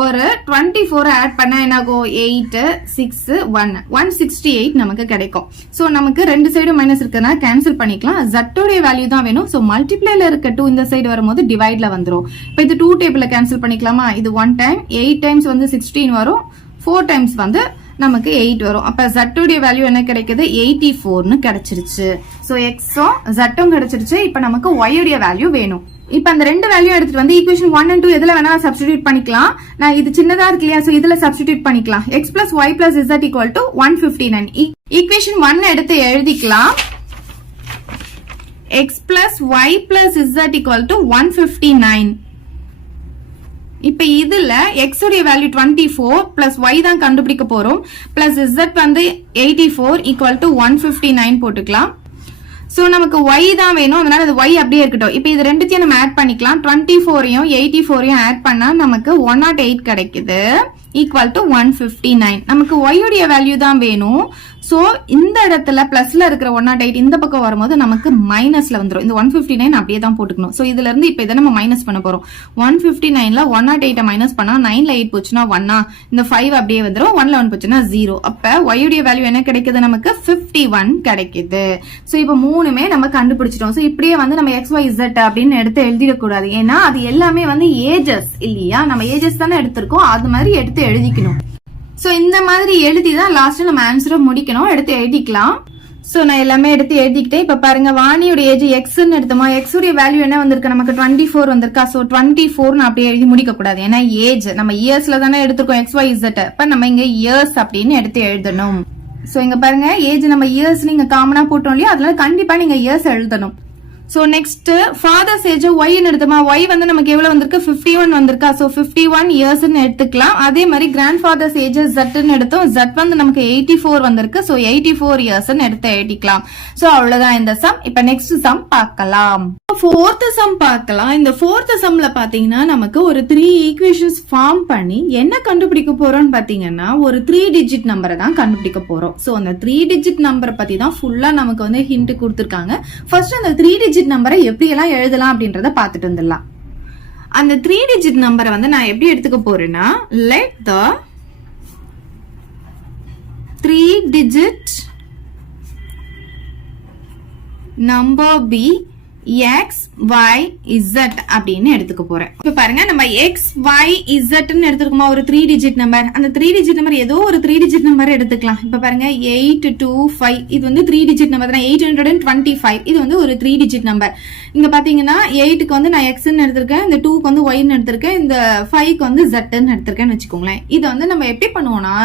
ஒரு 24 ஆட் பண்ணா என்ன ஆகும், 8 6 1 168 நமக்கு கிடைக்கும். சோ நமக்கு ரெண்டு சைடும் மைனஸ் இருக்கிறதுனால கேன்சல் பண்ணிக்கலாம். z உடைய வேல்யூ தான் வேணும். சோ மல்டிப்ளைல இருக்க 2 இந்த சைடு வரும்போது டிவைட்ல வந்துரும். இப்போ இது 2 டேபிள்ல கேன்சல் பண்ணிக்கலாமா? இது 1 டைம், 8 டைம்ஸ் வந்து 16 வரும், 4 டைம்ஸ் வந்து நமக்கு 8 வரும். அப்ப z உடைய வேல்யூ என்ன கிடைக்குது, 84ன்னு கிடைச்சிருச்சு. சோ x-உம் z-உம் கிடைச்சிருச்சு. இப்ப நமக்கு y உடைய வேல்யூ வேணும். இப்ப அந்த ரெண்டு வேல்யூ எடுத்துட்டு வந்து ஈக்குவேஷன் 1 and 2 எதுல வேணா சப்ஸ்டிடியூட் பண்ணிக்கலாம். நான் இது சின்னதா இருக்கு இல்லையா, சோ இதுல சப்ஸ்டிடியூட் பண்ணிக்கலாம். x + y + z = 159. ஈக்குவேஷன் 1 எடுத்து எழுதிக்கலாம். x + y + z = 159. இப்ப இதுல x உடைய வேல்யூ 24 plus y தான் கண்டுபிடிக்க போறோம். plus z வந்து 84 = 159 போட்டுக்கலாம். சோ நமக்கு y தான் வேணும், அதனால அது y அப்படியே இருக்கட்டும். இப்ப இது ரெண்டுத்தையும் நம்ம ஆட் பண்ணிக்கலாம். 24யும் 84யும் ஆட் பண்ணா நமக்கு 108 கிடைக்குது equal to 159. நமக்கு y உடைய வேல்யூ தான் வேணும். சோ இந்த இடத்துல பிளஸ்ல இருக்கிற 108 இந்த பக்கம் வரும்போது நமக்கு மைனஸ்ல வந்துரும். இந்த 159 அப்படியே தான் போட்டுக்கணும். சோ இதுல இருந்து இப்ப இதை நம்ம மைனஸ் பண்ண போறோம். 159ல 108 மைனஸ் பண்ணா 9ல 8 போச்சுன்னா 1, இந்த 5 அப்படியே வந்துரும். 1ல 1 போச்சுன்னா 0. அப்ப y உடைய வேல்யூ என்ன கிடைக்குது, நமக்கு 51 கிடைக்குது. சோ இப்ப மூணுமே நம்ம கண்டுபிடிச்சிட்டோம். சோ இப்படியே வந்து நம்ம x y z அப்படின்னு எடுத்து எழுதிட கூடாது. ஏன்னா அது எல்லாமே வந்து ஏஜஸ் இல்லையா, நம்ம ஏஜஸ் தானே எடுத்திருக்கோம், அது மாதிரி எடுத்து எழுதிக்கணும். சோ இந்த மாதிரி எழுதி தான் லாஸ்ட் நம்ம ஆன்சரை முடிக்கணும். எடுத்து எழுதிக்கலாம். சோ நான் எல்லாமே எடுத்து எழுதிக்கிட்டேன். இப்ப பாருங்க, வாணியோட ஏஜ் எக்ஸ்ன்னு எடுத்தோமா, எக்ஸ் உடைய வேல்யூ என்ன வந்திருக்கு, நமக்கு 24 வந்திருக்கா. சோ 24 அப்படியே எழுதி முடிக்க கூடாது. ஏன்னா ஏஜ் நம்ம இயர்ஸ்ல தானே எடுத்திருக்கோம் x y z. அப்ப நம்ம இங்க இயர்ஸ் அப்படின்னு எடுத்து எழுதணும். சோ இங்க பாருங்க, ஏஜ் நம்ம இயர்ஸ் நீங்க காமனா போட்டோம் இல்லையா, அதனால கண்டிப்பா நீங்க இயர்ஸ் எழுதணும். So next fathers age y ன்னு எடுத்தோமா, y வந்து நமக்கு எவ்வளவு வந்திருக்கு, 51 வந்திருக்கா. சோ 51 இயர்ஸ் எடுத்துக்கலாம். அதே மாதிரி கிராண்ட் ஃபாதர்ஸ் ஏஜ் z ன்னு எடுத்தோம், z வந்து நமக்கு 84 வந்திருக்கு. சோ 84 இயர்ஸ் எடுத்து எழுதிக்கலாம். சோ அவ்வளவுதான் இந்த சம். இப்ப நெக்ஸ்ட் சம் பார்க்கலாம். ஃபோர்த் சம் பார்க்கலாம். இந்த ஃபோர்த் சம்ல பாத்தீங்கன்னா நமக்கு ஒரு 3 ஈக்குவேஷன்ஸ் ஃபார்ம் பண்ணி என்ன கண்டுபிடிக்க போறோம்னு பாத்தீங்கன்னா ஒரு 3 டிஜிட் நம்பரை தான் கண்டுபிடிக்க போறோம். சோ அந்த 3 டிஜிட் நம்பரை பத்தி தான் ஃபுல்லா நமக்கு வந்து ஹிண்ட் கொடுத்திருக்காங்க. ஃபர்ஸ்ட் அந்த 3 டிஜிட் நம்பரை எப்படி எல்லாம் எழுதலாம் அப்படின்றத பாத்துட்டு வந்துடலாம். அந்த 3 டிஜிட் நம்பரை வந்து நான் எப்படி எடுத்துக்க போறேன்னா, let the 3 digit number be x y z அப்படின்னு எடுத்துக்க போறேன். இப்ப பாருங்க, நம்ம x y z ன்னு எடுத்துக்கோமா ஒரு 3 டிஜிட் நம்பர். அந்த 3 டிஜிட் நம்பர் ஏதோ ஒரு 3 டிஜிட் நம்பர் எடுத்துக்கலாம். இப்ப பாருங்க 825 இது வந்து 3 டிஜிட் நம்பர் தான். 825 இது வந்து ஒரு 3 டிஜிட் நம்பர். இங்க பாத்தீங்கன்னா 8க்கு வந்து நான் x ன்னு எடுத்திருக்கேன், இந்த 2க்கு வந்து y ன்னு எடுத்திருக்கேன், இந்த 5க்கு வந்து z ன்னு எடுத்திருக்கேன்னு வச்சுக்கோங்களேன். இது வந்து நம்ம எப்படி பண்ணுவோம்னா,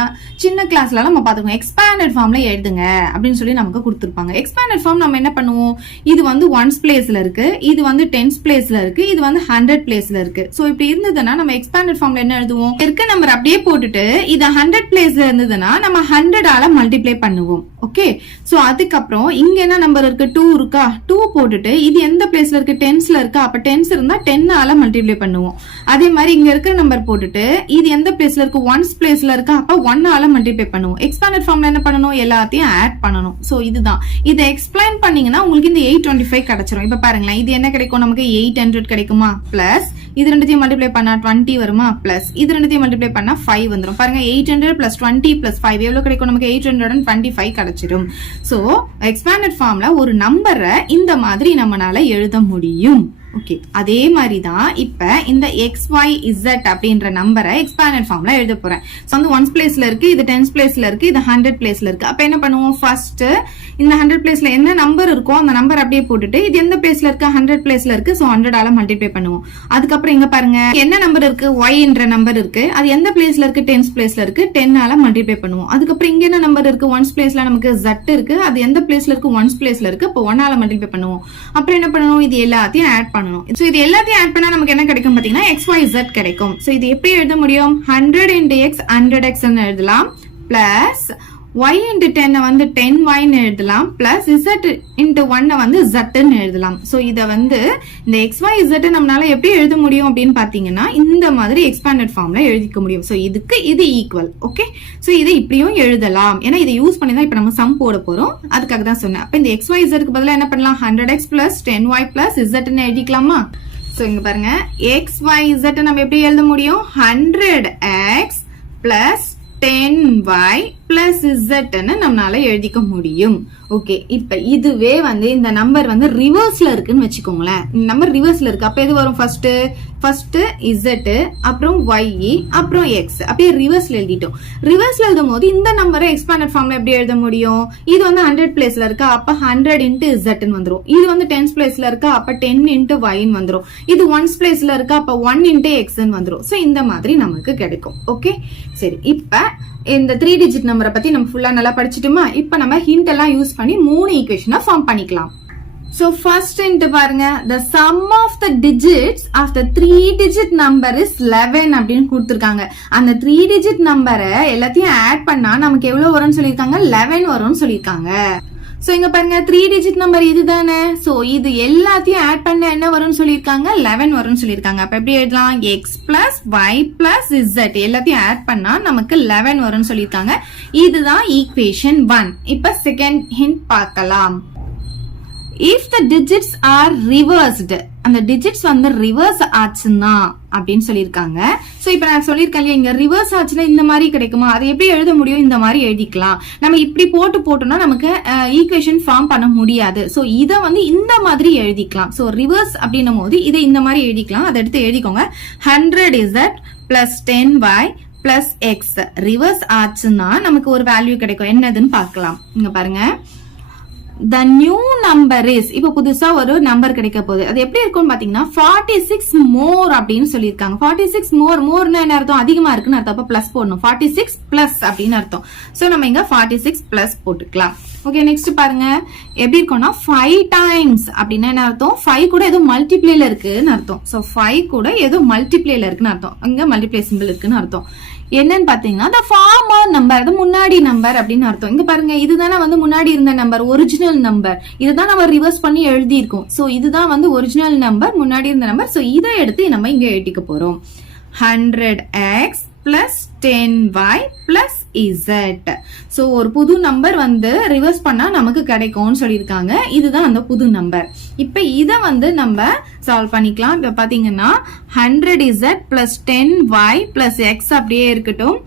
சின்ன கிளாஸ்ல நம்ம பாத்துக்கோங்க, எக்ஸ்பேண்டட் ஃபார்ம்ல எழுதுங்க அப்படின்னு சொல்லி நமக்கு கொடுத்திருப்பாங்க. எக்ஸ்பேண்டட் ஃபார்ம் நம்ம என்ன பண்ணுவோம், இது வந்து ஒன்ஸ் பிளேஸ்ல பிளேஸ்ல இருக்கு, இது வந்து டென்ஸ் பிளேஸ்ல இருக்கு, இது வந்து 100 பிளேஸ்ல இருக்கு. சோ இப்படி இருந்ததுன்னா நம்ம எக்ஸ்பாண்டட் ஃபார்ம்ல என்ன எழுதுவோம், இருக்க நம்பர் அப்படியே போட்டுட்டு இது 100 பிளேஸ்ல இருந்ததுன்னா நம்ம 100 ஆல மல்டிப்ளை பண்ணுவோம். ஓகே, சோ அதுக்கப்புறம் இங்க என்ன நம்பர் இருக்கு, 2 இருக்கா, 2 போட்டுட்டு இது எந்த பிளேஸ்ல இருக்கு, டென்ஸ்ல இருக்கா, அப்ப டென்ஸ் இருந்தா 10 ஆல மல்டிப்ளை பண்ணுவோம். அதே மாதிரி இங்க இருக்கிற நம்பர் போட்டுட்டு இது எந்த பிளேஸ்ல இருக்கு, ஒன்ஸ் பிளேஸ்ல இருக்கா, அப்ப 1 ஆல மல்டிப்ளை பண்ணுவோம். எக்ஸ்பாண்டட் ஃபார்ம்ல என்ன பண்ணணும், எல்லாத்தையும் ஆட் பண்ணணும். சோ இதுதான், இதை எக்ஸ்பிளைன் பண்ணீங்கன்னா உங்களுக்கு இந்த 825 கிடைச்சிரும். இப்ப பாருங்களேன், இது என்ன கிடைக்கும், நமக்கு 800 கிடைக்குமா, பிளஸ் இது ரெண்டுத்தையும் மல்டிப்ளை பண்ணா 20 வருமா, பிளஸ் இது ரெண்டுத்தையும் மல்டிப்ளை பண்ணா 5 வந்துரும். பாருங்க 800 பிளஸ் 20 பிளஸ் 5 எவ்வளவு கிடைக்கும், நமக்கு 825 கிடைச்சிடும். சோ எக்ஸ்பாண்டட் ஃபார்ம்ல ஒரு நம்பரை இந்த மாதிரி நம்மளால எழுத முடியும். ஓகே, அதே மாதிரி தான் இப்ப இந்த XYZ அப்படின்ற நம்பரை எக்ஸ்பாண்டட் ஃபார்ம்ல எழுத போறேன். சோ வந்து ஒன்ஸ் பிளேஸ்ல இருக்கு, இது டென்ஸ் பிளேஸ்ல இருக்கு, இது 100 பிளேஸ்ல இருக்கு. அப்ப என்ன பண்ணுவோம், ஃபர்ஸ்ட் இந்த 100 பிளேஸ்ல என்ன நம்பர் இருக்கோ அந்த நம்பர் அப்படியே போட்டுட்டு இது எந்த பிளேஸ்ல இருக்கு, 100 பிளேஸ்ல இருக்கு, சோ 100 ஆல மல்டிப்ளை பண்ணுவோம். அதுக்கப்புறம் இங்க பாருங்க என்ன நம்பர் இருக்கு, Y என்ற நம்பர் இருக்கு, அது எந்த பிளேஸ்ல இருக்கு, டென்ஸ் பிளேஸ்ல இருக்கு, 10 ஆல மல்டிப்ளை பண்ணுவோம். அதுக்கப்புறம் இங்க என்ன நம்பர் இருக்கு, ஒன்ஸ் பிளேஸ்ல நமக்கு Z இருக்கு, அது எந்த பிளேஸ்ல இருக்கு, ஒன்ஸ் பிளேஸ்ல இருக்கு, அப்போ 1 ஆல மல்டிப்ளை பண்ணுவோம். அப்புறம் என்ன பண்ணணும், இது எல்லாத்தையும் ஆட் பண்ணணும். சோ இது எல்லாத்தையும் ஆட் பண்ணா நமக்கு என்ன கிடைக்கும் பாத்தீங்கன்னா XYZ கிடைக்கும். சோ இது எப்படி எழுத முடியும், 100 into X 100X ன்னு எழுதலாம், பிளஸ் Y into 10 வந்து 10Y ன்னு எழுதலாம், பிளஸ் Z into 1 வந்து Z ன்னு எழுதலாம். சோ இத வந்து இந்த XYZ நம்மளால எப்படி எழுத முடியும் அப்படின்னு பாத்தீங்கன்னா இந்த மாதிரி எக்ஸ்பாண்டட் ஃபார்ம்ல எழுதிக்க முடியும். சோ இதுக்கு இது ஈக்குவல். ஓகே, சோ இதை இப்படியும் எழுதலாம், ஏன்னா இதை யூஸ் பண்ணி தான் இப்ப நம்ம சம் போட போறோம், அதுக்காக தான் சொன்னேன். அப்ப இந்த XYZக்கு பதிலா என்ன பண்ணலாம், 100X plus 10Y plus Z ன்னு எழுதிக்கலாமா. சோ இங்க பாருங்க XYZ நம்ம எப்படி எழுத முடியும், 100X plus 10Y plus Z ன்னு நம்மளால எழுதிக்க முடியும். ஓகே, இப்ப இதுவே வந்து இந்த நம்பர் வந்து ரிவர்ஸ்ல இருக்குன்னு வச்சுக்கோங்களேன். இந்த நம்பர் ரிவர்ஸ்ல இருக்கு, அப்ப எது வரும், ஃபர்ஸ்ட் Z அப்புறம் Y அப்புறம் X அப்படியே ரிவர்ஸ்ல எழுதிட்டோம். ரிவர்ஸ்ல எழுதும் போது இந்த நம்பரை எக்ஸ்பாண்டட் ஃபார்ம்ல எப்படி எழுத முடியும், இது வந்து 100 பிளேஸ்ல இருக்கா, அப்ப 100 into Z ன்னு வந்துரும். இது வந்து 10 பிளேஸ்ல இருக்கா, அப்ப 10 into Y ன்னு வந்துரும். இது ஒன்ஸ் பிளேஸ்ல இருக்கா, அப்ப 1 into X ன்னு வந்துரும். சோ இந்த மாதிரி நமக்கு கிடைக்கும். ஓகே, சரி, இப்ப இந்த 3 டிஜிட் நம்பரை பத்தி நம்ம ஃபுல்லா நல்லா படிச்சிட்டுமா. இப்ப நம்ம ஹிண்ட் எல்லாம் யூஸ் பண்ணி 3 ஈக்குவேஷனை ஃபார்ம் பண்ணிக்கலாம். So first hint பாருங்க, the sum of the digits of the 3 digit number is 11 அப்படின்னு கொடுத்திருக்காங்க. அந்த 3 digit நம்பரை எல்லாத்தையும் ஆட் பண்ணா நமக்கு எவ்வளவு வரும்னு சொல்லிருக்காங்க, 11 வரும்னு சொல்லிருக்காங்க. சோ இங்க பாருங்க 3 டிஜிட் நம்பர் இதுதானே, சோ இது எல்லாத்தையும் ஆட் பண்ண என்ன வரும்னு சொல்லிருக்காங்க, 11 வரும்னு சொல்லிருக்காங்க. அப்ப எப்படி எழுதலாம், X plus Y plus Z எல்லாத்தையும் ஆட் பண்ணா நமக்கு 11 வரும்னு சொல்லிருக்காங்க. இதுதான் ஈக்குவேஷன் 1. இப்ப செகண்ட் ஹிண்ட் பார்க்கலாம். If the digits are reversed, அந்த டிஜிட்ஸ் வந்து ரிவர்ஸ் ஆச்சுன்னா அப்படின்னு சொல்லியிருக்காங்க. சோ இப்ப நான் சொல்லியிருக்கேன் இங்க ரிவர்ஸ் ஆச்சுன்னா இந்த மாதிரி கிடைக்குமா, அதை எப்படி எழுத முடியும், இந்த மாதிரி எழுதிக்கலாம். நம்ம இப்படி போட்டோம்னா நமக்கு ஈக்குவேஷன் ஃபார்ம் பண்ண முடியாது. சோ இத வந்து இந்த மாதிரி எழுதிக்கலாம். சோ ரிவர்ஸ் அப்படின்னும் போது இதை இந்த மாதிரி எழுதிக்கலாம். அதை எடுத்து எழுதிக்கோங்க, 100Z plus 10Y plus X reverse ஆச்சுன்னா நமக்கு ஒரு வேல்யூ கிடைக்கும். என்னதுன்னு பார்க்கலாம். இங்க பாருங்க, the new number is, இப்ப புதுசா ஒரு நம்பர் கிடைக்க போகுது. அது எப்படி இருக்கும் பாத்தீங்கன்னா 46 more அப்படின்னு சொல்லியிருக்காங்க. 46 மோர்னா என்ன அர்த்தம், அதிகமா இருக்குன்னு அர்த்தம். அப்ப பிளஸ் போடணும், 46 பிளஸ் அப்படின்னு அர்த்தம். சோ நம்ம இங்க 46 பிளஸ் போட்டுக்கலாம். ஓகே, நெக்ஸ்ட் பாருங்க எப்படி இருக்கும்னா 5 டைம்ஸ் அப்படின்னா என்ன அர்த்தம், 5 கூட ஏதோ மல்டிப்ளேல இருக்குன்னு அர்த்தம். சோ 5 கூட ஏதோ மல்டிப்ளேல இருக்குன்னு அர்த்தம், இங்க மல்டிப்ளே சிம்பிள் இருக்குன்னு அர்த்தம். என்னன்னு பாத்தீங்கன்னா the former number, அது முன்னாடி நம்பர் அப்படின்னு அர்த்தம். இங்க பாருங்க இதுதானே வந்து முன்னாடி இருந்த நம்பர், ஒரிஜினல் நம்பர். இதுதான் நம்ம ரிவர்ஸ் பண்ணி எழுதி இருக்கோம். சோ இதுதான் வந்து ஒரிஜினல் நம்பர், முன்னாடி இருந்த நம்பர். சோ இதை எடுத்து நம்ம இங்க எழுதிக்க போறோம், 100X plus 10Y plus Z. So ஒரு புது நம்பர் வந்து ரிவர்ஸ் பண்ணா நமக்கு கிடைக்கும்னு சொல்லியிருக்காங்க. இதுதான் அந்த புது நம்பர். இப்ப இத வந்து நம்ம சால்வ் பண்ணிக்கலாம். இப்ப பாத்தீங்கன்னா 100Z plus 10Y plus X அப்படியே இருக்கட்டும்.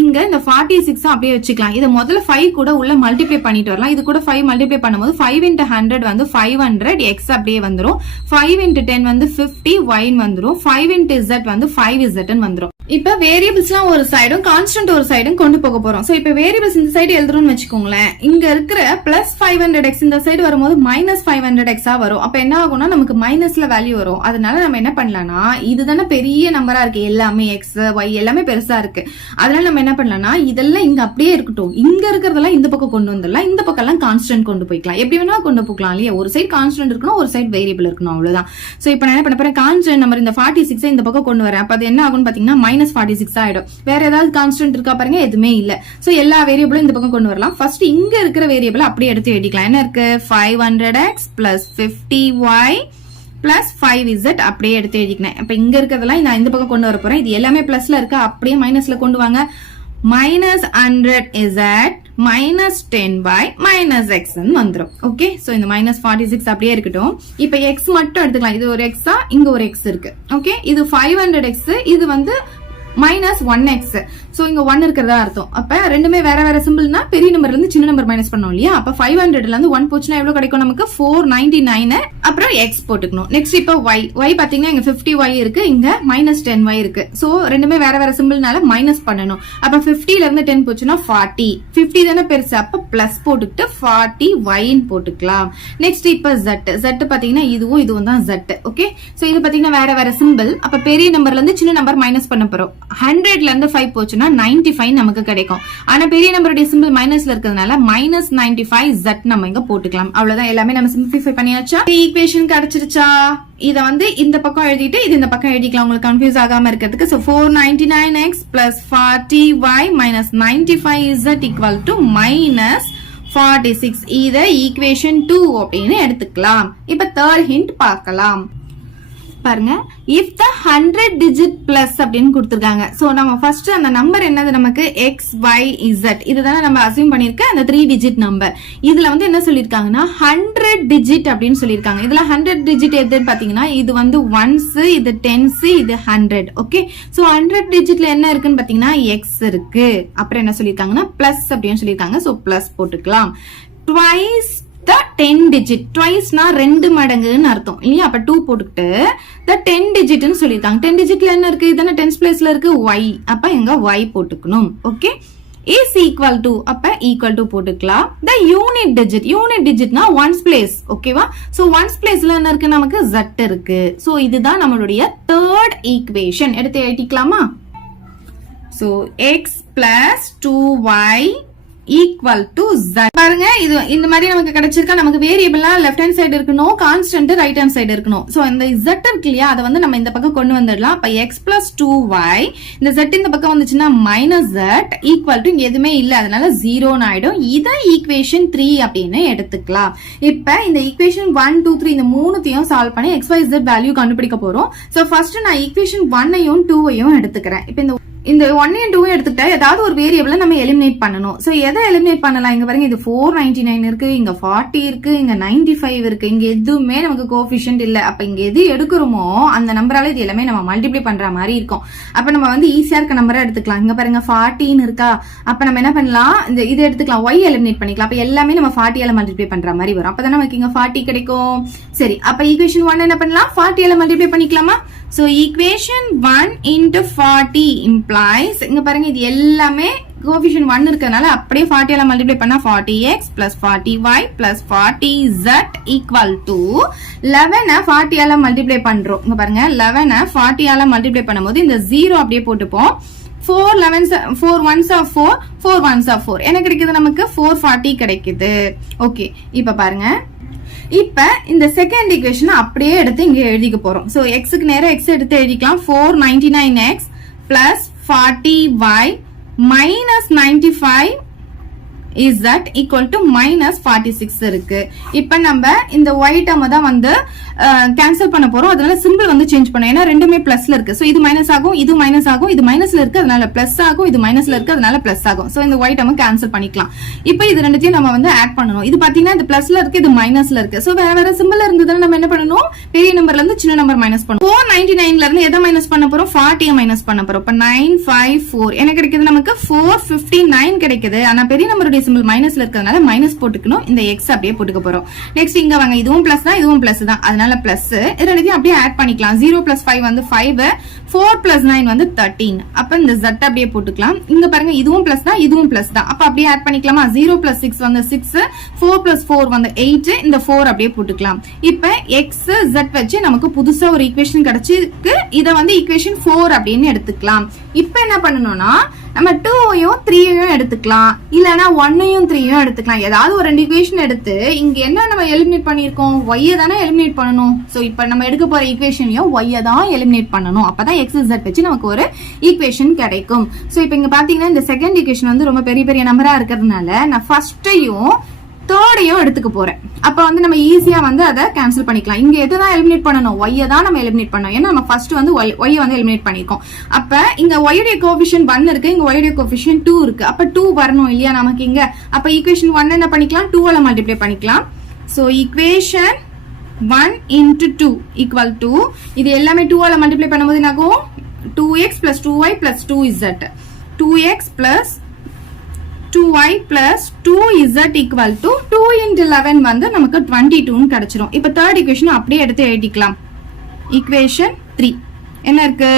இங்க இந்த 46 அப்படியே வச்சுக்கலாம். இதை முதல்ல 5 கூட உள்ள மல்டிப்ளை பண்ணிட்டு வரலாம். இது கூட 5 மல்டிப்ளை பண்ணும்போது 5 into 100 வந்து 500, X அப்படியே வந்துரும். 5 into 10 வந்து 50, Y வந்துரும். 5 into Z வந்து 5Z வந்துரும். இப்ப வேரியபிள்ஸ்லாம் ஒரு சைடும் கான்ஸ்டன்ட் ஒரு சைடும் கொண்டு போக போறோம். சோ இப்ப வேரியபிள்ஸ் இந்த சைடு எழுதுறோம்னு வச்சுக்கோங்களேன். இங்க இருக்கிற பிளஸ் 500x இந்த சைடு வரும்போது மைனஸ் 500x வரும். அப்ப என்ன ஆகும்னா நமக்கு மைனஸ்ல வேல்யூ வரும். அதனால நம்ம என்ன பண்ணலாம்னா இதுதானே பெரிய நம்பரா இருக்கு, எல்லாமே எக்ஸ் ஒய் எல்லாமே பெருசா இருக்கு. அதனால நம்ம என்ன பண்ணலாம்னா இதெல்லாம் இங்க அப்படியே இருக்கட்டும், இங்க இருக்கிறதெல்லாம் இந்த பக்கம் கொண்டு வந்துடலாம், இந்த பக்கம் எல்லாம் கான்ஸ்டன்ட் கொண்டு போய்க்கலாம். எப்படி வேணா கொண்டு போகலாம் இல்லையா? ஒரு சைடு கான்ஸ்டன்ட் இருக்கணும், ஒரு சைடு வேரியபிள் இருக்கணும், அவ்வளவுதான். சோ இப்ப நான் என்ன பண்ண போறேன், கான்ஸ்டன்ட் நம்பர் இந்த 46 இந்த பக்கம் கொண்டு வரேன். அப்ப அது என்ன ஆகும்னு பாத்தீங்கன்னா மைனஸ் 46 ஆயிடும். வேற ஏதாவது கான்ஸ்டன்ட் இருக்கா பாருங்க, எதுவுமே இல்ல. சோ எல்லா வேரியபிளும் இந்த பக்கம் கொண்டு வரலாம். ஃபர்ஸ்ட் இங்க இருக்கிற வேரியபிள் அப்படியே எடுத்து எழுதிக்கலாம். என்ன இருக்கு, 500x plus 50y plus 5z அப்படியே எடுத்து எழுதிக்கிறேன். இப்ப இங்க இருக்கிறதெல்லாம் நான் இந்த பக்கம் கொண்டு வர போறேன். இது எல்லாமே பிளஸ்ல இருக்கு, அப்படியே மைனஸ்ல கொண்டு வாங்க. Minus 100z minus 10y minus x வந்துடும். ஓகே, சோ இந்த மைனஸ் 46 அப்படியே இருக்கட்டும். இப்ப x மட்டும் எடுத்துக்கலாம். இது ஒரு x, இங்க ஒரு x இருக்கு. ஓகே, இது 500x, இது வந்து மைனஸ் 1x. சோ இங்க 1 இருக்கிறதா அர்த்தம். அப்ப ரெண்டுமே வேற வேற சிம்பிள்னா பெரிய நம்பர்ல இருந்து சின்ன நம்பர் மைனஸ் பண்ணோம் இல்லையா? அப்ப 500ல இருந்து 1 போச்சுன்னா எவ்வளவு கிடைக்கும் நமக்கு, 499. அப்புறம் x போட்டுக்கணும். நெக்ஸ்ட் இப்ப y பாத்தீங்கன்னா இங்க 50y இருக்கு, இங்க மைனஸ் 10y இருக்கு. சோ ரெண்டுமே வேற வேற சிம்பிள்னால மைனஸ் பண்ணணும். அப்ப 50ல இருந்து 10 போச்சுன்னா 40. 50 தானே பெருசு, அப்ப பிளஸ் போட்டுக்கிட்டு 40y போட்டுக்கலாம். நெக்ஸ்ட் இப்ப z பாத்தீங்கன்னா இதுவும் தான் z. ஓகே, சோ இது பாத்தீங்கன்னா வேற வேற சிம்பிள். அப்ப பெரிய நம்பர்ல இருந்து சின்ன நம்பர் மைனஸ் பண்ண போறோம். 100ல இருந்து 5 போச்சுன்னா 95 நமக்கு கிடைக்கும். ஆனா பெரிய நம்பருடைய சிம்பிள் மைனஸ்ல இருக்கிறதுனால மைனஸ் 95z நம்ம இங்க போட்டுக்கலாம். அவ்வளவுதான், எல்லாமே நம்ம சிம்பிளிஃபை பண்ணியாச்சா? ஈக்குவேஷன் கிடைச்சிருச்சா? இத வந்து இந்த பக்கம் எழுதிட்டு இது இந்த பக்கம் எழுதிக்கலாம், உங்களுக்கு கன்ஃபியூஸ் ஆகாம இருக்கிறதுக்கு. So 499x plus 40y minus 95z equal to minus 46. இத ஈக்குவேஷன் 2 அப்படின்னு எடுத்துக்கலாம். இப்ப தேர்ட் ஹிண்ட் பார்க்கலாம் பாருங்க. if the 100 digit plus அப்படின்னு கொடுத்திருக்காங்க. சோ நம்ம ஃபர்ஸ்ட் அந்த நம்பர் என்னது நமக்கு x y z இதுதானே நம்ம அஸ்யூம் பண்ணிருக்க அந்த 3 digit நம்பர். இதுல வந்து என்ன சொல்லிருக்காங்கன்னா 100 digit அப்படின்னு சொல்லிருக்காங்க. இதுல 100 digit எதுன்னு பாத்தீங்கன்னா இது வந்து ஒன்ஸ், இது டென்ஸ், இது 100. ஓகே, சோ 100 digitல என்ன இருக்குன்னு பாத்தீங்கன்னா x இருக்கு. அப்புறம் என்ன சொல்லிருக்காங்கன்னா பிளஸ் அப்படின்னு சொல்லிருக்காங்க. சோ பிளஸ் போட்டுக்கலாம். twice the 10 digit, twiceனா 2 மடங்குன்னு அர்த்தம் இல்லையா? அப்ப 2 போட்டுக்கிட்டு the 10 digitன்னு சொல்லிருக்காங்க. 10 digitல என்ன இருக்கு, இதுதானே 10th பிளேஸ்ல இருக்கு y. அப்ப எங்க y போட்டுக்கணும். ஓகே, is equal to அப்ப equal to போட்டுக்கலாம். the unit digitனா ones place. ஓகேவா? சோ ones placeல என்ன இருக்கு, நமக்கு z இருக்கு. சோ இதுதான் நம்மளுடைய third equation. எடுத்து எழுதிக்கலாமா? So x plus 2y equal to z. பாருங்க, இது இந்த மாதிரி நமக்கு கிடைச்சிருக்கா. நமக்கு வேரியபிளா லெஃப்ட் ஹேண்ட் சைடு இருக்கணும், கான்ஸ்டன்ட் ரைட் ஹேண்ட் சைடு இருக்கணும். சோ இந்த z இருக்கு இல்லையா, அதை வந்து நம்ம இந்த பக்கம் கொண்டு வந்துடலாம். அப்ப x பிளஸ் 2y, இந்த z இந்த பக்கம் வந்துச்சுன்னா மைனஸ் z ஈக்குவல் டு இங்க எதுவுமே இல்ல, அதனால 0 ஆயிடும். இத ஈக்குவேஷன் 3 அப்படின்னு எடுத்துக்கலாம். இப்ப இந்த ஈக்குவேஷன் 1 2 3 இந்த மூணுத்தையும் சால்வ் பண்ணி x y z வேல்யூ கண்டுபிடிக்க போறோம். சோ ஃபர்ஸ்ட் நான் ஈக்குவேஷன் 1ஐயும் 2ஐயும் எடுத்துக்கிறேன். இப்ப இந்த 1 and 2 எடுத்துக்கிட்டா ஏதாவது ஒரு வேரியபிள நம்ம எலிமினேட் பண்ணணும். சோ எதை எலிமினேட் பண்ணலாம்? இங்க பாருங்க, இது 499 இருக்கு, இங்க 40 இருக்கு, இங்க 95 இருக்கு. இங்க எதுவுமே நமக்கு கோஎஃபிஷியன்ட் இல்ல. அப்ப இங்க எது எடுக்கிறோமோ அந்த நம்பரால இது எல்லாமே நம்ம மல்டிப்ளை பண்ற மாதிரி இருக்கும். அப்ப நம்ம வந்து ஈஸியா இருக்க நம்பரை எடுத்துக்கலாம். இங்க பாருங்க 40 இருக்கா, அப்ப நம்ம என்ன பண்ணலாம், இந்த இது எடுத்துக்கலாம், y எலிமினேட் பண்ணிக்கலாம். அப்ப எல்லாமே நம்ம 40 மல்டிப்ளை பண்ற மாதிரி வரும். அப்பதான் நமக்கு இங்க 40 கிடைக்கும். சரி, அப்ப ஈக்குவேஷன் 1 என்ன பண்ணலாம், 40 மல்டிப்ளை பண்ணிக்கலாமா? சோ ஈக்குவேஷன் 1 into 40 implies, இங்க பாருங்க இது எல்லாமே கோஎஃபிஷியன்ட் 1 இருக்கனால அப்படியே 40 மல்டிப்ளை பண்ணா 40x plus 40y plus 40z equal to 11 40 multiply பண்றோம். இங்க பாருங்க 11 40 மல்டிப்ளை பண்ணும்போது இந்த 0 அப்படியே போட்டுப்போம். 4 1s are 4, 4 1s are 4. என்ன கிடைக்குது நமக்கு, 440 கிடைக்குது. ஓகே, இப்ப பாருங்க, இப்ப இந்த செகண்ட் ஈக்குவேஷன் அப்படியே எடுத்து இங்க எழுதிக்க போறோம். சோ xக்கு நேரா x எடுத்து எழுதிக்கலாம். 499x plus 40y minus 95 is that equal to minus 46 இருக்கு. இப்ப நம்ம இந்த y டேர்ம் தான் வந்து கேன்சல் பண்ண போறோம். அதனால சிம்பிள் வந்து சேஞ்ச் பண்ணோம். ஏன்னா ரெண்டுமே பிளஸ்ல இருக்கு. சோ இது மைனஸ் ஆகும், இது மைனஸ் ஆகும், இது மைனஸ்ல இருக்கு அதனால பிளஸ் ஆகும், இது மைனஸ்ல இருக்கு அதனால பிளஸ் ஆகும். சோ இந்த y டேர்ம் கேன்சல் பண்ணிக்கலாம். இப்போ இது ரெண்டுத்தையும் நம்ம வந்து ஆட் பண்ணனும். இது பாத்தீங்கன்னா இது பிளஸ்ல இருக்கு, இது மைனஸ்ல இருக்கு. சோ வேற வேற சிம்பிள் இருந்ததுன்னா நம்ம என்ன பண்ணனும், பெரிய நம்பர்ல இருந்து சின்ன நம்பர் மைனஸ் பண்ணனும். 499ல இருந்து எதை மைனஸ் பண்ண போறோம், 40 மைனஸ் பண்ண போறோம். இப்ப 954 என்ன கிடைக்குது நமக்கு, 459 கிடைக்குது. ஆனா பெரிய நம்பருடைய சிம்பிள் மைனஸ்ல இருக்கிறதுனால மைனஸ் போட்டுக்கணும். இந்த x அப்படியே போட்டுக்க போறோம். நெக்ஸ்ட் இங்க வாங்க, இதுவும் பிளஸ் தான், இதுவும் பிளஸ் தான், அதனால பிளஸ். ரெண்டுத்தையும் அப்படியே ஆட் பண்ணிக்கலாம். 0 plus 5 வந்து 5, 4 plus 9 வந்து 13. அப்ப இந்த z அப்படியே போட்டுக்கலாம். இங்க பாருங்க இதுவும் பிளஸ் தான் இதுவும் பிளஸ் தான். அப்ப அப்படியே ஆட் பண்ணிக்கலாமா? 0 plus 6 வந்து 6, 4 plus 4 வந்து 8, இந்த 4 அப்படியே போட்டுக்கலாம். இப்ப x z வச்சு நமக்கு புதுசா ஒரு ஈக்குவேஷன் கிடைச்சிருக்கு. இத வந்து ஈக்குவேஷன் 4 அப்படின்னு எடுத்துக்கலாம். இப்ப என்ன பண்ணணும்னா நம்ம 2யும் 3யும் எடுத்துக்கலாம், இல்லனா 1யும் 3யும் எடுத்துக்கலாம். ஏதாவது ஒரு ரெண்டு ஈக்குவேஷன் எடுத்து இங்க என்ன நம்ம எலிமினேட் பண்ணிருக்கோம், y தானே எலிமினேட் பண்ணணும். சோ இப்போ நம்ம எடுக்க போற ஈக்குவேஷனையும் y தான் எலிமினேட் பண்ணணும். அப்பதான் x z வச்சு நமக்கு ஒரு ஈக்குவேஷன் கிடைக்கும். சோ இப்போ இங்க பாத்தீங்கன்னா இந்த செகண்ட் ஈக்குவேஷன் வந்து ரொம்ப பெரிய பெரிய நம்பரா இருக்கிறதுனால நான் ஃபர்ஸ்டையும் தேர்டையும் எடுத்துக்க போறேன். அப்ப வந்து நம்ம ஈஸியா வந்து அதை கேன்சல் பண்ணிக்கலாம். இங்க எதுதான் எலிமினேட் பண்ணணும், y தான் நம்ம எலிமினேட் பண்ணணும். ஏன்னா நம்ம ஃபர்ஸ்ட் வந்து y வந்து எலிமினேட் பண்ணிருக்கோம். அப்ப இங்க y உடைய கோஎஃபிஷியன்ட் 1 இருக்கு, இங்க y உடைய கோஎஃபிஷியன்ட் 2 இருக்கு. அப்ப 2 வரணும் இல்லையா நமக்கு இங்க. அப்ப ஈக்குவேஷன் 1 என்ன பண்ணிக்கலாம், 2 ஆல மல்டிப்ளை பண்ணிக்கலாம். So equation 1 into 2 equal to இது எல்லாமே 2 ஆல மல்டிப்ளை பண்ணும்போது என்ன ஆகும், 2x plus 2y plus 2z, 2x plus 2y plus 2z equal to 2 into 11 வந்து நமக்கு 22 கிடைச்சிரும். இப்ப தேர்ட் ஈக்குவேஷன் அப்படியே எடுத்து எழுதிக்கலாம். ஈக்குவேஷன் 3 என்ன இருக்கு,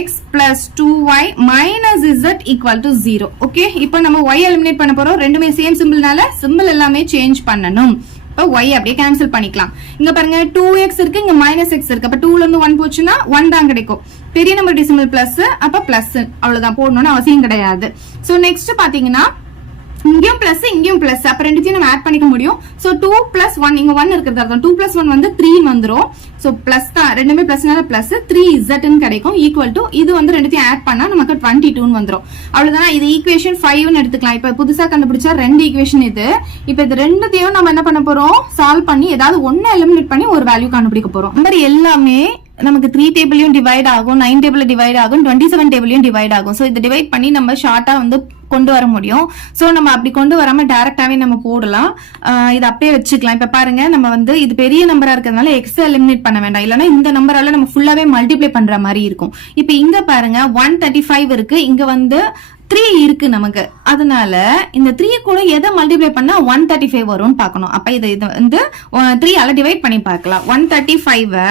x plus 2y minus z equal to 0. Okay, இப்போ நம்ம y எலிமினேட் பண்ண போறோம். ரெண்டுமே சேம் சிம்பிள்னால சிம்பிள் எல்லாமே சேஞ்ச் பண்ணணும். இப்போ y அப்படியே கேன்சல் பண்ணிக்கலாம். இங்க பாருங்க 2x இருக்கு, இங்க -x இருக்கு. அப்ப 2ல இருந்து 1 போச்சுன்னா 1 தான் கிடைக்கும். பெரிய நம்பர் டெசிமல் பிளஸ், அப்ப பிளஸ் அவ்வளவுதான், போடணும்னு அவசியம் கிடையாது. சோ நெக்ஸ்ட் பாத்தீங்கன்னா இங்கேயும் பிளஸ் இங்கேயும் பிளஸ், அப்ப ரெண்டுத்தையும் நம்ம ஆட் பண்ணிக்க முடியும். சோ 2 plus 1 இங்க 1 இருக்கிறது அர்த்தம் 2 plus 1 வந்து 3 வந்துரும். சோ பிளஸ் தான், ரெண்டுமே பிளஸ்னால பிளஸ் 3z ன்னு கிடைக்கும். ஈக்குவல் டு இது வந்து ரெண்டுத்தையும் ஆட் பண்ணா நமக்கு 22 ன்னு வந்துரும். அவ்வளவுதான். இது ஈக்குவேஷன் 5 ன்னு எடுத்துக்கலாம். இப்ப புதுசா கண்டுபிடிச்சா ரெண்டு ஈக்குவேஷன் இது. இப்ப இது ரெண்டுத்தையும் நம்ம என்ன பண்ண போறோம், சால்வ் பண்ணி ஏதாவது ஒன்னு எலிமினேட் பண்ணி ஒரு வேல்யூ கண்டுபிடிக்க போறோம். நம்பர் எல்லாமே நமக்கு 3 டேபிளையும் டிவைட் ஆகும், 9 டேபிள் டிவைட் ஆகும், 27 டேபிளையும் டிவைட் ஆகும். சோ இதை டிவைட் பண்ணி நம்ம ஷார்ட்டா வந்து கொண்டு வர முடியும். சோ நம்ம அப்படி கொண்டு வராம டைரக்டாவே நம்ம போடலாம். இது அப்படியே வச்சுக்கலாம். இப்ப பாருங்க நம்ம வந்து இது பெரிய நம்பரா இருக்கிறதுனால எக்ஸ் எலிமினேட் பண்ண வேண்டாம், இல்லனா இந்த நம்பரால நம்ம ஃபுல்லாவே மல்டிப்ளை பண்ற மாதிரி இருக்கும். இப்ப இங்க பாருங்க 135 இருக்கு, இங்க வந்து 3 இருக்கு நமக்கு. அதனால இந்த 3 கூட எதை மல்டிப்ளை பண்ணா 135 வரும்னு பார்க்கணும். அப்ப இது வந்து 3 ஆல டிவைட் பண்ணி பார்க்கலாம். 135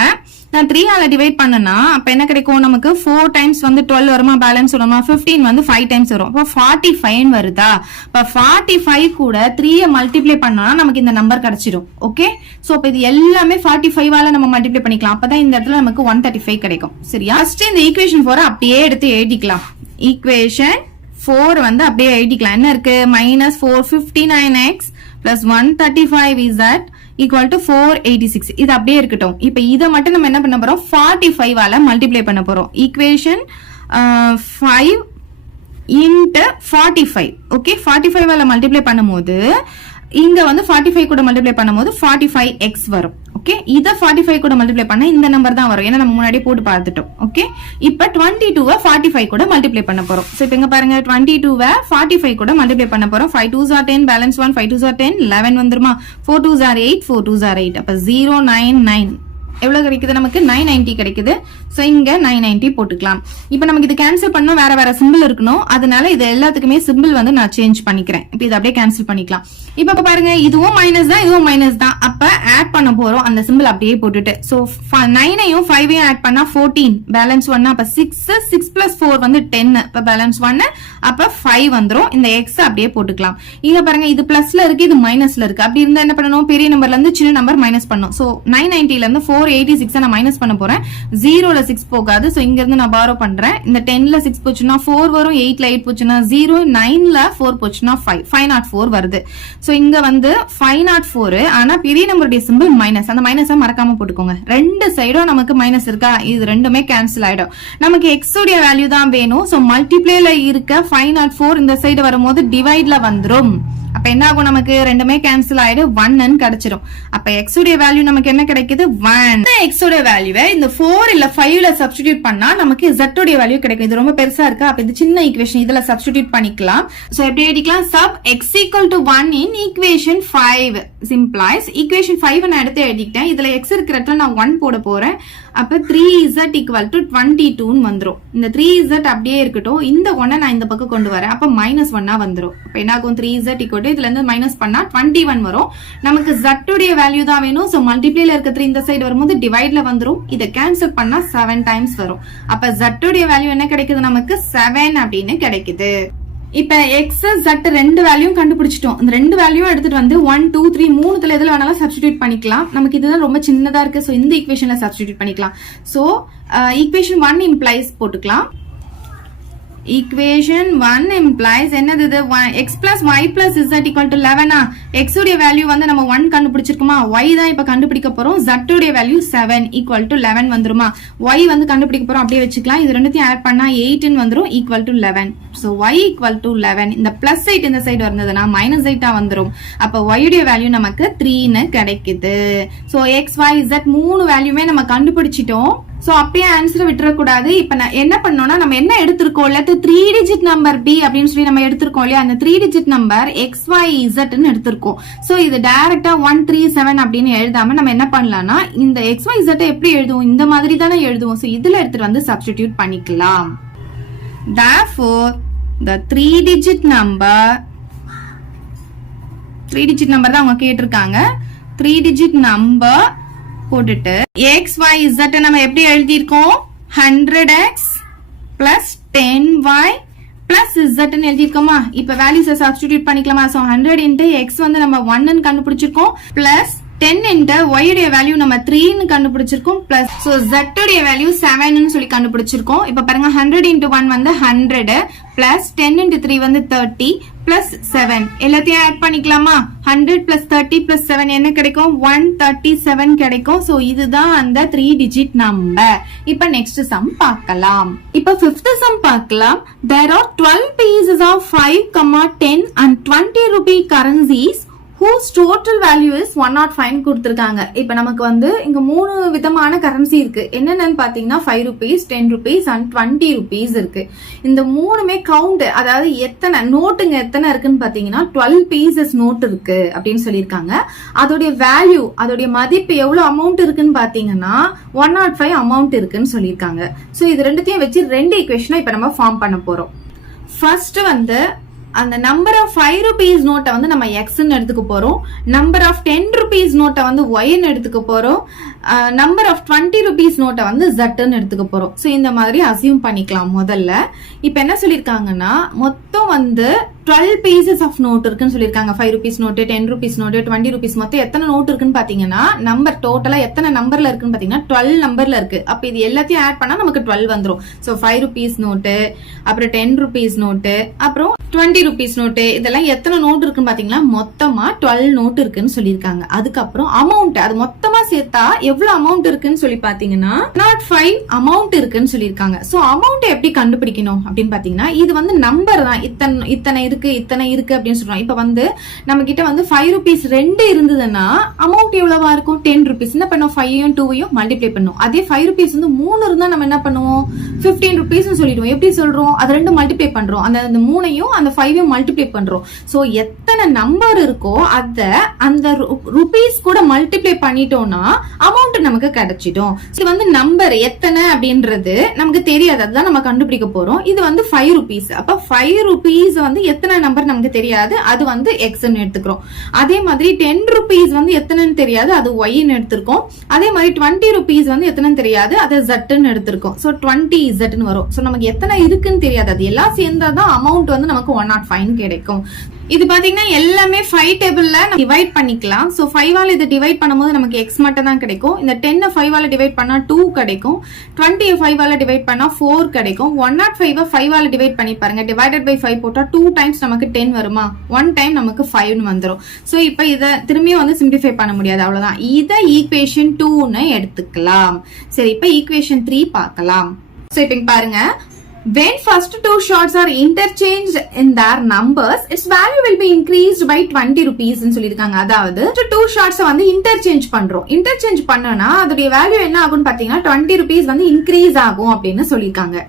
நான் 3 ஆல டிவைட் பண்ணனா அப்ப என்ன கிடைக்கும் நமக்கு, 4 டைம்ஸ் வந்து 12 வருமா, பேலன்ஸ் வருமா, 15 வந்து 5 டைம்ஸ் வரும். அப்ப 45 வருதா. அப்ப 45 கூட 3 மல்டிப்ளை பண்ணோம்னா நமக்கு இந்த நம்பர் கிடைச்சிடும். ஓகே, சோ அப்ப இது எல்லாமே 45 ஆல நம்ம மல்டிப்ளை பண்ணிக்கலாம். அப்பதான் இந்த இடத்துல நமக்கு 135 கிடைக்கும். சரியா, ஃபர்ஸ்ட் இந்த ஈக்குவேஷன் 4 அப்படியே எடுத்து எழுதிக்கலாம். ஈக்குவேஷன் 4 வந்து அப்படியே எழுதிக்கலாம். என்ன இருக்கு, -459x plus 135z equal to 486. இது அப்படியே இருக்கட்டும். இப்ப இதை மட்டும் நம்ம என்ன பண்ண போறோம், 45 ஆல மல்டிப்ளை பண்ண போறோம். Equation 5 into 45. ஓகே, 45 ஆல மல்டிப்ளை பண்ணும்போது இங்க வந்து 45 கூட மல்டிப்ளை பண்ணும்போது 45x வரும். ஓகே, இத 45 கூட மல்டிப்ளை பண்ணா இந்த நம்பர் தான் வரும், ஏன்னா நம்ம முன்னாடி போட்டு பார்த்துட்டோம். ஓகே, இப்ப 22 45 கூட மல்டிப்ளை பண்ண போறோம். சோ இப்போ இங்க பாருங்க 22 45 கூட மல்டிப்ளை பண்ண போறோம். 5 2s are 10, balance 1, 5 2s are 10, 11 வந்துருமா, 4 2s are 8, 4 2s are 8. அப்ப 099 எவ்வளவு கிடைக்குது நமக்கு, 990 கிடைக்குது. சோ இங்க 990 போட்டுக்கலாம். இப்போ நமக்கு இது கேன்சல் பண்ணனும், வேற வேற சிம்பிள் இருக்கணும். அதனால இது எல்லாத்துக்குமே சிம்பிள் வந்து நான் சேஞ்ச் பண்ணிக்கிறேன். இப்போ இது அப்படியே கேன்சல் பண்ணிக்கலாம். இப்போ பாருங்க இதுவும் மைனஸ் தான் இதுவும் மைனஸ் தான். அப்ப ஆட் பண்ண போறோம் அந்த சிம்பிள் அப்படியே போட்டுட்டு. சோ 9ஐயும் 5ஐயும் ஆட் பண்ணா 14, பேலன்ஸ் 1, அப்ப 6 6 plus 4 வந்து 10, அப்ப பேலன்ஸ் 1, அப்ப 5 வந்துரும். இந்த x அப்படியே போட்டுக்கலாம். இங்க பாருங்க இது பிளஸ்ல இருக்கு, இது மைனஸ்ல இருக்கு. அப்படி இருந்தா என்ன பண்ணணும், பெரிய நம்பர்ல இருந்து சின்ன நம்பர் மைனஸ் பண்ணணும். சோ 990ல இருந்து 486 நான் மைனஸ் பண்ண போறேன். 0ல 6 போகாது. சோ இங்க இருந்து நான் பாரோ பண்றேன். இந்த 10ல 6 போச்சுன்னா 4 வரும், 8ல 8 போச்சுன்னா 0, 9ல 4 போச்சுன்னா 5, 504 வருது. சோ இங்க வந்து 504, ஆனா பெரிய நம்பருடைய சிம்பிள் மைனஸ். அந்த மைனஸை மறக்காம போட்டுக்கோங்க. ரெண்டு சைடும் நமக்கு மைனஸ் இருக்கா, இது ரெண்டுமே கேன்சல் ஆயிடும். நமக்கு எக்ஸ் உடைய வேல்யூ தான் வேணும். சோ மல்டிப்ளேல இருக்க 504 இந்த சைடு வரும்போது டிவைட்ல வந்துரும். அப்ப என்ன ஆகும், நமக்கு ரெண்டுமே கேன்சல் ஆயிடு, 1 கிடைச்சிரும். அப்ப x உடைய வேல்யூ நமக்கு என்ன கிடைக்குது, 1. x உடைய வேல்யூவை இந்த 4 இல்ல 5ல சப்ஸ்டிடியூட் பண்ணா நமக்கு z உடைய வேல்யூ கிடைக்கும். இது ரொம்ப பெருசா இருக்கு. அப்ப இது சின்ன ஈக்குவேஷன், இதுல சப்ஸ்டிடியூட் பண்ணிக்கலாம். சோ எப்படி எழுதிக்கலாம், sub x equal to 1 in equation 5. implies equation 5 நான் எடுத்து எழுதிட்டேன். இதுல x இருக்கிற இடத்துல நான் 1 போட போறேன். அப்ப 3z equal to 22 வந்துரும். இந்த 3z அப்படியே இருக்கட்டும். இந்த 1 நான் இந்த பக்கம் கொண்டு வரேன். அப்ப -1 வந்துரும். அப்ப என்ன ஆகும்? 3z equal to இதுல இருந்து மைனஸ் பண்ணா 21 வரும். நமக்கு z உடைய வேல்யூ தான் வேணும். சோ மல்டிப்ளைல இருக்க 3 இந்த சைடு வரும்போது டிவைட்ல வந்துரும். இத கேன்சல் பண்ணா 7 டைம்ஸ் வரும். அப்ப z உடைய வேல்யூ என்ன கிடைக்குது? நமக்கு 7 அப்படின்னு கிடைக்குது. இப்ப x z ரெண்டு வேல்யூவும் கண்டுபிடிச்சிட்டோம். இந்த ரெண்டு வேல்யூவும் எடுத்துட்டு வந்து 1 2 3 மூணுத்துல எதுல வேணாலும் சப்ஸ்டிடியூட் பண்ணிக்கலாம். நமக்கு இதுதான் ரொம்ப சின்னதா இருக்கு. சோ இந்த ஈக்குவேஷன்ல சப்ஸ்டிடியூட் பண்ணிக்கலாம். சோ ஈக்குவேஷன் 1 இம்ப்ளைஸ் போட்டுக்கலாம். equation 1 implies என்னது இது? x plus y plus z equal to 11 x உடைய வேல்யூ வந்து நம்ம 1 கண்டுபிடிச்சிருக்குமா? y தான் இப்ப கண்டுபிடிக்க போறோம். z உடைய வேல்யூ 7 equal to 11 வந்துருமா? y வந்து கண்டுபிடிக்க போறோம். அப்படியே வச்சுக்கலாம். இது ரெண்டுத்தையும் ஆட் பண்ணா 8 வந்துரும் equal to 11. so y equal to 11. இந்த பிளஸ் 8 இந்த சைடு வந்ததுன்னா -8 வந்துரும். அப்ப y உடைய வேல்யூ நமக்கு 3 ன்னு கிடைக்குது. so x y z மூணு வேல்யூமே நம்ம கண்டுபிடிச்சிட்டோம். சோ அப்படியே ஆன்சரை விட்டுறக்கூடாது. இப்ப என்ன பண்ணோம்னா நம்ம என்ன எடுத்திருக்கோம்? இல்ல 3 டிஜிட் நம்பர் b அப்படின்னு சொல்லி நம்ம எடுத்திருக்கோம் இல்லையா? அந்த 3 டிஜிட் நம்பர் xyz ன்னு எடுத்திருக்கோம். சோ இது டைரக்டா 137 அப்படின்னு எழுதாம நம்ம என்ன பண்ணலாம்னா இந்த xyz எப்படி எழுதுவோம்? இந்த மாதிரி தானே எழுதுவோம். சோ இதுல எடுத்துட்டு வந்து சப்ஸ்டிடியூட் பண்ணிக்கலாம். therefore the 3 digit number தான் அவங்க கேட்டிருக்காங்க. 3 digit number போட்டுட்டு xyz நம்ம எப்படி எழுதியிருக்கோம்? 100x plus 10y plus z ன்னு எழுதியிருக்கோமா? இப்ப வேல்யூஸை சப்ஸ்டிடியூட் பண்ணிக்கலாமா? சோ 100 into x வந்து நம்ம 1 ன்னு கண்டுபிடிச்சிருக்கோம் plus 10 into y உடைய வேல்யூ நம்ம 3 ன்னு கண்டுபிடிச்சிருக்கோம் plus so z உடைய வேல்யூ 7 ன்னு சொல்லி கண்டுபிடிச்சிருக்கோம். இப்ப பாருங்க 100 into 1 வந்து 100 plus 10 into 3 வந்து 30 plus 7 எல்லாத்தையும் ஆட் பண்ணிக்கலாமா? 100 plus 30 plus 7 என்ன கிடைக்கும்? 137 கிடைக்கும். சோ இதுதான் அந்த 3 digit நம்பர். இப்ப நெக்ஸ்ட் சம் பார்க்கலாம். இப்ப 5th சம் பார்க்கலாம். there are 12 pieces of 5, 10 and 20 rupee currencies whose total value is 105 கொடுத்திருக்காங்க. இப்ப நமக்கு வந்து இங்க மூணு விதமான கரன்சி இருக்கு. என்னென்னு பாத்தீங்கன்னா 5 rupees, 10 rupees and 20 rupees இருக்கு. இந்த மூணுமே கவுண்ட், அதாவது எத்தனை நோட்டுங்க எத்தனை இருக்குன்னு பாத்தீங்கன்னா 12 pieces நோட் இருக்கு அப்படின்னு சொல்லியிருக்காங்க. அதோடைய வேல்யூ, அதோடைய மதிப்பு எவ்வளவு அமௌண்ட் இருக்குன்னு பாத்தீங்கன்னா 105 அமௌண்ட் இருக்குன்னு சொல்லியிருக்காங்க. சோ இது ரெண்டுத்தையும் வச்சு ரெண்டு ஈக்குவேஷனை இப்ப நம்ம ஃபார்ம் பண்ண போறோம். ஃபர்ஸ்ட் வந்து அந்த நம்பர் ஆஃப் 5 rupees நோட்டை வந்து நம்ம எக்ஸ்ன்னு எடுத்துக்க போறோம். நம்பர் ஆஃப் 10 rupees நோட்டை வந்து ஒய்ன்னு எடுத்துக்க போறோம். நம்பர் ஆஃப் 20 rupees நோட்டை வந்து ஜட்ன்னு எடுத்துக்க போறோம். சோ இந்த மாதிரி அசியூம் பண்ணிக்கலாம் முதல்ல. இப்ப என்ன சொல்லிருக்காங்கன்னா மொத்தம் வந்து 12 pieces ஆஃப் நோட் இருக்குன்னு சொல்லிருக்காங்க. 5 rupees note, 10 rupees note, 20 rupees மொத்தம் எத்தனை நோட் இருக்குன்னு பாத்தீங்கன்னா நம்பர் டோட்டலா எத்தனை நம்பர்ல இருக்குன்னு பாத்தீங்கன்னா 12 நம்பர்ல இருக்கு. அப்ப இது எல்லாத்தையும் ஆட் பண்ணா நமக்கு 12 வந்துரும். சோ 5 rupees நோட்டு, அப்புறம் 10 rupees நோட்டு, அப்புறம் 20 rupees நோட்டு, இதெல்லாம் எத்தனை நோட் இருக்குன்னு பாத்தீங்கன்னா மொத்தமா 12 நோட் இருக்குன்னு சொல்லிருக்காங்க. அதுக்கப்புறம் அமௌண்ட், அது மொத்தமா சேர்த்தா எவ்வளவு அமௌண்ட் இருக்குன்னு சொல்லி பாத்தீங்கன்னா 105 அமௌண்ட் இருக்குன்னு சொல்லிருக்காங்க. சோ அமௌண்ட் எப்படி கண்டுபிடிக்கணும் அப்படின்னு பாத்தீங்கன்னா இது வந்து நம்பர் தான். இத்தனை இருக்கு அப்படின்னு சொல்றோம். இப்ப வந்து நம்ம கிட்ட வந்து 5 rupees 2 இருந்ததுன்னா அமௌண்ட் எவ்வளவா இருக்கும்? 10 rupees. என்ன பண்ணுவோம்? 5யும் 2யும் மல்டிப்ளை பண்ணுவோம். அதே 5 rupees வந்து 3 இருந்தா நம்ம என்ன பண்ணுவோம்? 15 rupees சொல்லிடுவோம். எப்படி சொல்றோம்? அது ரெண்டு மல்டிப்ளை பண்றோம். அந்த 3யும் அந்த 5யும் மல்டிப்ளை பண்றோம். சோ எத்தனை நம்பர் இருக்கோ அத அந்த ருபீஸ் கூட மல்டிப்ளை பண்ணிட்டோம்னா அமௌண்ட் நமக்கு கிடைச்சிடும். இது வந்து நம்பர் எத்தனை அப்படின்றது நமக்கு தெரியாது, அதுதான் நம்ம கண்டுபிடிக்க போறோம். இது வந்து 5 rupees. அப்ப 5 rupees வந்து எத்தனை நம்பர் நமக்கு தெரியாது, அது வந்து எக்ஸ்ன்னு எடுத்துக்கிறோம். அதே மாதிரி 10 rupees வந்து எத்தனைன்னு தெரியாது, அது ஒய்ன்னு எடுத்திருக்கோம். அதே மாதிரி 20 rupees வந்து எத்தனைன்னு தெரியாது, அது ஜட்ன்னு எடுத்திருக்கோம். சோ 20 ஜட்ன்னு வரும். சோ நமக்கு எத்தனை இருக்குன்னு தெரியாது, அது எல்லாம் சேர்ந்தாதான் அமௌண்ட் வந்து நமக்கு 105 கிடைக்கும். இது பாத்தீங்கன்னா எல்லாமே 5 டேபிள்ல டிவைட் பண்ணிக்கலாம். சோ 5 ஆல இதை டிவைட் பண்ணும்போது நமக்கு x மட்டும் தான் கிடைக்கும். இந்த 10 5 ஆல டிவைட் பண்ணா 2 கிடைக்கும். 20 5 ஆல டிவைட் பண்ணா 4 கிடைக்கும். 105 5 ஆல டிவைட் பண்ணி பாருங்க. டிவைடட் பை 5 போட்டா 2 டைம்ஸ் நமக்கு 10 வருமா? 1 டைம் நமக்கு 5 ன்னு வந்துரும். சோ இப்போ இத திரும்பியும் வந்து சிம்பிளிஃபை பண்ண முடியாது, அவ்வளவுதான். இத ஈக்குவேஷன் 2 ன்னு எடுத்துக்கலாம். சரி, இப்போ ஈக்குவேஷன் 3 பார்க்கலாம். சோ இப்போ பாருங்க, when first two shorts are interchanged in their numbers, its value will be increased by 20 rupees ன்னு சொல்லிருக்காங்க. அதாவது two shorts வந்து interchange பண்றோம். interchange பண்ணனா அதோட வேல்யூ என்ன ஆகும்னு பாத்தீங்கன்னா 20 rupees வந்து increase ஆகும் அப்படின்னு சொல்லிருக்காங்க.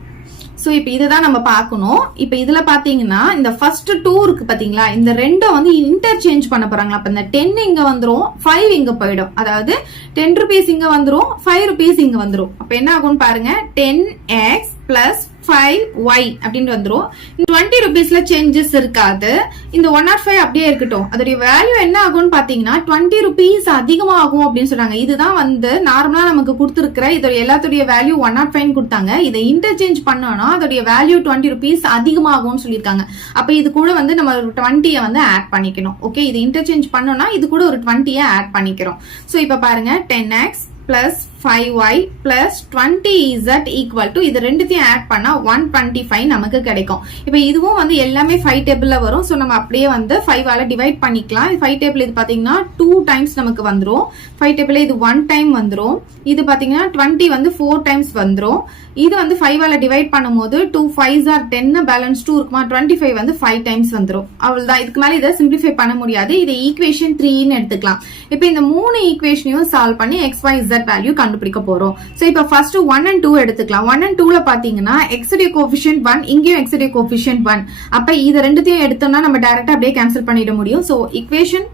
சோ இப்போ இதுதான் நம்ம பார்க்கணும். இப்போ இதுல பாத்தீங்கன்னா இந்த ஃபர்ஸ்ட் 2 இருக்கு பாத்தீங்களா, இந்த ரெண்டும் வந்து இன்டர்சேஞ்ச் பண்ண போறாங்களா. அப்ப இந்த 10 இங்க வந்துரும், 5 இங்க போயிடும். அதாவது 10 rupees இங்க வந்துரும், 5 rupees இங்க வந்துரும். அப்ப என்ன ஆகும்னு பாருங்க, 10x plus 5y அப்படின்னு வந்துரும். 20 rupeesல சேஞ்சஸ் இருக்காது. இந்த 105 அப்படியே இருக்கட்டும். அதோட வேல்யூ என்ன ஆகும்னு பாத்தீங்கன்னா 20 rupees அதிகமா ஆகும் அப்படின்னு சொல்றாங்க. இதுதான் வந்து நார்மலா நமக்கு கொடுத்துருக்கிற இதோட எல்லாத்துடைய வேல்யூ 105 கொடுத்தாங்க. இதை இன்டர்சேஞ்ச் பண்ணோம்னா அதோட வேல்யூ 20 rupees அதிகமாகும்னு சொல்லியிருக்காங்க. அப்ப இது கூட வந்து நம்ம ஒரு 20 வந்து ஆட் பண்ணிக்கணும். ஓகே, இது இன்டர்சேஞ்ச் பண்ணோம்னா இது கூட ஒரு 20 ஆட் பண்ணிக்கிறோம். சோ இப்ப பாருங்க 10x plus 5y plus 20z equal to இது ரெண்டுத்தையும் ஆட் பண்ணா 125 நமக்கு கிடைக்கும். இப்ப இதுவும் வந்து எல்லாமே 5 டேபிள்ல வரும். சோ நம்ம அப்படியே வந்து 5 ஆல டிவைட் பண்ணிக்கலாம். 5 டேபிள் இது பாத்தீங்கன்னா 2 டைம்ஸ் நமக்கு வந்துரும். 5 டேபிள்ல இது 1 டைம் வந்துரும். இது பாத்தீங்கன்னா 20 வந்து 4 டைம்ஸ் வந்துரும். இது வந்து 5 ஆல டிவைட் பண்ணும்போது 2 5s are 10 பேலன்ஸ் 2 இருக்குமா, 25 வந்து 5 டைம்ஸ் வந்துரும். அவ்வளவுதான். இதுக்கு மேல இதை சிம்பிளிஃபை பண்ண முடியாது. இதை ஈக்குவேஷன் 3 ன்னு எடுத்துக்கலாம். இப்ப இந்த 3 ஈக்குவேஷனையும் சால்வ் பண்ணி xyz வேல்யூ கண்டுபிடிக்க போறோம். சோ இப்ப ஃபர்ஸ்ட் 1 and 2 எடுத்துக்கலாம். 1 and 2ல பாத்தீங்கன்னா x உடைய கோஎஃபிஷியன்ட் 1, இங்கேயும் x உடைய கோஎஃபிஷியன்ட் 1. அப்ப இது ரெண்டுத்தையும் எடுத்தோம்னா நம்ம டைரக்டா அப்படியே கேன்சல் பண்ணிட முடியும். So equation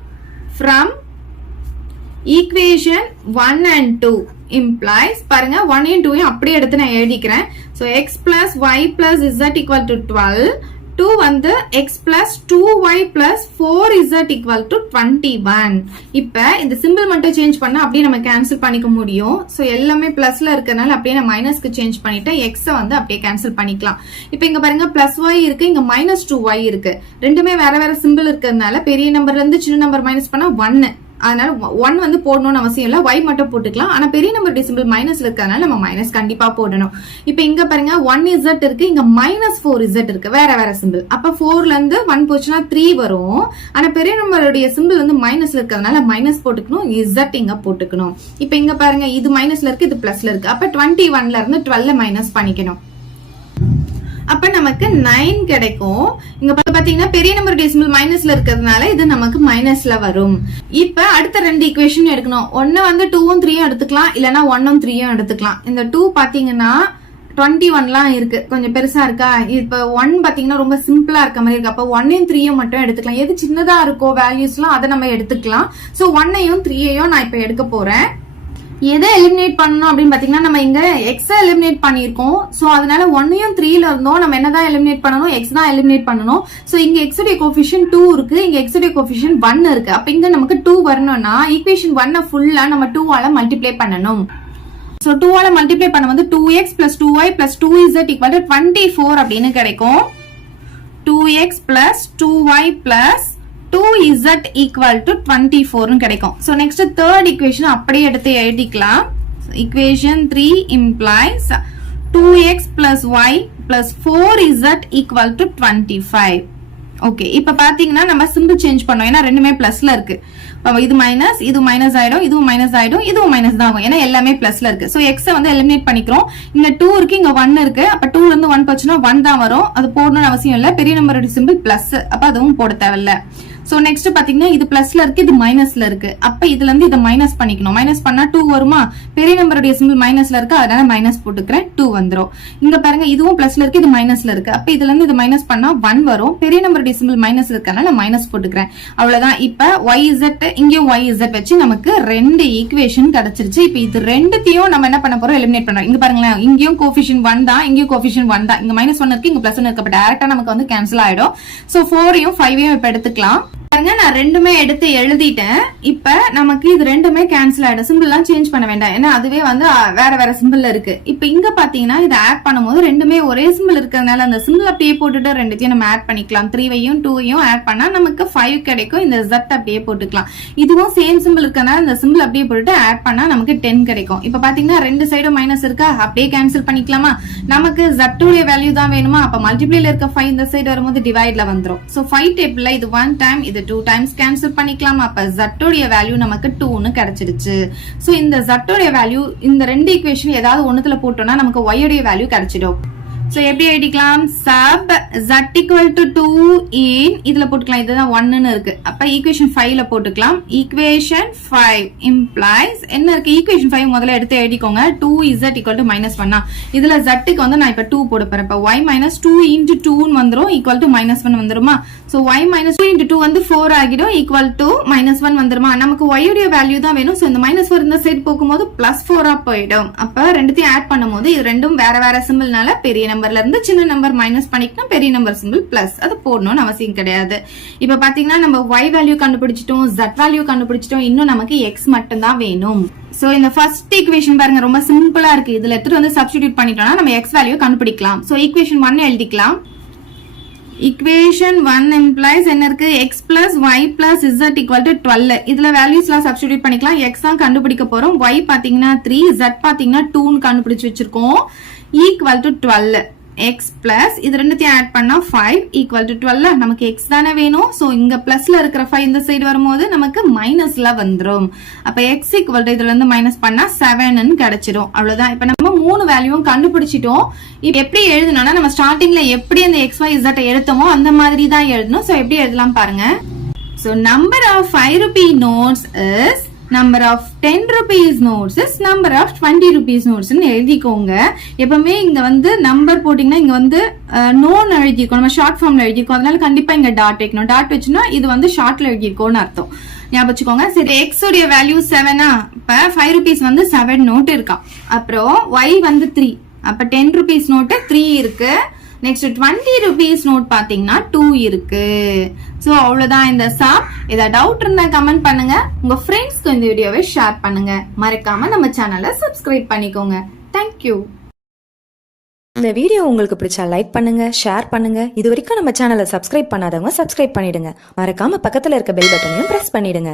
from equation 1 and 2 implies பாருங்க 1 and 2 அப்படியே எடுத்து நான் எழுதிக்கிறேன். so x plus y plus z equal to 12, 2 வந்து x plus 2y plus 4z equal to 21. இப்ப இந்த சிம்பிள் மட்டும் சேஞ்ச் பண்ணா அப்படியே நம்ம கேன்சல் பண்ணிக்க முடியும். சோ எல்லாமே பிளஸ்ல இருக்கறனால அப்படியே நான் மைனஸ்க்கு சேஞ்ச் பண்ணிட்டு x வந்து அப்படியே கேன்சல் பண்ணிக்கலாம். இப்ப இங்க பாருங்க பிளஸ் y இருக்கு, இங்க மைனஸ் 2y இருக்கு. ரெண்டுமே வேற வேற சிம்பிள் இருக்கறனால பெரிய நம்பர்ல இருந்து சின்ன நம்பர் மைனஸ் பண்ணா 1. அதனால 1 வந்து போடணும்னு அவசியம் இல்ல, y மட்டும் போட்டுக்கலாம். ஆனா பெரிய நம்பர் சிம்பிள் மைனஸ்ல இருக்கறனால நம்ம மைனஸ் கண்டிப்பா போடணும். இப்போ இங்க பாருங்க 1z இருக்கு, இங்க -4z இருக்கு, வேற வேற சிம்பிள். அப்ப 4ல இருந்து 1 போச்சுனா 3 வரும். ஆனா பெரிய நம்பருடைய சிம்பிள் வந்து மைனஸ்ல இருக்கறனால மைனஸ் போட்டுக்கணும், z இங்க போட்டுக்கணும். இப்போ இங்க பாருங்க இது மைனஸ்ல இருக்கு, இது பிளஸ்ல இருக்கு. அப்ப 21ல இருந்து 12 மைனஸ் பண்ணிக்கணும். அப்ப நமக்கு 9 கிடைக்கும். இங்க பாத்தீங்கன்னா பெரிய நம்பர் டெசிமல் மைனஸ்ல இருக்கிறதுனால இது நமக்கு மைனஸ்ல வரும். இப்ப அடுத்த ரெண்டு ஈக்குவேஷன் எடுக்கணும். ஒன்னு வந்து 2ம் 3ம் எடுத்துக்கலாம், இல்லனா 1ம் 3ம் எடுத்துக்கலாம். இந்த 2 பாத்தீங்கன்னா 21லாம் இருக்கு, கொஞ்சம் பெருசா இருக்கா. இப்ப 1 பாத்தீங்கன்னா ரொம்ப சிம்பிளா இருக்க மாதிரி இருக்கு. அப்ப 1ம் 3ம் மட்டும் எடுத்துக்கலாம். எது சின்னதா இருக்கோ வேல்யூஸ்லாம் அதை நம்ம எடுத்துக்கலாம். சோ 1ஐயும் 3ஐயும் நான் இப்ப எடுக்க போறேன். எதை எலிமினேட் பண்ணணும் அப்படின்னு பாத்தீங்கன்னா நம்ம இங்க x எலிமினேட் பண்ணிருக்கோம். சோ அதனால 1யும் 3ல இருந்தோம் நம்ம என்னதான் எலிமினேட் பண்ணணும், x தான் எலிமினேட் பண்ணணும். சோ இங்க x உடைய கோஎஃபிஷியன்ட் 2 இருக்கு, இங்க x உடைய கோஎஃபிஷியன்ட் 1 இருக்கு. அப்ப இங்க நமக்கு 2 வரணும்னா ஈக்குவேஷன் 1 ஃபுல்லா நம்ம 2 ஆல மல்டிப்ளை பண்ணணும். சோ 2 ஆல மல்டிப்ளை பண்ணும்போது 2x plus 2y plus 2z equal to 24 அப்படின்னு கிடைக்கும். 2x plus 2y plus 2z equal to 24 கிடைக்கும். So next third equation அப்படியே எடுத்து எழுதிக்கலாம். Equation 3 implies 2x plus y plus 4z equal to 25. Okay, இப்ப பாத்தீங்கன்னா நம்ம சிம்பிள் சேஞ்ச் பண்ணோம். ஏன்னா ரெண்டுமே பிளஸ்ல இருக்கு. இது மைனஸ், இது மைனஸ் ஆயிடும், இதுவும் மைனஸ் ஆயிடும், இதுவும் மைனஸ் தான் ஆகும். ஏன்னா எல்லாமே பிளஸ்ல இருக்கு. சோ x வந்து எலிமினேட் பண்ணிக்கிறோம். இங்க 2 இருக்கு, இங்க 1 இருக்கு. அப்ப 2ல இருந்து 1 போச்சுன்னா 1 தான் வரும். அது போடணும்னு அவசியம் இல்ல. பெரிய நம்பரோட சிம்பிள் பிளஸ், அப்ப அதுவும் போட தேவையில்ல. சோ நெக்ஸ்ட் பாத்தீங்கன்னா இது பிளஸ்ல இருக்கு, இது மைனஸ்ல இருக்கு. அப்ப இதுல இருந்து இதை மைனஸ் பண்ணிக்கணும். மைனஸ் பண்ணா 2 வருமா, பெரிய நம்பருடைய சிம்பிள் மைனஸ்ல இருக்கு, அதனால மைனஸ் போட்டுக்கிறேன், 2 வந்துரும். இங்க பாருங்க இதுவும் பிளஸ்ல இருக்கு, இது மைனஸ்ல இருக்கு. அப்ப இதுல இருந்து இதை மைனஸ் பண்ணா 1 வரும். பெரிய நம்பருடைய சிம்பிள் மைனஸ் இருக்கனால மைனஸ் போட்டுக்கிறேன். அவ்வளவுதான். இப்ப yz இங்கேயும் yz வச்சு நமக்கு ரெண்டு ஈக்குவேஷன் கிடைச்சிருச்சு. இப்ப இது ரெண்டுத்தையும் நம்ம என்ன பண்ண போறோம், எலிமினேட் பண்றோம். இங்க பாருங்களேன், இங்கேயும் கோஎஃபிஷியன்ட் 1 தான், இங்கேயும் கோஎஃபிஷியன்ட் 1 தான். இங்க -1 இருக்கு, இங்க +1 இருக்கு. அப்ப டைரக்டா நமக்கு வந்து கேன்சல் ஆயிடும். சோ 4ஐயும் 5ஐயும் இப்ப எடுத்துக்கலாம். பாருங்க நான் ரெண்டுமே எடுத்து எழுதிட்டேன். இப்ப நமக்கு இது ரெண்டுமே கேன்சல் ஆயிடும். சிம்பிள் எல்லாம் சேஞ்ச் பண்ண வேண்டாம், ஏன்னா அதுவே வந்து வேற வேற சிம்பிள்ல இருக்கு. இப்ப இங்க பாத்தீங்கன்னா இதை ஆட் பண்ணும்போது ரெண்டுமே ஒரே சிம்பிள் இருக்கிறதுனால அந்த சிம்பிள் அப்படியே போட்டுட்டு ரெண்டுத்தையும் நம்ம ஆட் பண்ணிக்கலாம். 3ஐயும் 2ஐயும் ஆட் பண்ணா நமக்கு 5 கிடைக்கும். இந்த z அப்படியே போட்டுக்கலாம். இதுவும் சேம் சிம்பிள் இருக்கனால இந்த சிம்பிள் அப்படியே போட்டுட்டு ஆட் பண்ணா நமக்கு 10 கிடைக்கும். இப்ப பாத்தீங்கன்னா ரெண்டு சைடும் மைனஸ் இருக்கா, அப்படியே கேன்சல் பண்ணிக்கலாமா. நமக்கு z உடைய வேல்யூ தான் வேணுமா, அப்ப மல்டிப்ளைல இருக்க 5 இந்த சைடு வரும்போது டிவைட்ல வந்துரும். சோ 5 டேபிள்ல இது 1 டைம், இது 2 டைம்ஸ் கேன்சல் பண்ணிக்கலாம். அப்ப z உடைய வேல்யூ நமக்கு 2ன்னு கிடைச்சிடுச்சு. சோ இந்த z உடைய வேல்யூ இந்த ரெண்டு ஈக்குவேஷன் ஏதாவது ஒண்ணுத்துல போட்டோம்னா நமக்கு y உடைய வேல்யூ கிடைச்சிடும். சோ எப்படி எழுதிக்கலாம் sub z equal to 2 in இதுல போட்டுக்கலாம் இதுதான் 1 ன்னு இருக்கு அப்ப ஈக்குவேஷன் 5 ல போட்டுக்கலாம் ஈக்குவேஷன் 5 implies என்ன இருக்கு ஈக்குவேஷன் 5 முதல்ல எடுத்து எழுதிக்கோங்க 2z equal to -1 இதுல z க்கு வந்து நான் இப்ப 2 போட போறேன் இப்ப y minus 2 into 2 ன்னு வந்துரும் equal to -1 வந்துருமா சோ y minus 2 into 2 வந்து 4 ஆகிடும் equal to -1 வந்துருமா நமக்கு y உடைய வேல்யூ தான் வேணும் சோ இந்த -4 இந்த சைடு போகும்போது +4 ஆ போய்டும் அப்ப ரெண்டுத்தையும் ஆட் பண்ணும்போது இது ரெண்டும் வேற வேற சிம்பிள்னால பெரிய நம்பர்ல இருந்து சின்ன நம்பர் மைனஸ் பண்ணிக்கணும் பெரிய நம்பர் சிம்பிள் பிளஸ் அது போடணும்னு அவசியம் கிடையாது இப்ப பாத்தீங்கன்னா நம்ம y வேல்யூ கண்டுபிடிச்சிட்டோம் z வேல்யூ கண்டுபிடிச்சிட்டோம் இன்னும் நமக்கு x மட்டும் தான் வேணும் சோ இந்த ஃபர்ஸ்ட் ஈக்குவேஷன் பாருங்க ரொம்ப சிம்பிளா இருக்கு இதுல எடுத்து வந்து சப்ஸ்டிட்யூட் பண்ணிட்டோம்னா நம்ம x வேல்யூ கண்டுபிடிக்கலாம் சோ ஈக்குவேஷன் 1 எழுதிக்கலாம் equation 1 implies என்ன இருக்கு x plus y plus z equal to 12 இதுல வேல்யூஸ்லாம் சப்ஸ்டிட்யூட் பண்ணிக்கலாம் x தான் கண்டுபிடிக்க போறோம் y பாத்தீங்கன்னா 3 z பாத்தீங்கன்னா 2 ன்னு கண்டுபிடிச்சு வச்சிருக்கோம் equal to 12 x plus இது ரெண்டுத்தையும் ஆட் பண்ணா 5 equal to 12 நமக்கு x தானே வேணும் சோ இங்க பிளஸ்ல இருக்கிற 5 இந்த சைடு வரும்போது நமக்கு மைனஸ்ல வந்துரும் அப்ப x equal to இதுல இருந்து மைனஸ் பண்ணா 7 ன்னு கிடைச்சிடும் அவ்வளவுதான் இப்ப நம்ம மூணு வேல்யூவும் கண்டுபிடிச்சிட்டோம் இப்ப எப்படி எழுதணும்னா நம்ம ஸ்டார்டிங்ல எப்படி அந்த x y z எடுத்தோமோ அந்த மாதிரி தான் எழுதணும் சோ எப்படி எழுதலாம் பாருங்க so number of 5 rupee notes is number of 10 rupees notes is number of 20 rupees notes ன்னு எழுதிக்கோங்க எப்பவுமே இங்க வந்து நம்பர் போட்டீங்கன்னா இங்க வந்து நோன் எழுதிக்கோ நம்ம ஷார்ட் ஃபார்ம்ல எழுதிக்கோ அதனால கண்டிப்பா இங்க டாட் வைக்கணும் டாட் வச்சுனா இது வந்து ஷார்ட்ல எழுதிக்கோன்னு அர்த்தம் ஞாபகம் வச்சுக்கோங்க சரி x உடைய வேல்யூ 7 இப்ப 5 rupees வந்து 7 நோட் இருக்கா அப்புறம் y வந்து 3 அப்ப 10 rupees நோட் 3 இருக்கு நெக்ஸ்ட் 20 rupees நோட் பாத்தீங்கன்னா 2 இருக்கு சோ அவ்வளவுதான் இந்த சம் ஏதா டவுட் இருந்தா கமெண்ட் பண்ணுங்க உங்க ஃப்ரெண்ட்ஸ்க்கு இந்த வீடியோவை ஷேர் பண்ணுங்க மறக்காம நம்ம சேனலை சப்ஸ்கிரைப் பண்ணிக்கோங்க தேங்க்யூ இந்த வீடியோ உங்களுக்கு பிடிச்சா லைக் பண்ணுங்க ஷேர் பண்ணுங்க இது வரைக்கும் நம்ம சேனலை சப்ஸ்கிரைப் பண்ணாதவங்க சப்ஸ்கிரைப் பண்ணிடுங்க மறக்காம பக்கத்துல இருக்க பெல் பட்டனையும் பிரஸ் பண்ணிடுங்க